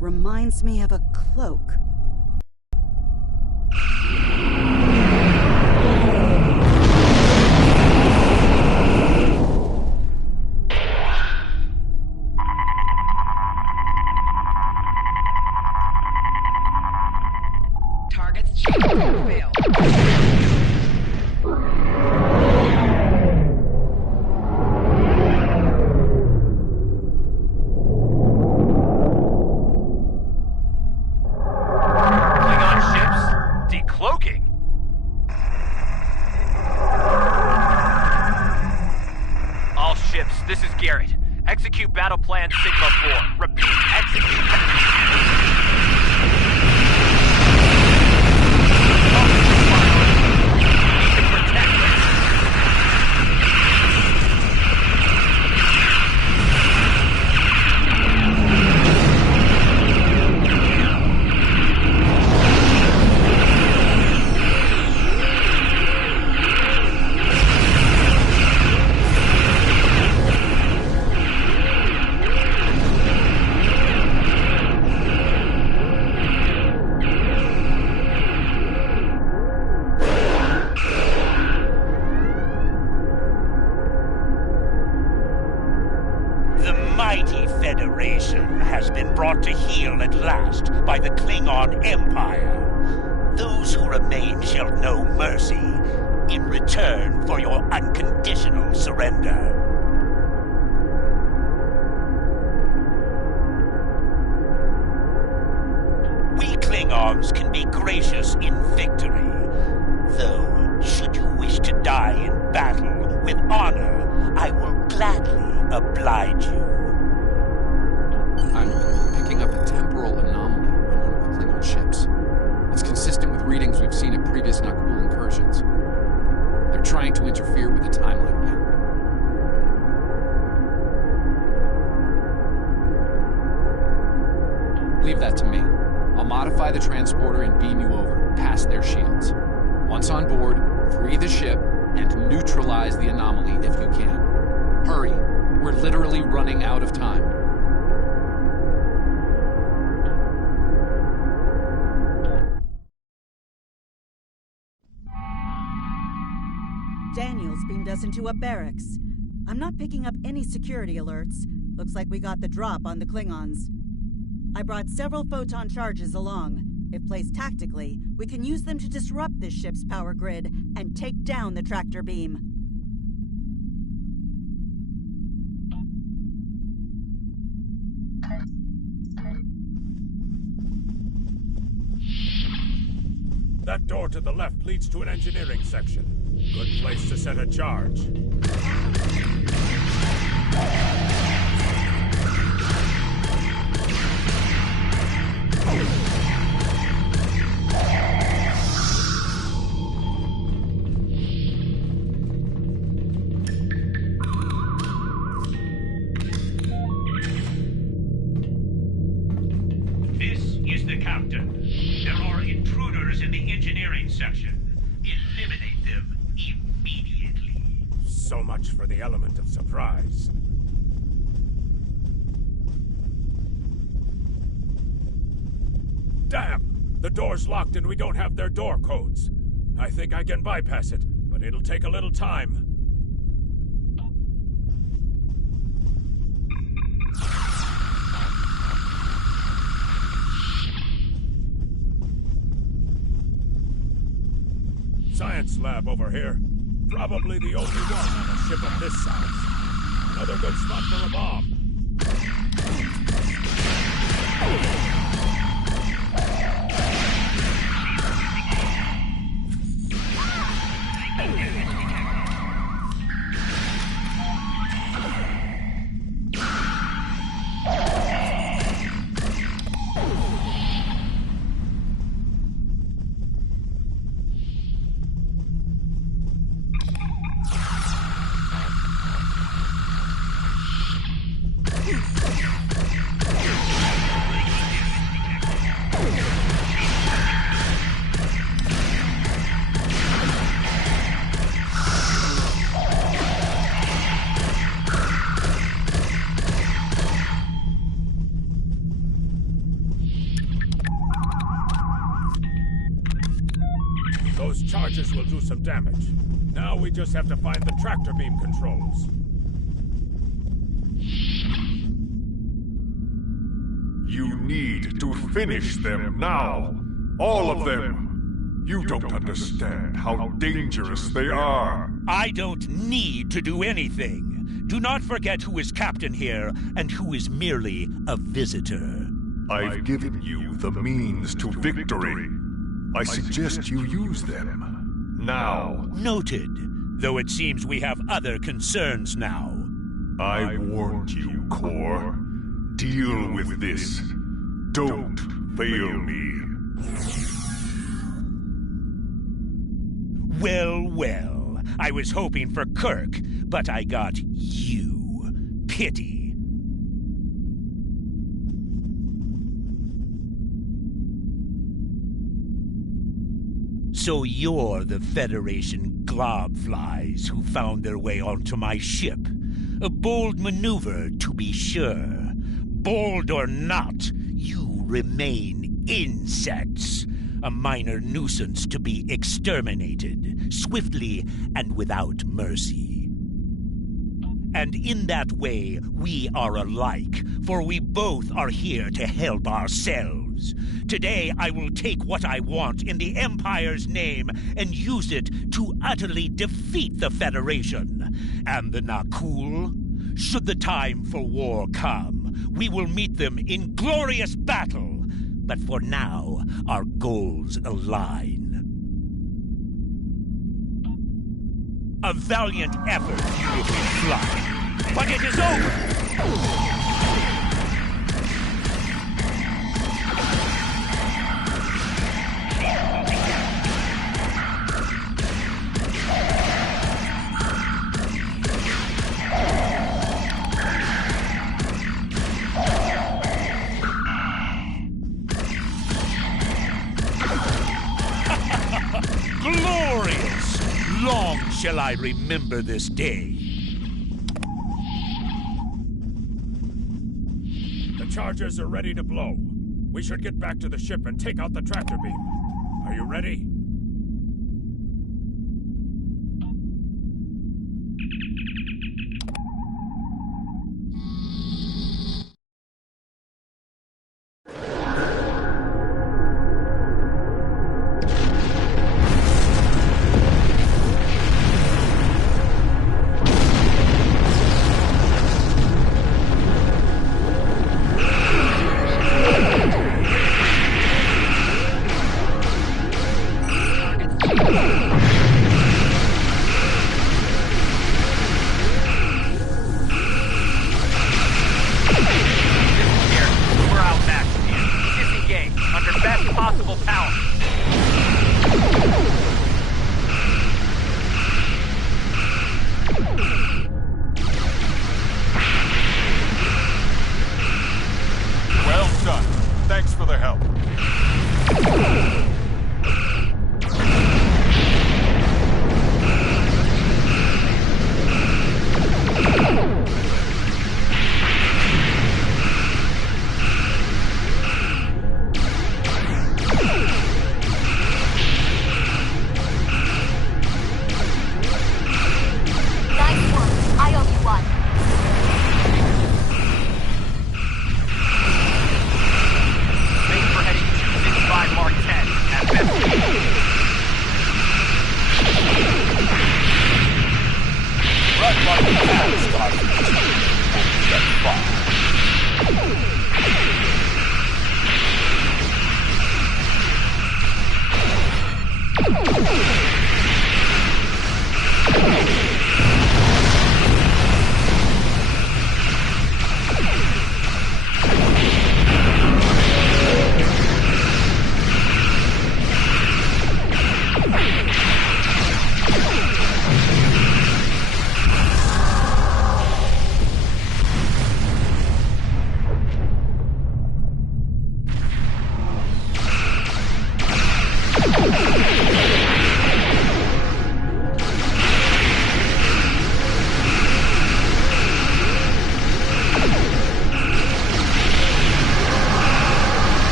Reminds me of a cloak. Target's shield failed. Sigma 4. Repeat, execute brought to heel at last by the Klingon Empire. Those who remain shall know mercy in return for your unconditional surrender. We Klingons can be gracious in victory, though should you wish to die in battle with honor, I will gladly oblige you. I'm picking up a temporal anomaly on one of the Klingon ships. It's consistent with readings we've seen at previous Nakul incursions. They're trying to interfere with the timeline again. Leave that to me. I'll modify the transporter and beam you over, past their shields. Once on board, free the ship and neutralize the anomaly if you can. Hurry. We're literally running out of time. Daniels beamed us into a barracks. I'm not picking up any security alerts. Looks like we got the drop on the Klingons. I brought several photon charges along. If placed tactically, we can use them to disrupt this ship's power grid and take down the tractor beam. That door to the left leads to an engineering section. Good place to set a charge. This is the captain. There are intruders in the engineering section. Eliminate them immediately. So much for the element of surprise. Damn! The door's locked and we don't have their door codes. I think I can bypass it, but it'll take a little time. Science lab over here. Probably the only one on a ship of this size. Another good spot for a bomb. Those charges will do some damage. Now we just have to find the tractor beam controls. You need to finish them now. All of them. You don't understand how dangerous they are. I don't need to do anything. Do not forget who is captain here and who is merely a visitor. I've given you the means to victory. I suggest you use them. Now. Noted. Though it seems we have other concerns now. I warned you, Core. Deal with this. Don't fail me. Well, well. I was hoping for Kirk, but I got you. Pity. So you're the Federation globflies who found their way onto my ship. A bold maneuver, to be sure. Bold or not, you remain insects. A minor nuisance to be exterminated, swiftly and without mercy. And in that way, we are alike, for we both are here to help ourselves. Today, I will take what I want in the Empire's name and use it to utterly defeat the Federation. And the Nakul? Should the time for war come, we will meet them in glorious battle. But for now, our goals align. A valiant effort, European fly, but it is over! Glorious! Long shall I remember this day. The charges are ready to blow. We should get back to the ship and take out the tractor beam. Are you ready?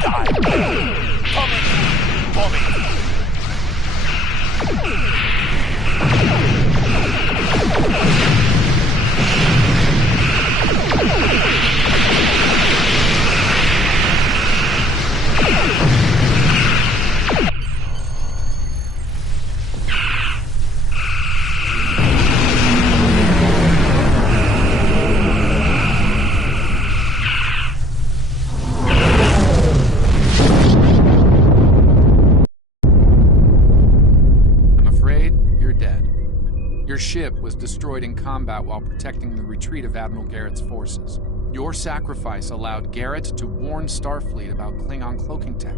Die! Coming for me! Your ship was destroyed in combat while protecting the retreat of Admiral Garrett's forces. Your sacrifice allowed Garrett to warn Starfleet about Klingon cloaking tech.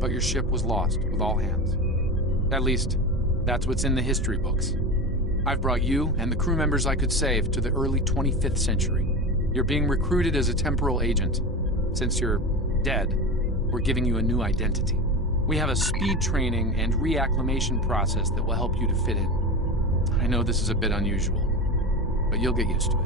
But your ship was lost with all hands. At least, that's what's in the history books. I've brought you and the crew members I could save to the early 25th century. You're being recruited as a temporal agent. Since you're dead, we're giving you a new identity. We have a speed training and reacclimation process that will help you to fit in. I know this is a bit unusual, but you'll get used to it.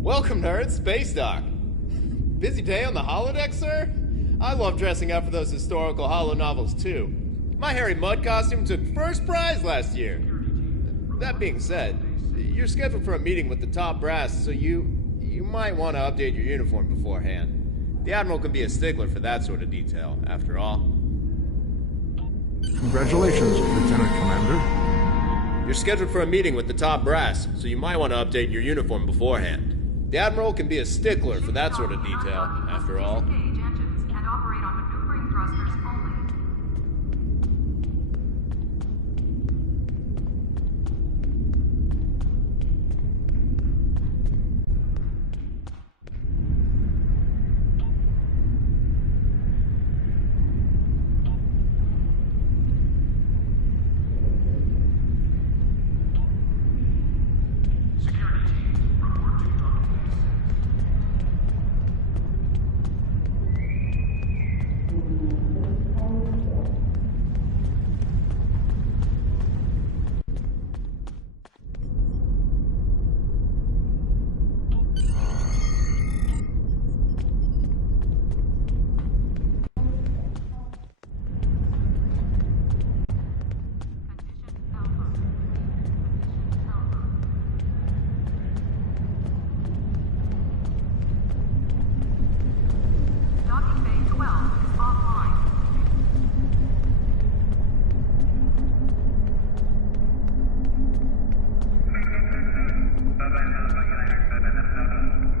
Welcome, nerds. Space Dock. Busy day on the holodeck, sir? I love dressing up for those historical holo novels, too. My Harry Mudd costume took first prize last year. That being said, you're scheduled for a meeting with the top brass, so you might want to update your uniform beforehand. The Admiral can be a stickler for that sort of detail, after all. Congratulations, Lieutenant Commander. You're scheduled for a meeting with the top brass, so you might want to update your uniform beforehand. The Admiral can be a stickler for that sort of detail, after all.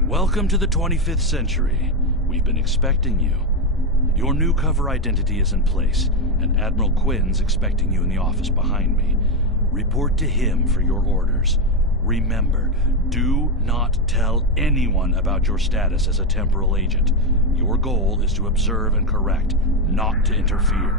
Welcome to the 25th century. We've been expecting you. Your new cover identity is in place, and Admiral Quinn's expecting you in the office behind me. Report to him for your orders. Remember, do not tell anyone about your status as a temporal agent. Your goal is to observe and correct, not to interfere.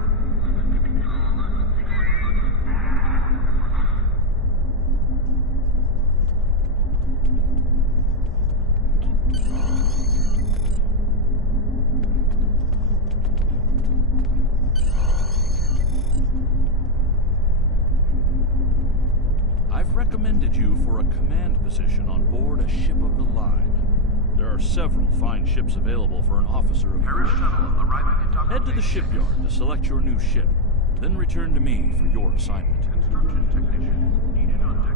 Recommended you for a command position on board a ship of the line. There are several fine ships available for an officer of your ship. Head to the shipyard to select your new ship, then return to me for your assignment. Construction technician needed on deck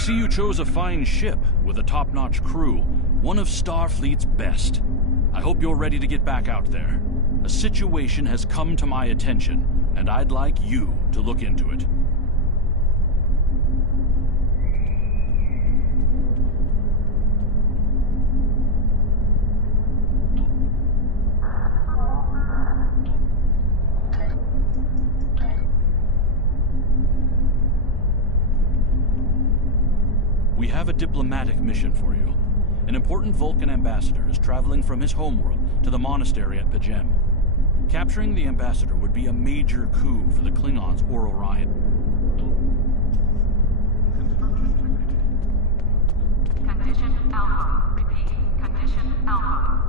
see you chose a fine ship with a top-notch crew, one of Starfleet's best. I hope you're ready to get back out there. A situation has come to my attention, and I'd like you to look into it. We have a diplomatic mission for you. An important Vulcan ambassador is traveling from his homeworld to the monastery at Pajem. Capturing the ambassador would be a major coup for the Klingons or Orion. Condition Alpha. Repeat. Condition Alpha.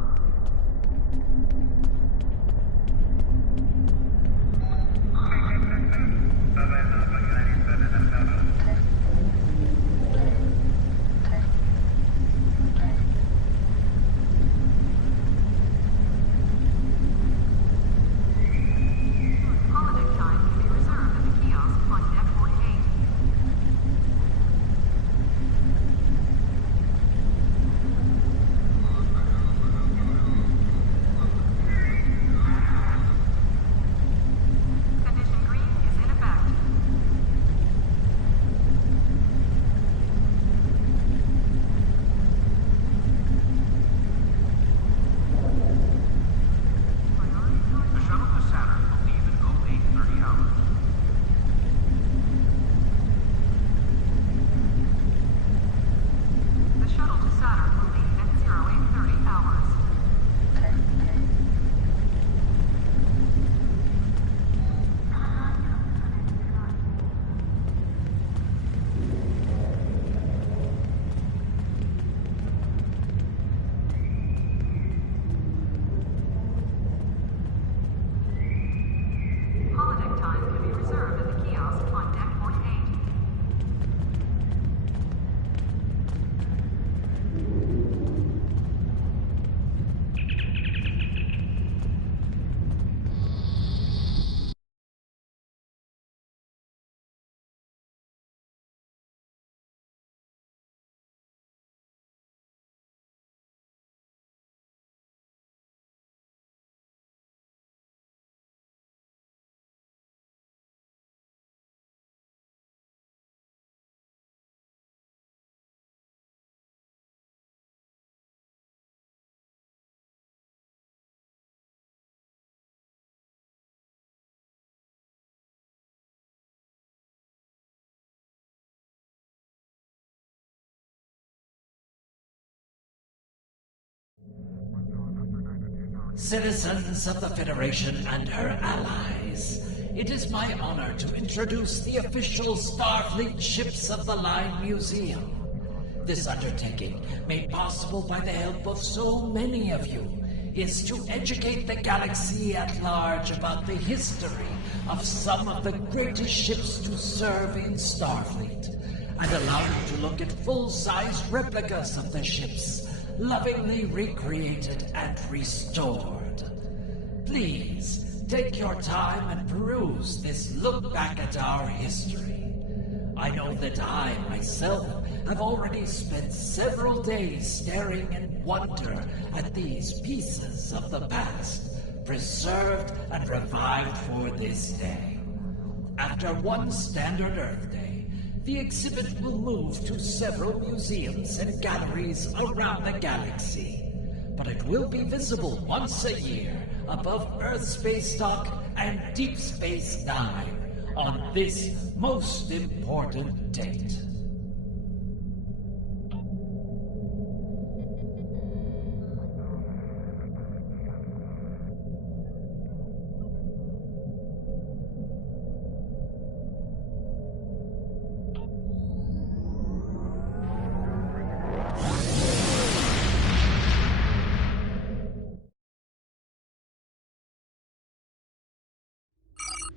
Citizens of the Federation and her allies, it is my honor to introduce the official Starfleet Ships of the Line Museum. This undertaking, made possible by the help of so many of you, is to educate the galaxy at large about the history of some of the greatest ships to serve in Starfleet, and allow you to look at full-size replicas of the ships, lovingly recreated and restored. Please, take your time and peruse this look back at our history. I know that I, myself, have already spent several days staring in wonder at these pieces of the past, preserved and revived for this day. After one standard Earth Day, the exhibit will move to several museums and galleries around the galaxy, but it will be visible once a year above Earth Space Dock and Deep Space Nine on this most important date.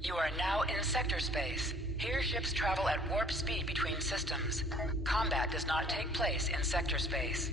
You are now in sector space. Here ships travel at warp speed between systems. Combat does not take place in sector space.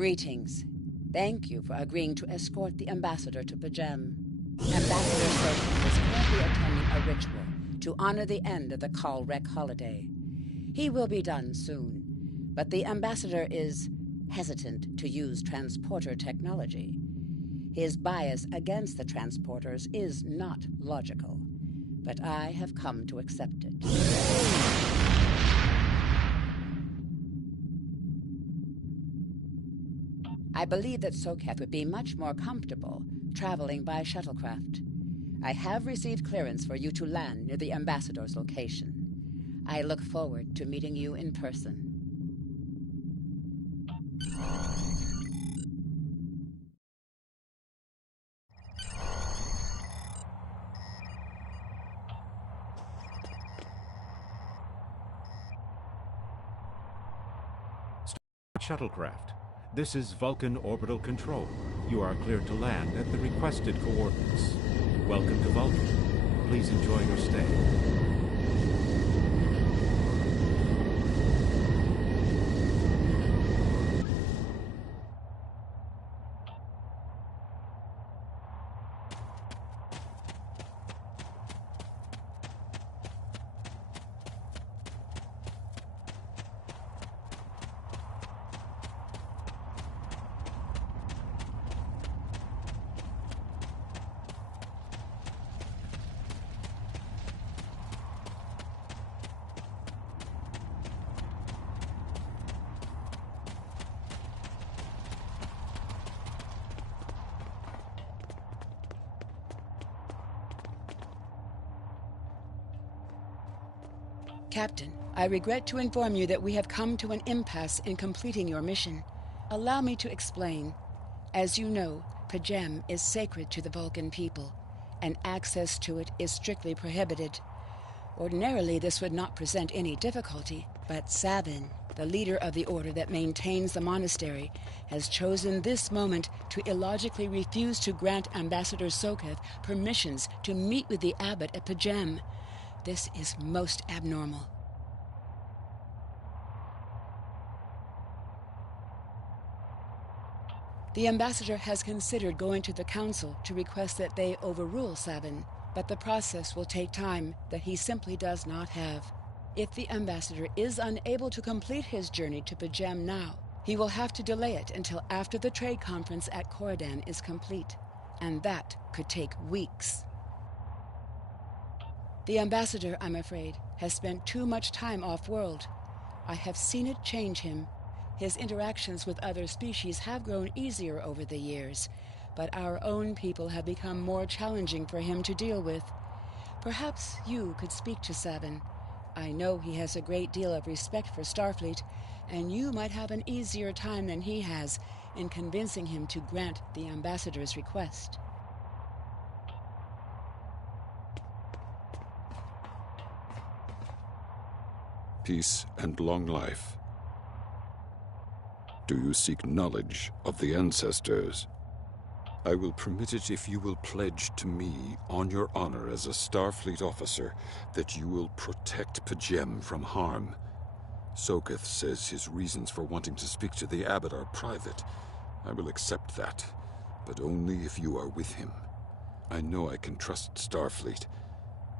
Greetings. Thank you for agreeing to escort the ambassador to Pajem. Ambassador Sophie is currently attending a ritual to honor the end of the Kalrek holiday. He will be done soon, but the ambassador is hesitant to use transporter technology. His bias against the transporters is not logical, but I have come to accept it. I believe that Soketh would be much more comfortable traveling by shuttlecraft. I have received clearance for you to land near the ambassador's location. I look forward to meeting you in person. Shuttlecraft. This is Vulcan Orbital Control. You are cleared to land at the requested coordinates. Welcome to Vulcan. Please enjoy your stay. Captain, I regret to inform you that we have come to an impasse in completing your mission. Allow me to explain. As you know, Pajem is sacred to the Vulcan people, and access to it is strictly prohibited. Ordinarily, this would not present any difficulty, but Savin, the leader of the order that maintains the monastery, has chosen this moment to illogically refuse to grant Ambassador Soketh permissions to meet with the abbot at Pajem. This is most abnormal. The ambassador has considered going to the council to request that they overrule Savin, but the process will take time that he simply does not have. If the ambassador is unable to complete his journey to Pajem now, he will have to delay it until after the trade conference at Corridan is complete, and that could take weeks. The ambassador, I'm afraid, has spent too much time off-world. I have seen it change him. His interactions with other species have grown easier over the years, but our own people have become more challenging for him to deal with. Perhaps you could speak to Savin. I know he has a great deal of respect for Starfleet, and you might have an easier time than he has in convincing him to grant the ambassador's request. Peace and long life. Do you seek knowledge of the ancestors? I will permit it if you will pledge to me, on your honor as a Starfleet officer, that you will protect Pajem from harm. Soketh says his reasons for wanting to speak to the abbot are private. I will accept that, but only if you are with him. I know I can trust Starfleet.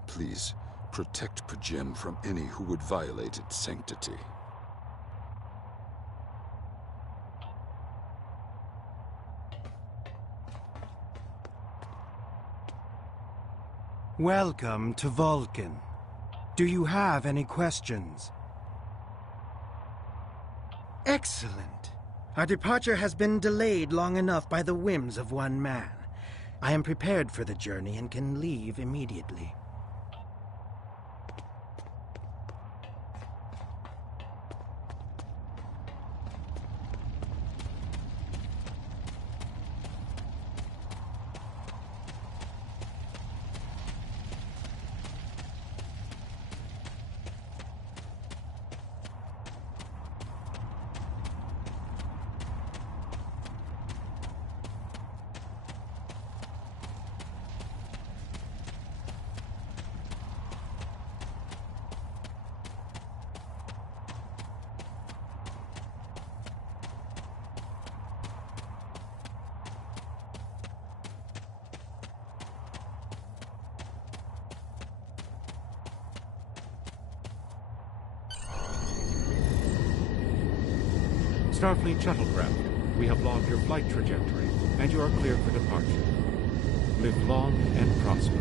Please, protect Pajem from any who would violate its sanctity. Welcome to Vulcan. Do you have any questions? Excellent. Our departure has been delayed long enough by the whims of one man. I am prepared for the journey and can leave immediately. Starfleet shuttlecraft, we have logged your flight trajectory, and you are cleared for departure. Live long and prosper.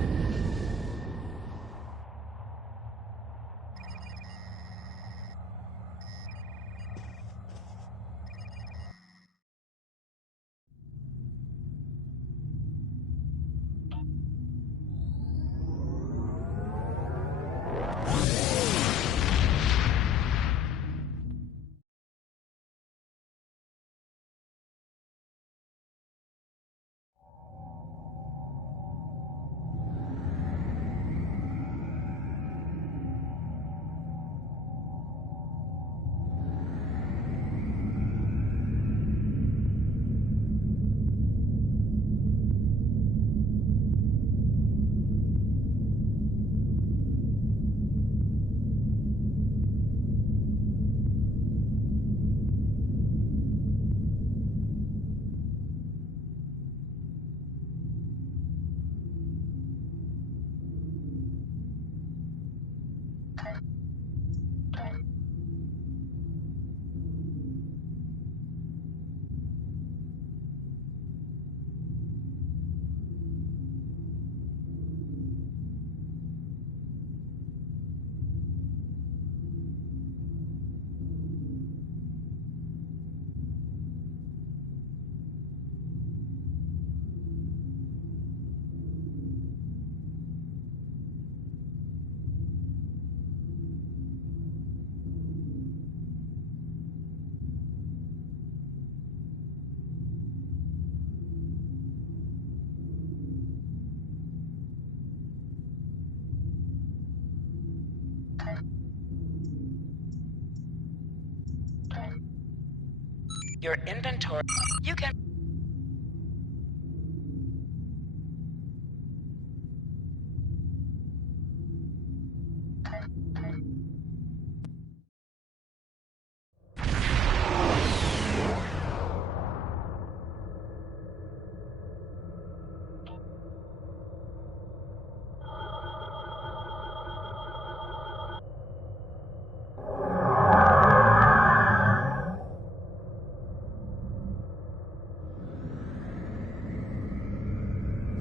Your inventory. You can.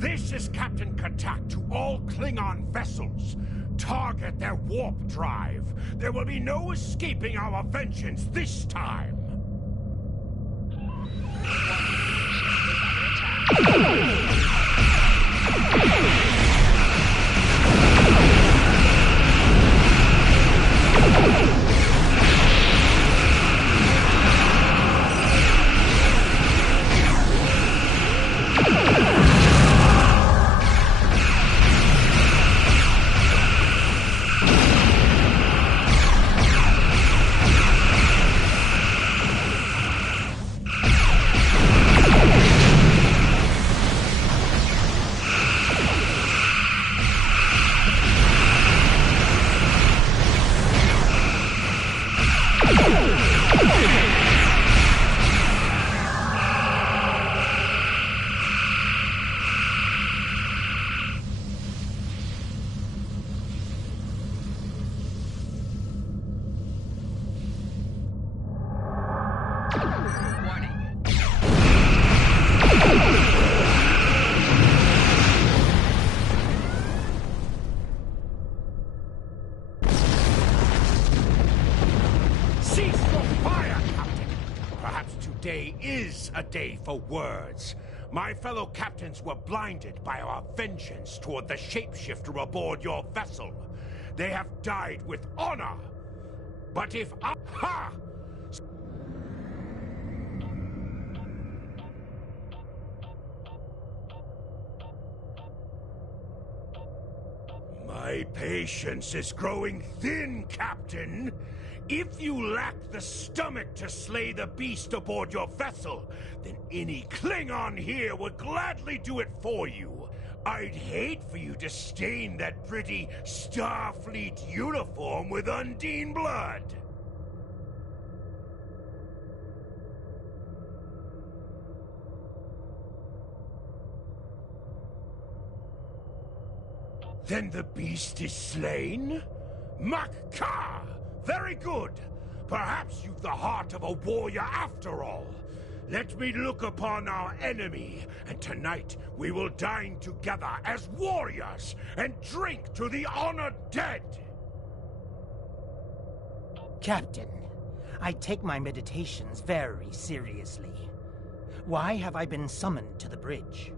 This is Captain Katak to all Klingon vessels. Target their warp drive. There will be no escaping our vengeance this time. Today is a day for words. My fellow captains were blinded by our vengeance toward the shapeshifter aboard your vessel. They have died with honor. But if I... Ha! My patience is growing thin, Captain. If you lack the stomach to slay the beast aboard your vessel, then any Klingon here would gladly do it for you. I'd hate for you to stain that pretty Starfleet uniform with Undine blood. Then the beast is slain? Makka! Very good! Perhaps you've the heart of a warrior after all. Let me look upon our enemy, and tonight we will dine together as warriors and drink to the honored dead. Captain, I take my meditations very seriously. Why have I been summoned to the bridge?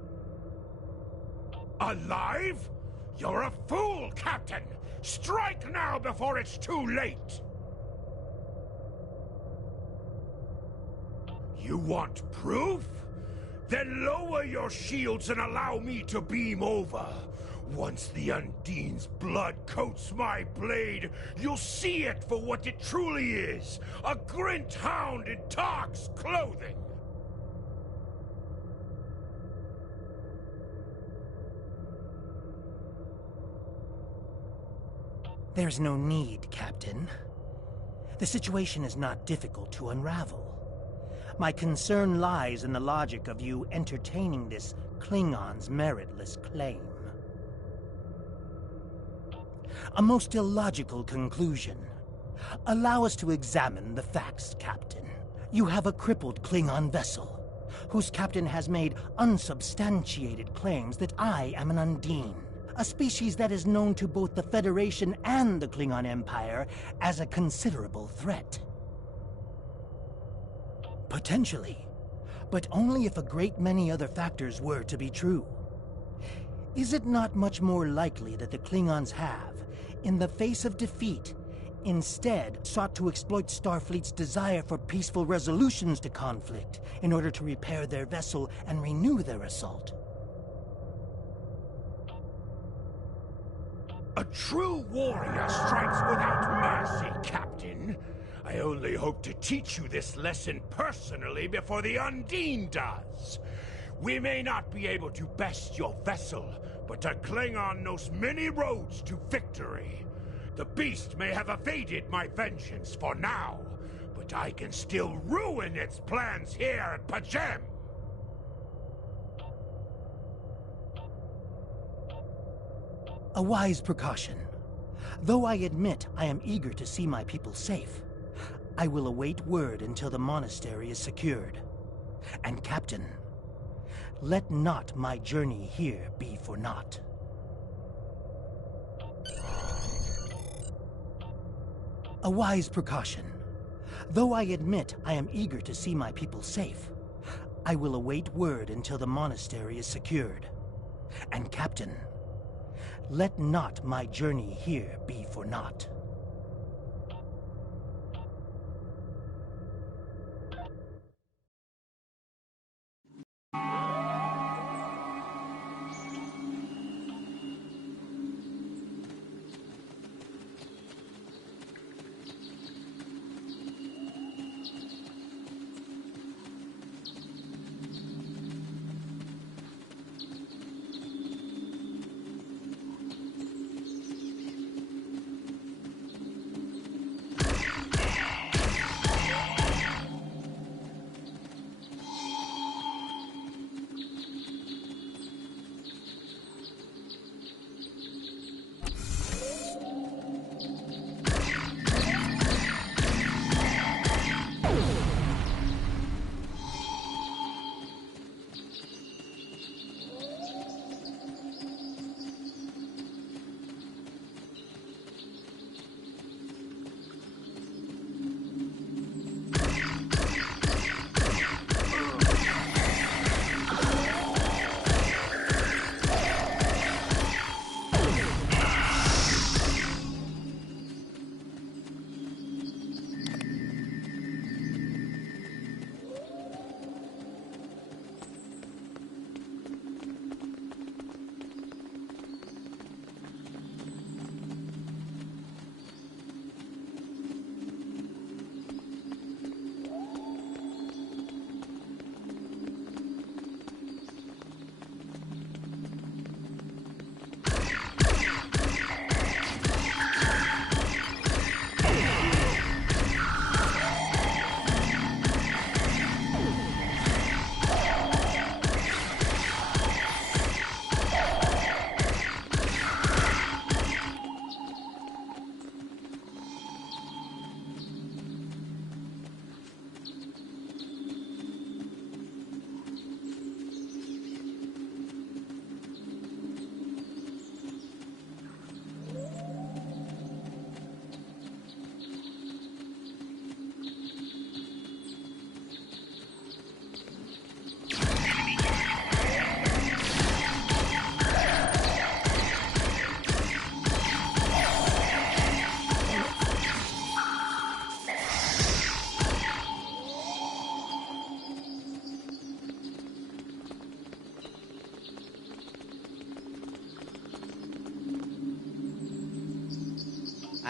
Alive? You're a fool, Captain! Strike now before it's too late! You want proof? Then lower your shields and allow me to beam over. Once the Undine's blood coats my blade, you'll see it for what it truly is. A Grint hound in Tark's clothing. There's no need, Captain. The situation is not difficult to unravel. My concern lies in the logic of you entertaining this Klingon's meritless claim. A most illogical conclusion. Allow us to examine the facts, Captain. You have a crippled Klingon vessel, whose captain has made unsubstantiated claims that I am an Undine, a species that is known to both the Federation and the Klingon Empire as a considerable threat. Potentially, but only if a great many other factors were to be true. Is it not much more likely that the Klingons have, in the face of defeat, instead sought to exploit Starfleet's desire for peaceful resolutions to conflict in order to repair their vessel and renew their assault? A true warrior strikes without mercy, Captain. I only hope to teach you this lesson personally before the Undine does. We may not be able to best your vessel, but a Klingon knows many roads to victory. The beast may have evaded my vengeance for now, but I can still ruin its plans here at Pajem. A wise precaution. Though I admit I am eager to see my people safe, I will await word until the monastery is secured. And Captain, let not my journey here be for naught. A wise precaution. Though I admit I am eager to see my people safe, I will await word until the monastery is secured. And Captain, let not my journey here be for naught.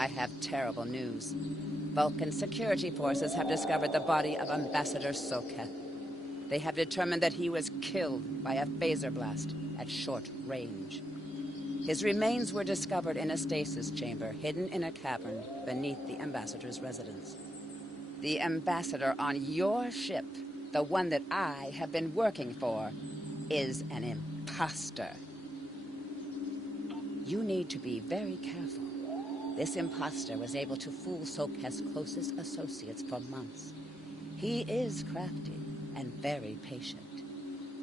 I have terrible news. Vulcan security forces have discovered the body of Ambassador Soketh. They have determined that he was killed by a phaser blast at short range. His remains were discovered in a stasis chamber hidden in a cavern beneath the Ambassador's residence. The Ambassador on your ship, the one that I have been working for, is an imposter. You need to be very careful. This imposter was able to fool Soketh's closest associates for months. He is crafty and very patient.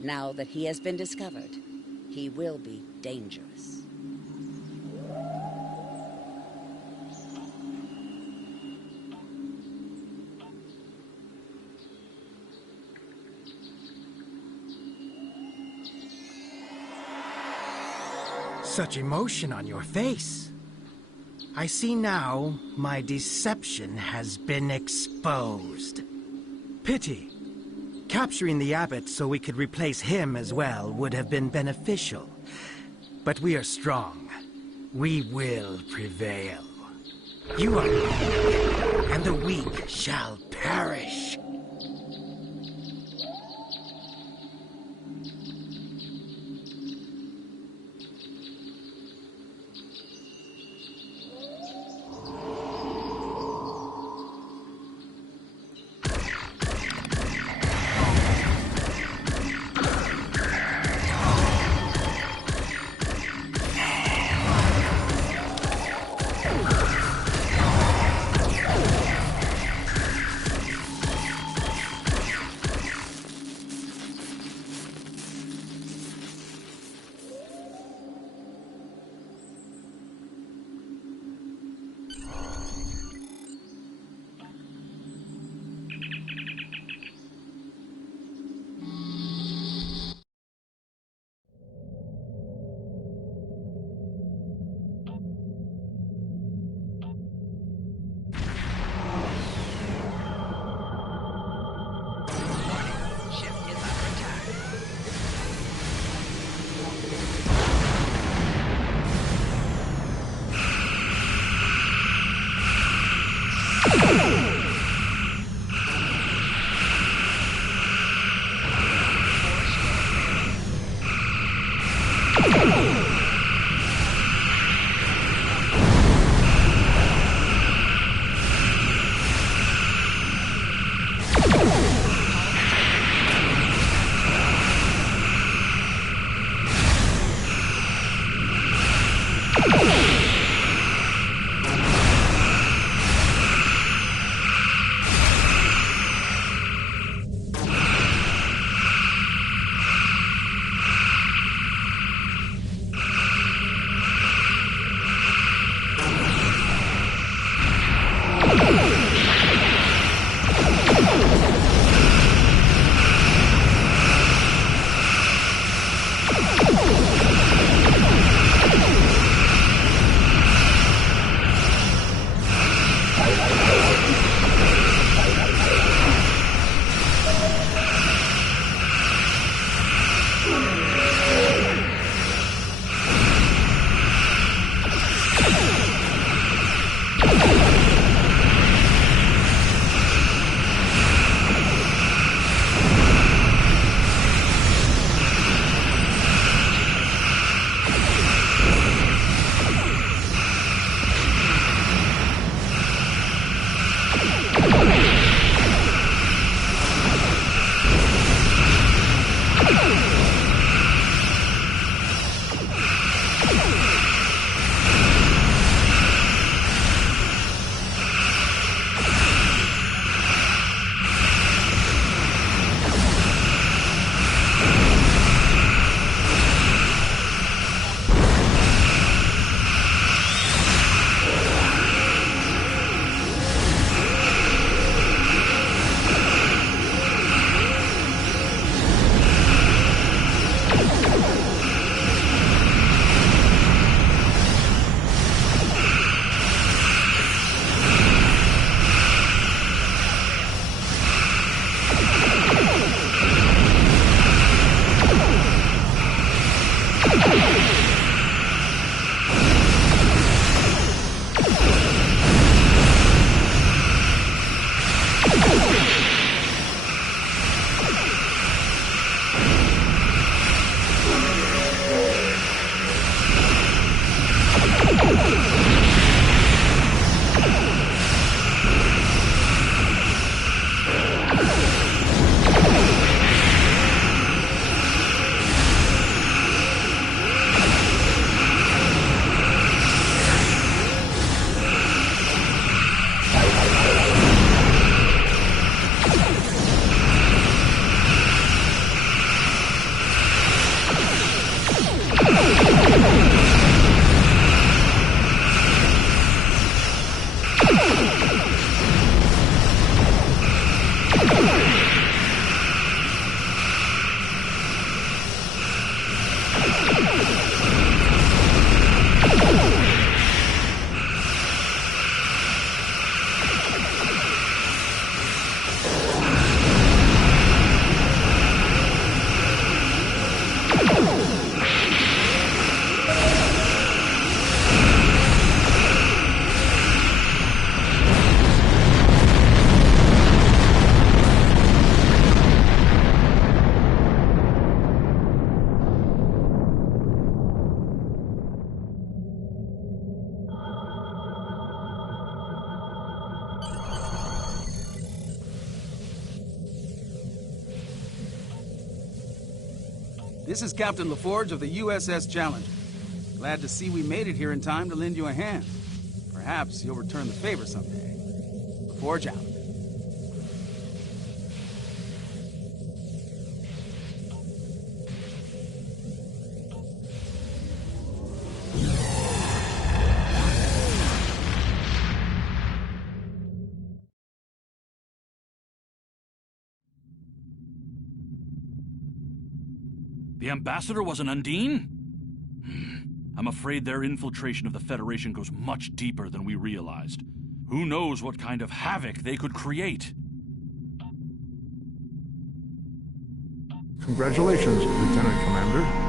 Now that he has been discovered, he will be dangerous. Such emotion on your face. I see now my deception has been exposed. Pity. Capturing the abbot so we could replace him as well would have been beneficial. But we are strong. We will prevail. You are weak, and the weak shall perish. This is Captain LaForge of the USS Challenger. Glad to see we made it here in time to lend you a hand. Perhaps you'll return the favor someday. LaForge out. The ambassador was an Undine? I'm afraid their infiltration of the Federation goes much deeper than we realized. Who knows what kind of havoc they could create? Congratulations, Lieutenant Commander.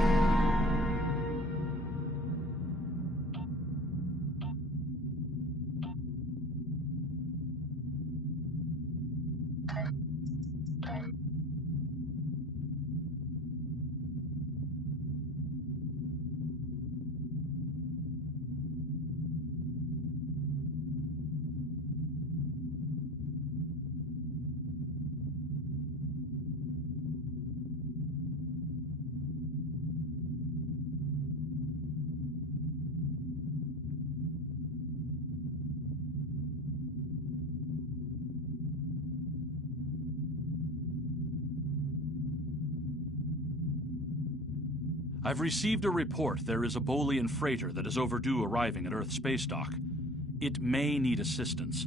I've received a report there is a Bolian freighter that is overdue arriving at Earth space dock. It may need assistance.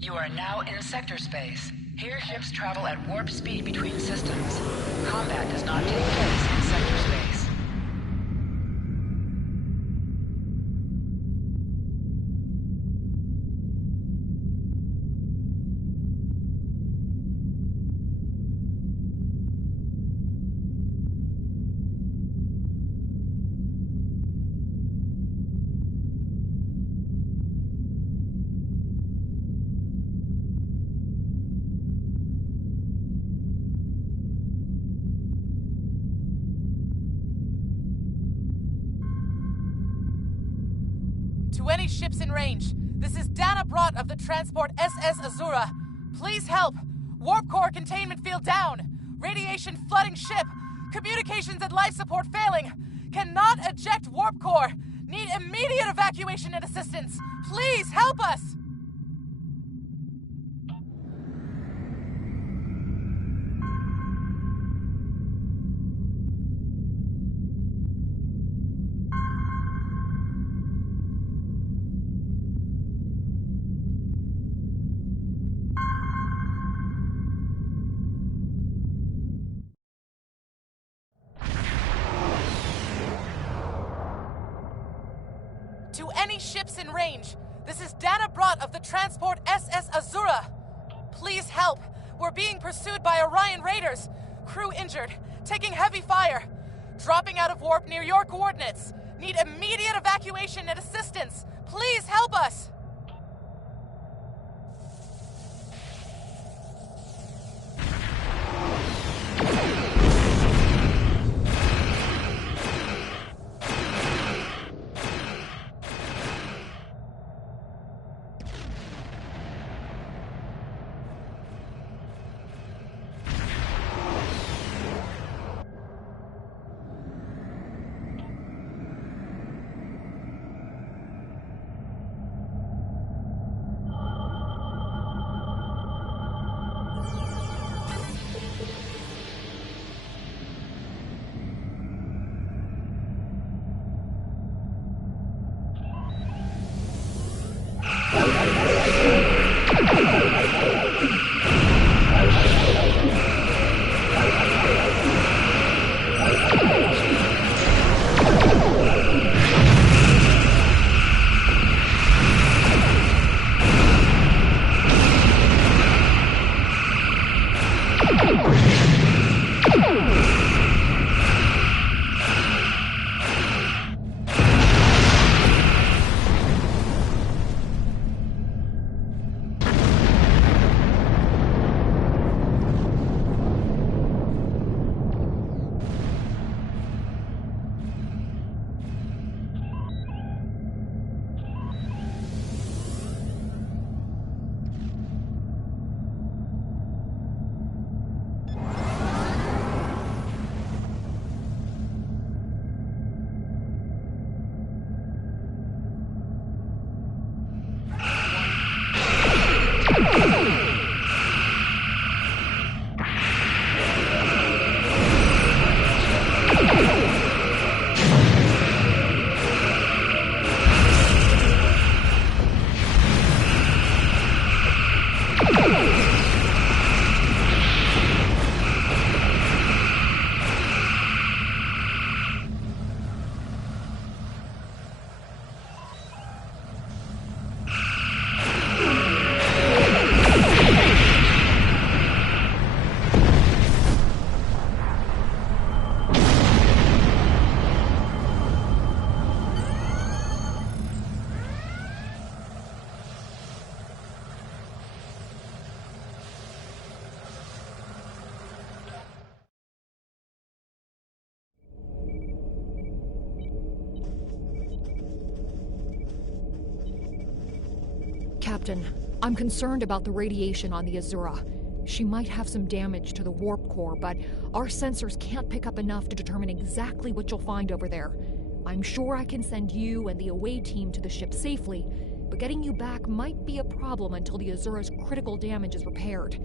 You are now in sector space. Here ships travel at warp speed between systems. Combat does not take place in sector space. To any ships in range, this is Dana Brott of the transport SS Azura. Please help. Warp core containment field down. Radiation flooding ship. Communications and life support failing. Cannot eject warp core. Need immediate evacuation and assistance. Please help us. To any ships in range, this is Dana Brott of the transport SS Azura. Please help. We're being pursued by Orion raiders. Crew injured, taking heavy fire. Dropping out of warp near your coordinates. Need immediate evacuation and assistance. Please help us. Captain, I'm concerned about the radiation on the Azura. She might have some damage to the warp core, but our sensors can't pick up enough to determine exactly what you'll find over there. I'm sure I can send you and the away team to the ship safely, but getting you back might be a problem until the Azura's critical damage is repaired.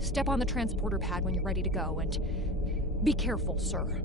Step on the transporter pad when you're ready to go, and be careful, sir.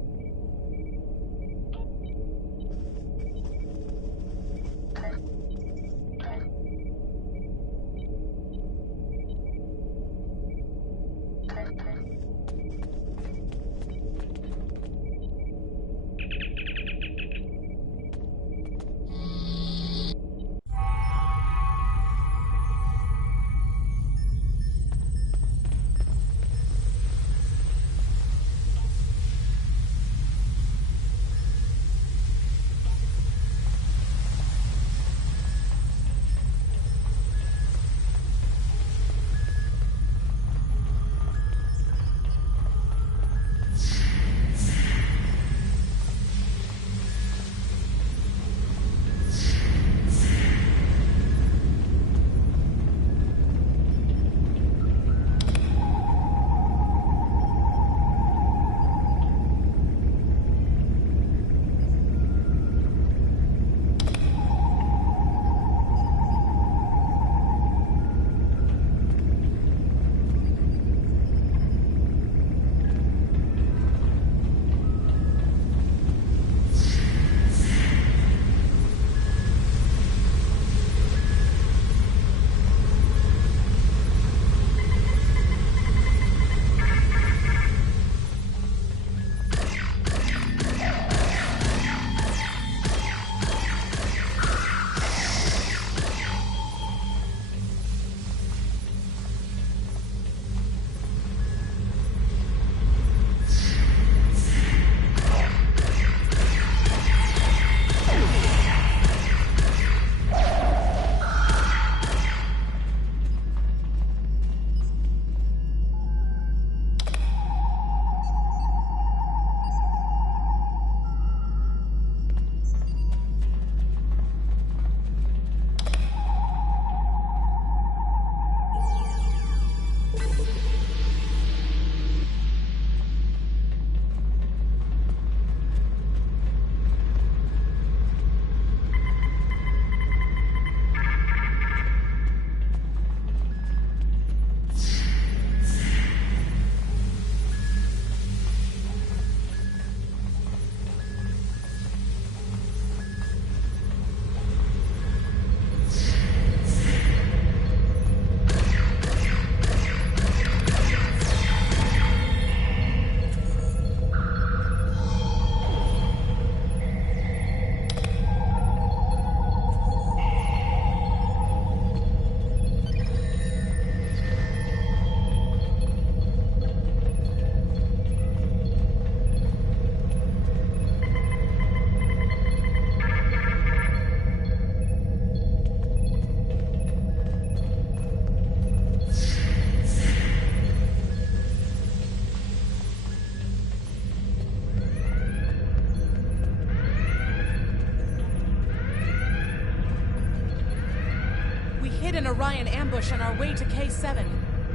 An Orion ambush on our way to K7.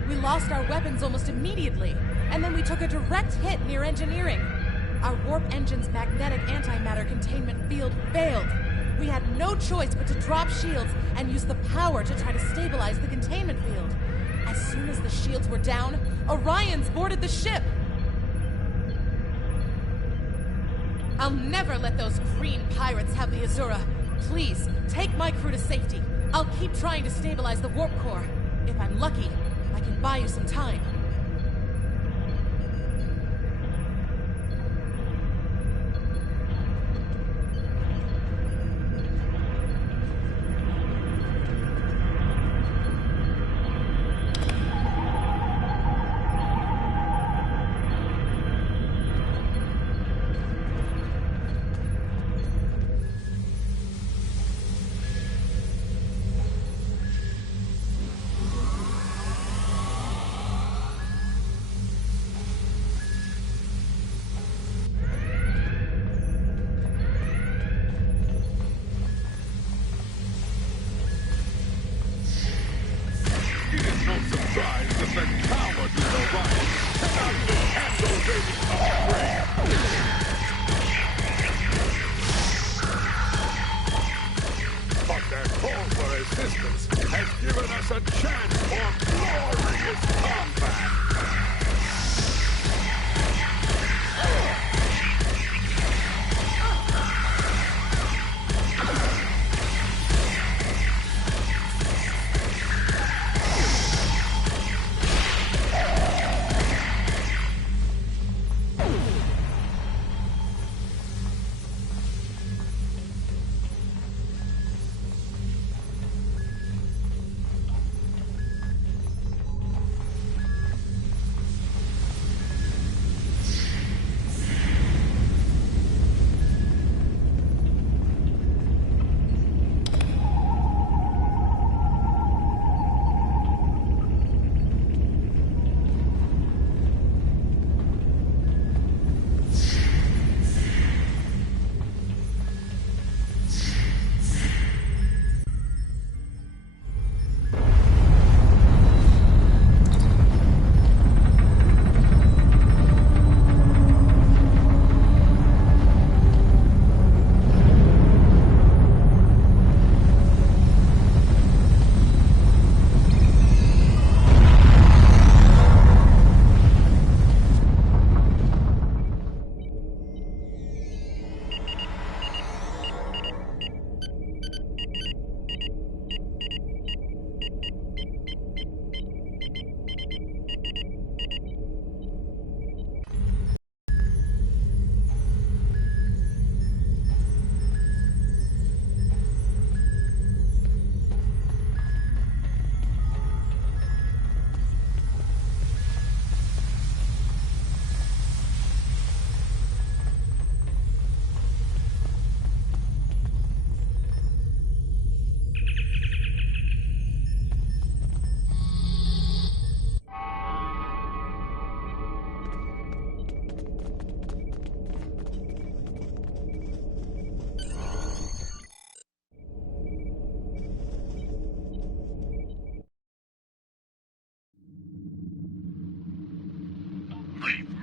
We lost our weapons almost immediately, and then we took a direct hit near engineering. Our warp engine's magnetic antimatter containment field failed. We had no choice but to drop shields and use the power to try to stabilize the containment field. As soon as the shields were down, Orions boarded the ship. I'll never let those green pirates have the Azura. Please, take my crew to safety. I'll keep trying to stabilize the warp core. If I'm lucky, I can buy you some time.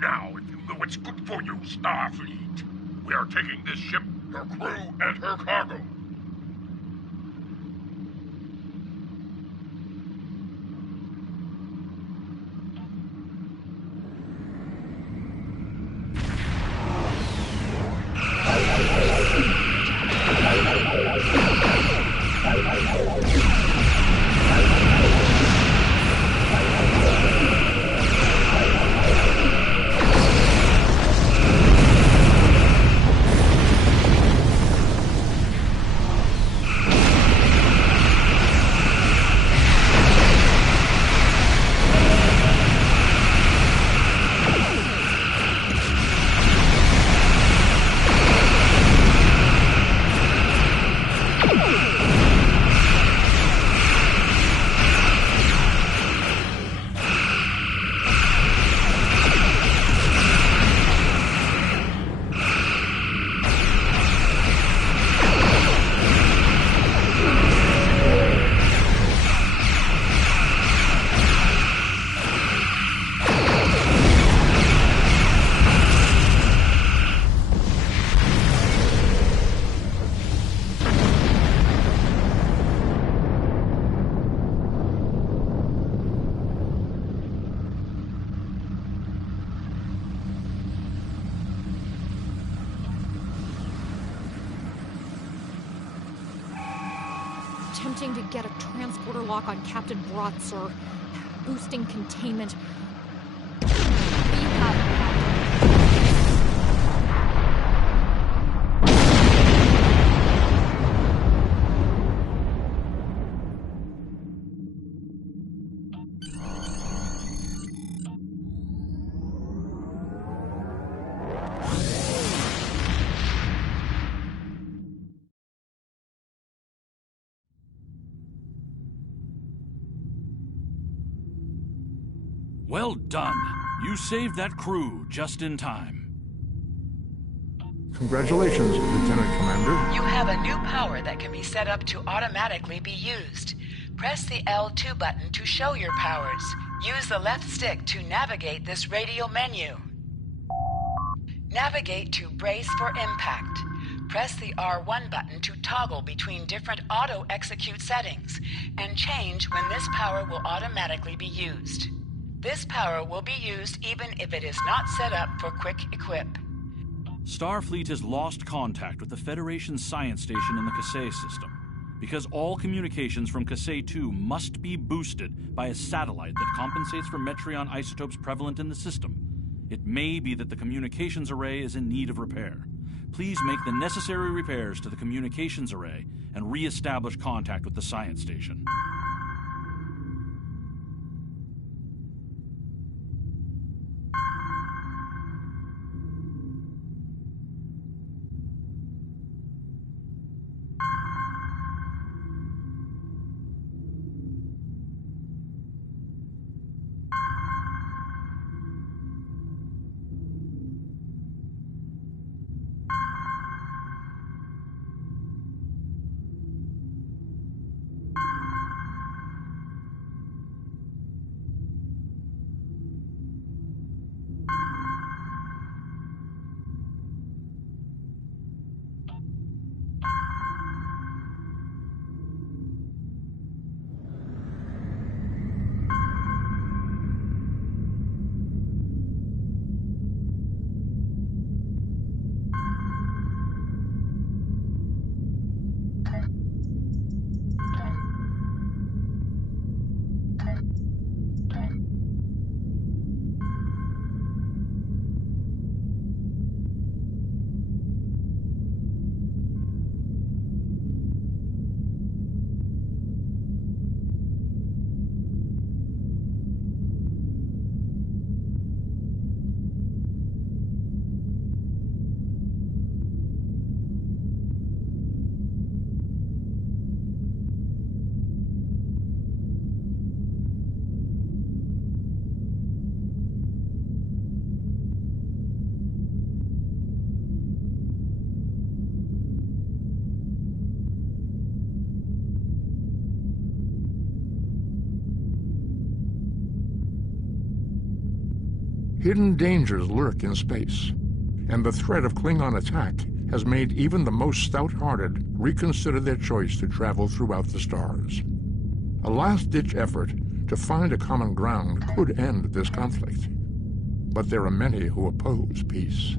now if you know what's good for you, Starfleet. We are taking this ship, her crew, and her cargo. Attempting to get a transporter lock on Captain Brott, sir. Boosting containment. We have... Well done. You saved that crew just in time. Congratulations, Lieutenant Commander. You have a new power that can be set up to automatically be used. Press the L2 button to show your powers. Use the left stick to navigate this radio menu. Navigate to Brace for Impact. Press the R1 button to toggle between different auto-execute settings, and change when this power will automatically be used. This power will be used even if it is not set up for quick equip. Starfleet has lost contact with the Federation science station in the Kasei system, because all communications from Kasei 2 must be boosted by a satellite that compensates for Metreon isotopes prevalent in the system. It may be that the communications array is in need of repair. Please make the necessary repairs to the communications array and re-establish contact with the science station. Hidden dangers lurk in space, and the threat of Klingon attack has made even the most stout-hearted reconsider their choice to travel throughout the stars. A last-ditch effort to find a common ground could end this conflict, but there are many who oppose peace.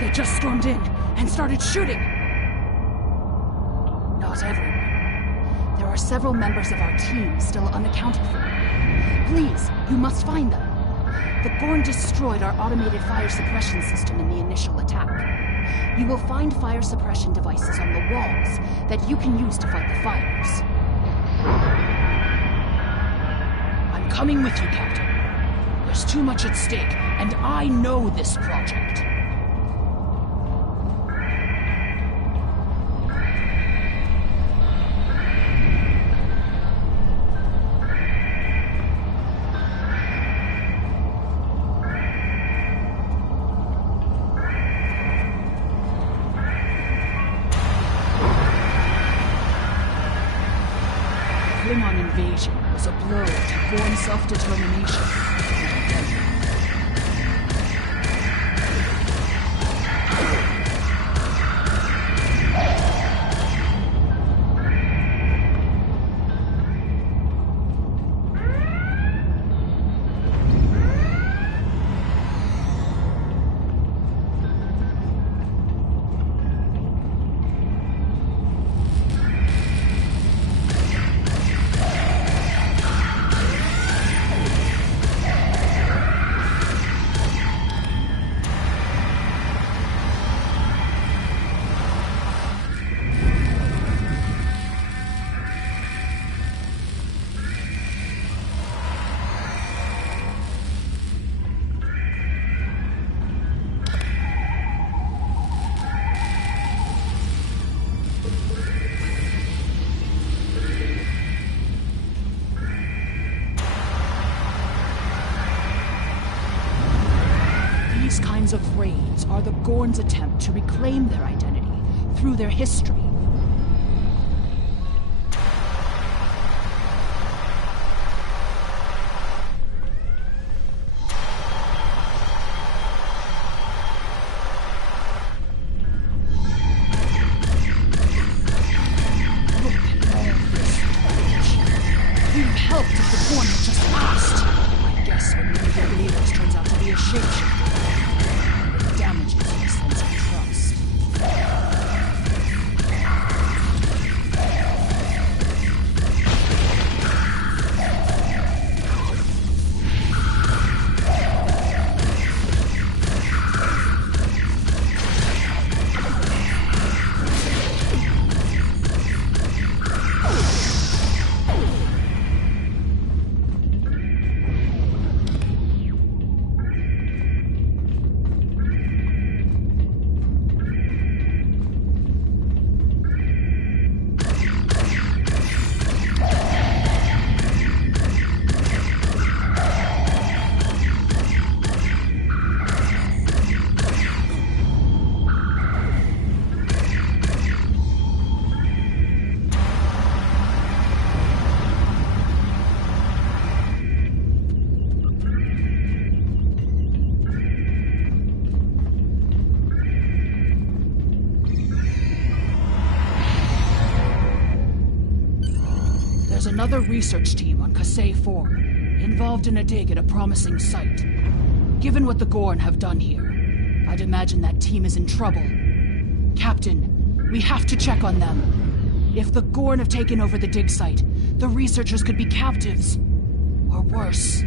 They just stormed in and started shooting. Not everyone. There are several members of our team still unaccounted for. Please, you must find them. The Gorn destroyed our automated fire suppression system in the initial attack. You will find fire suppression devices on the walls that you can use to fight the fires. I'm coming with you, Captain. There's too much at stake, and I know this project. Klingon invasion was a blow to Gorn self-determination. These kinds of raids are the Gorn's attempt to reclaim their identity through their history. There's another research team on Kasei 4, involved in a dig at a promising site. Given what the Gorn have done here, I'd imagine that team is in trouble. Captain, we have to check on them. If the Gorn have taken over the dig site, the researchers could be captives. Or worse.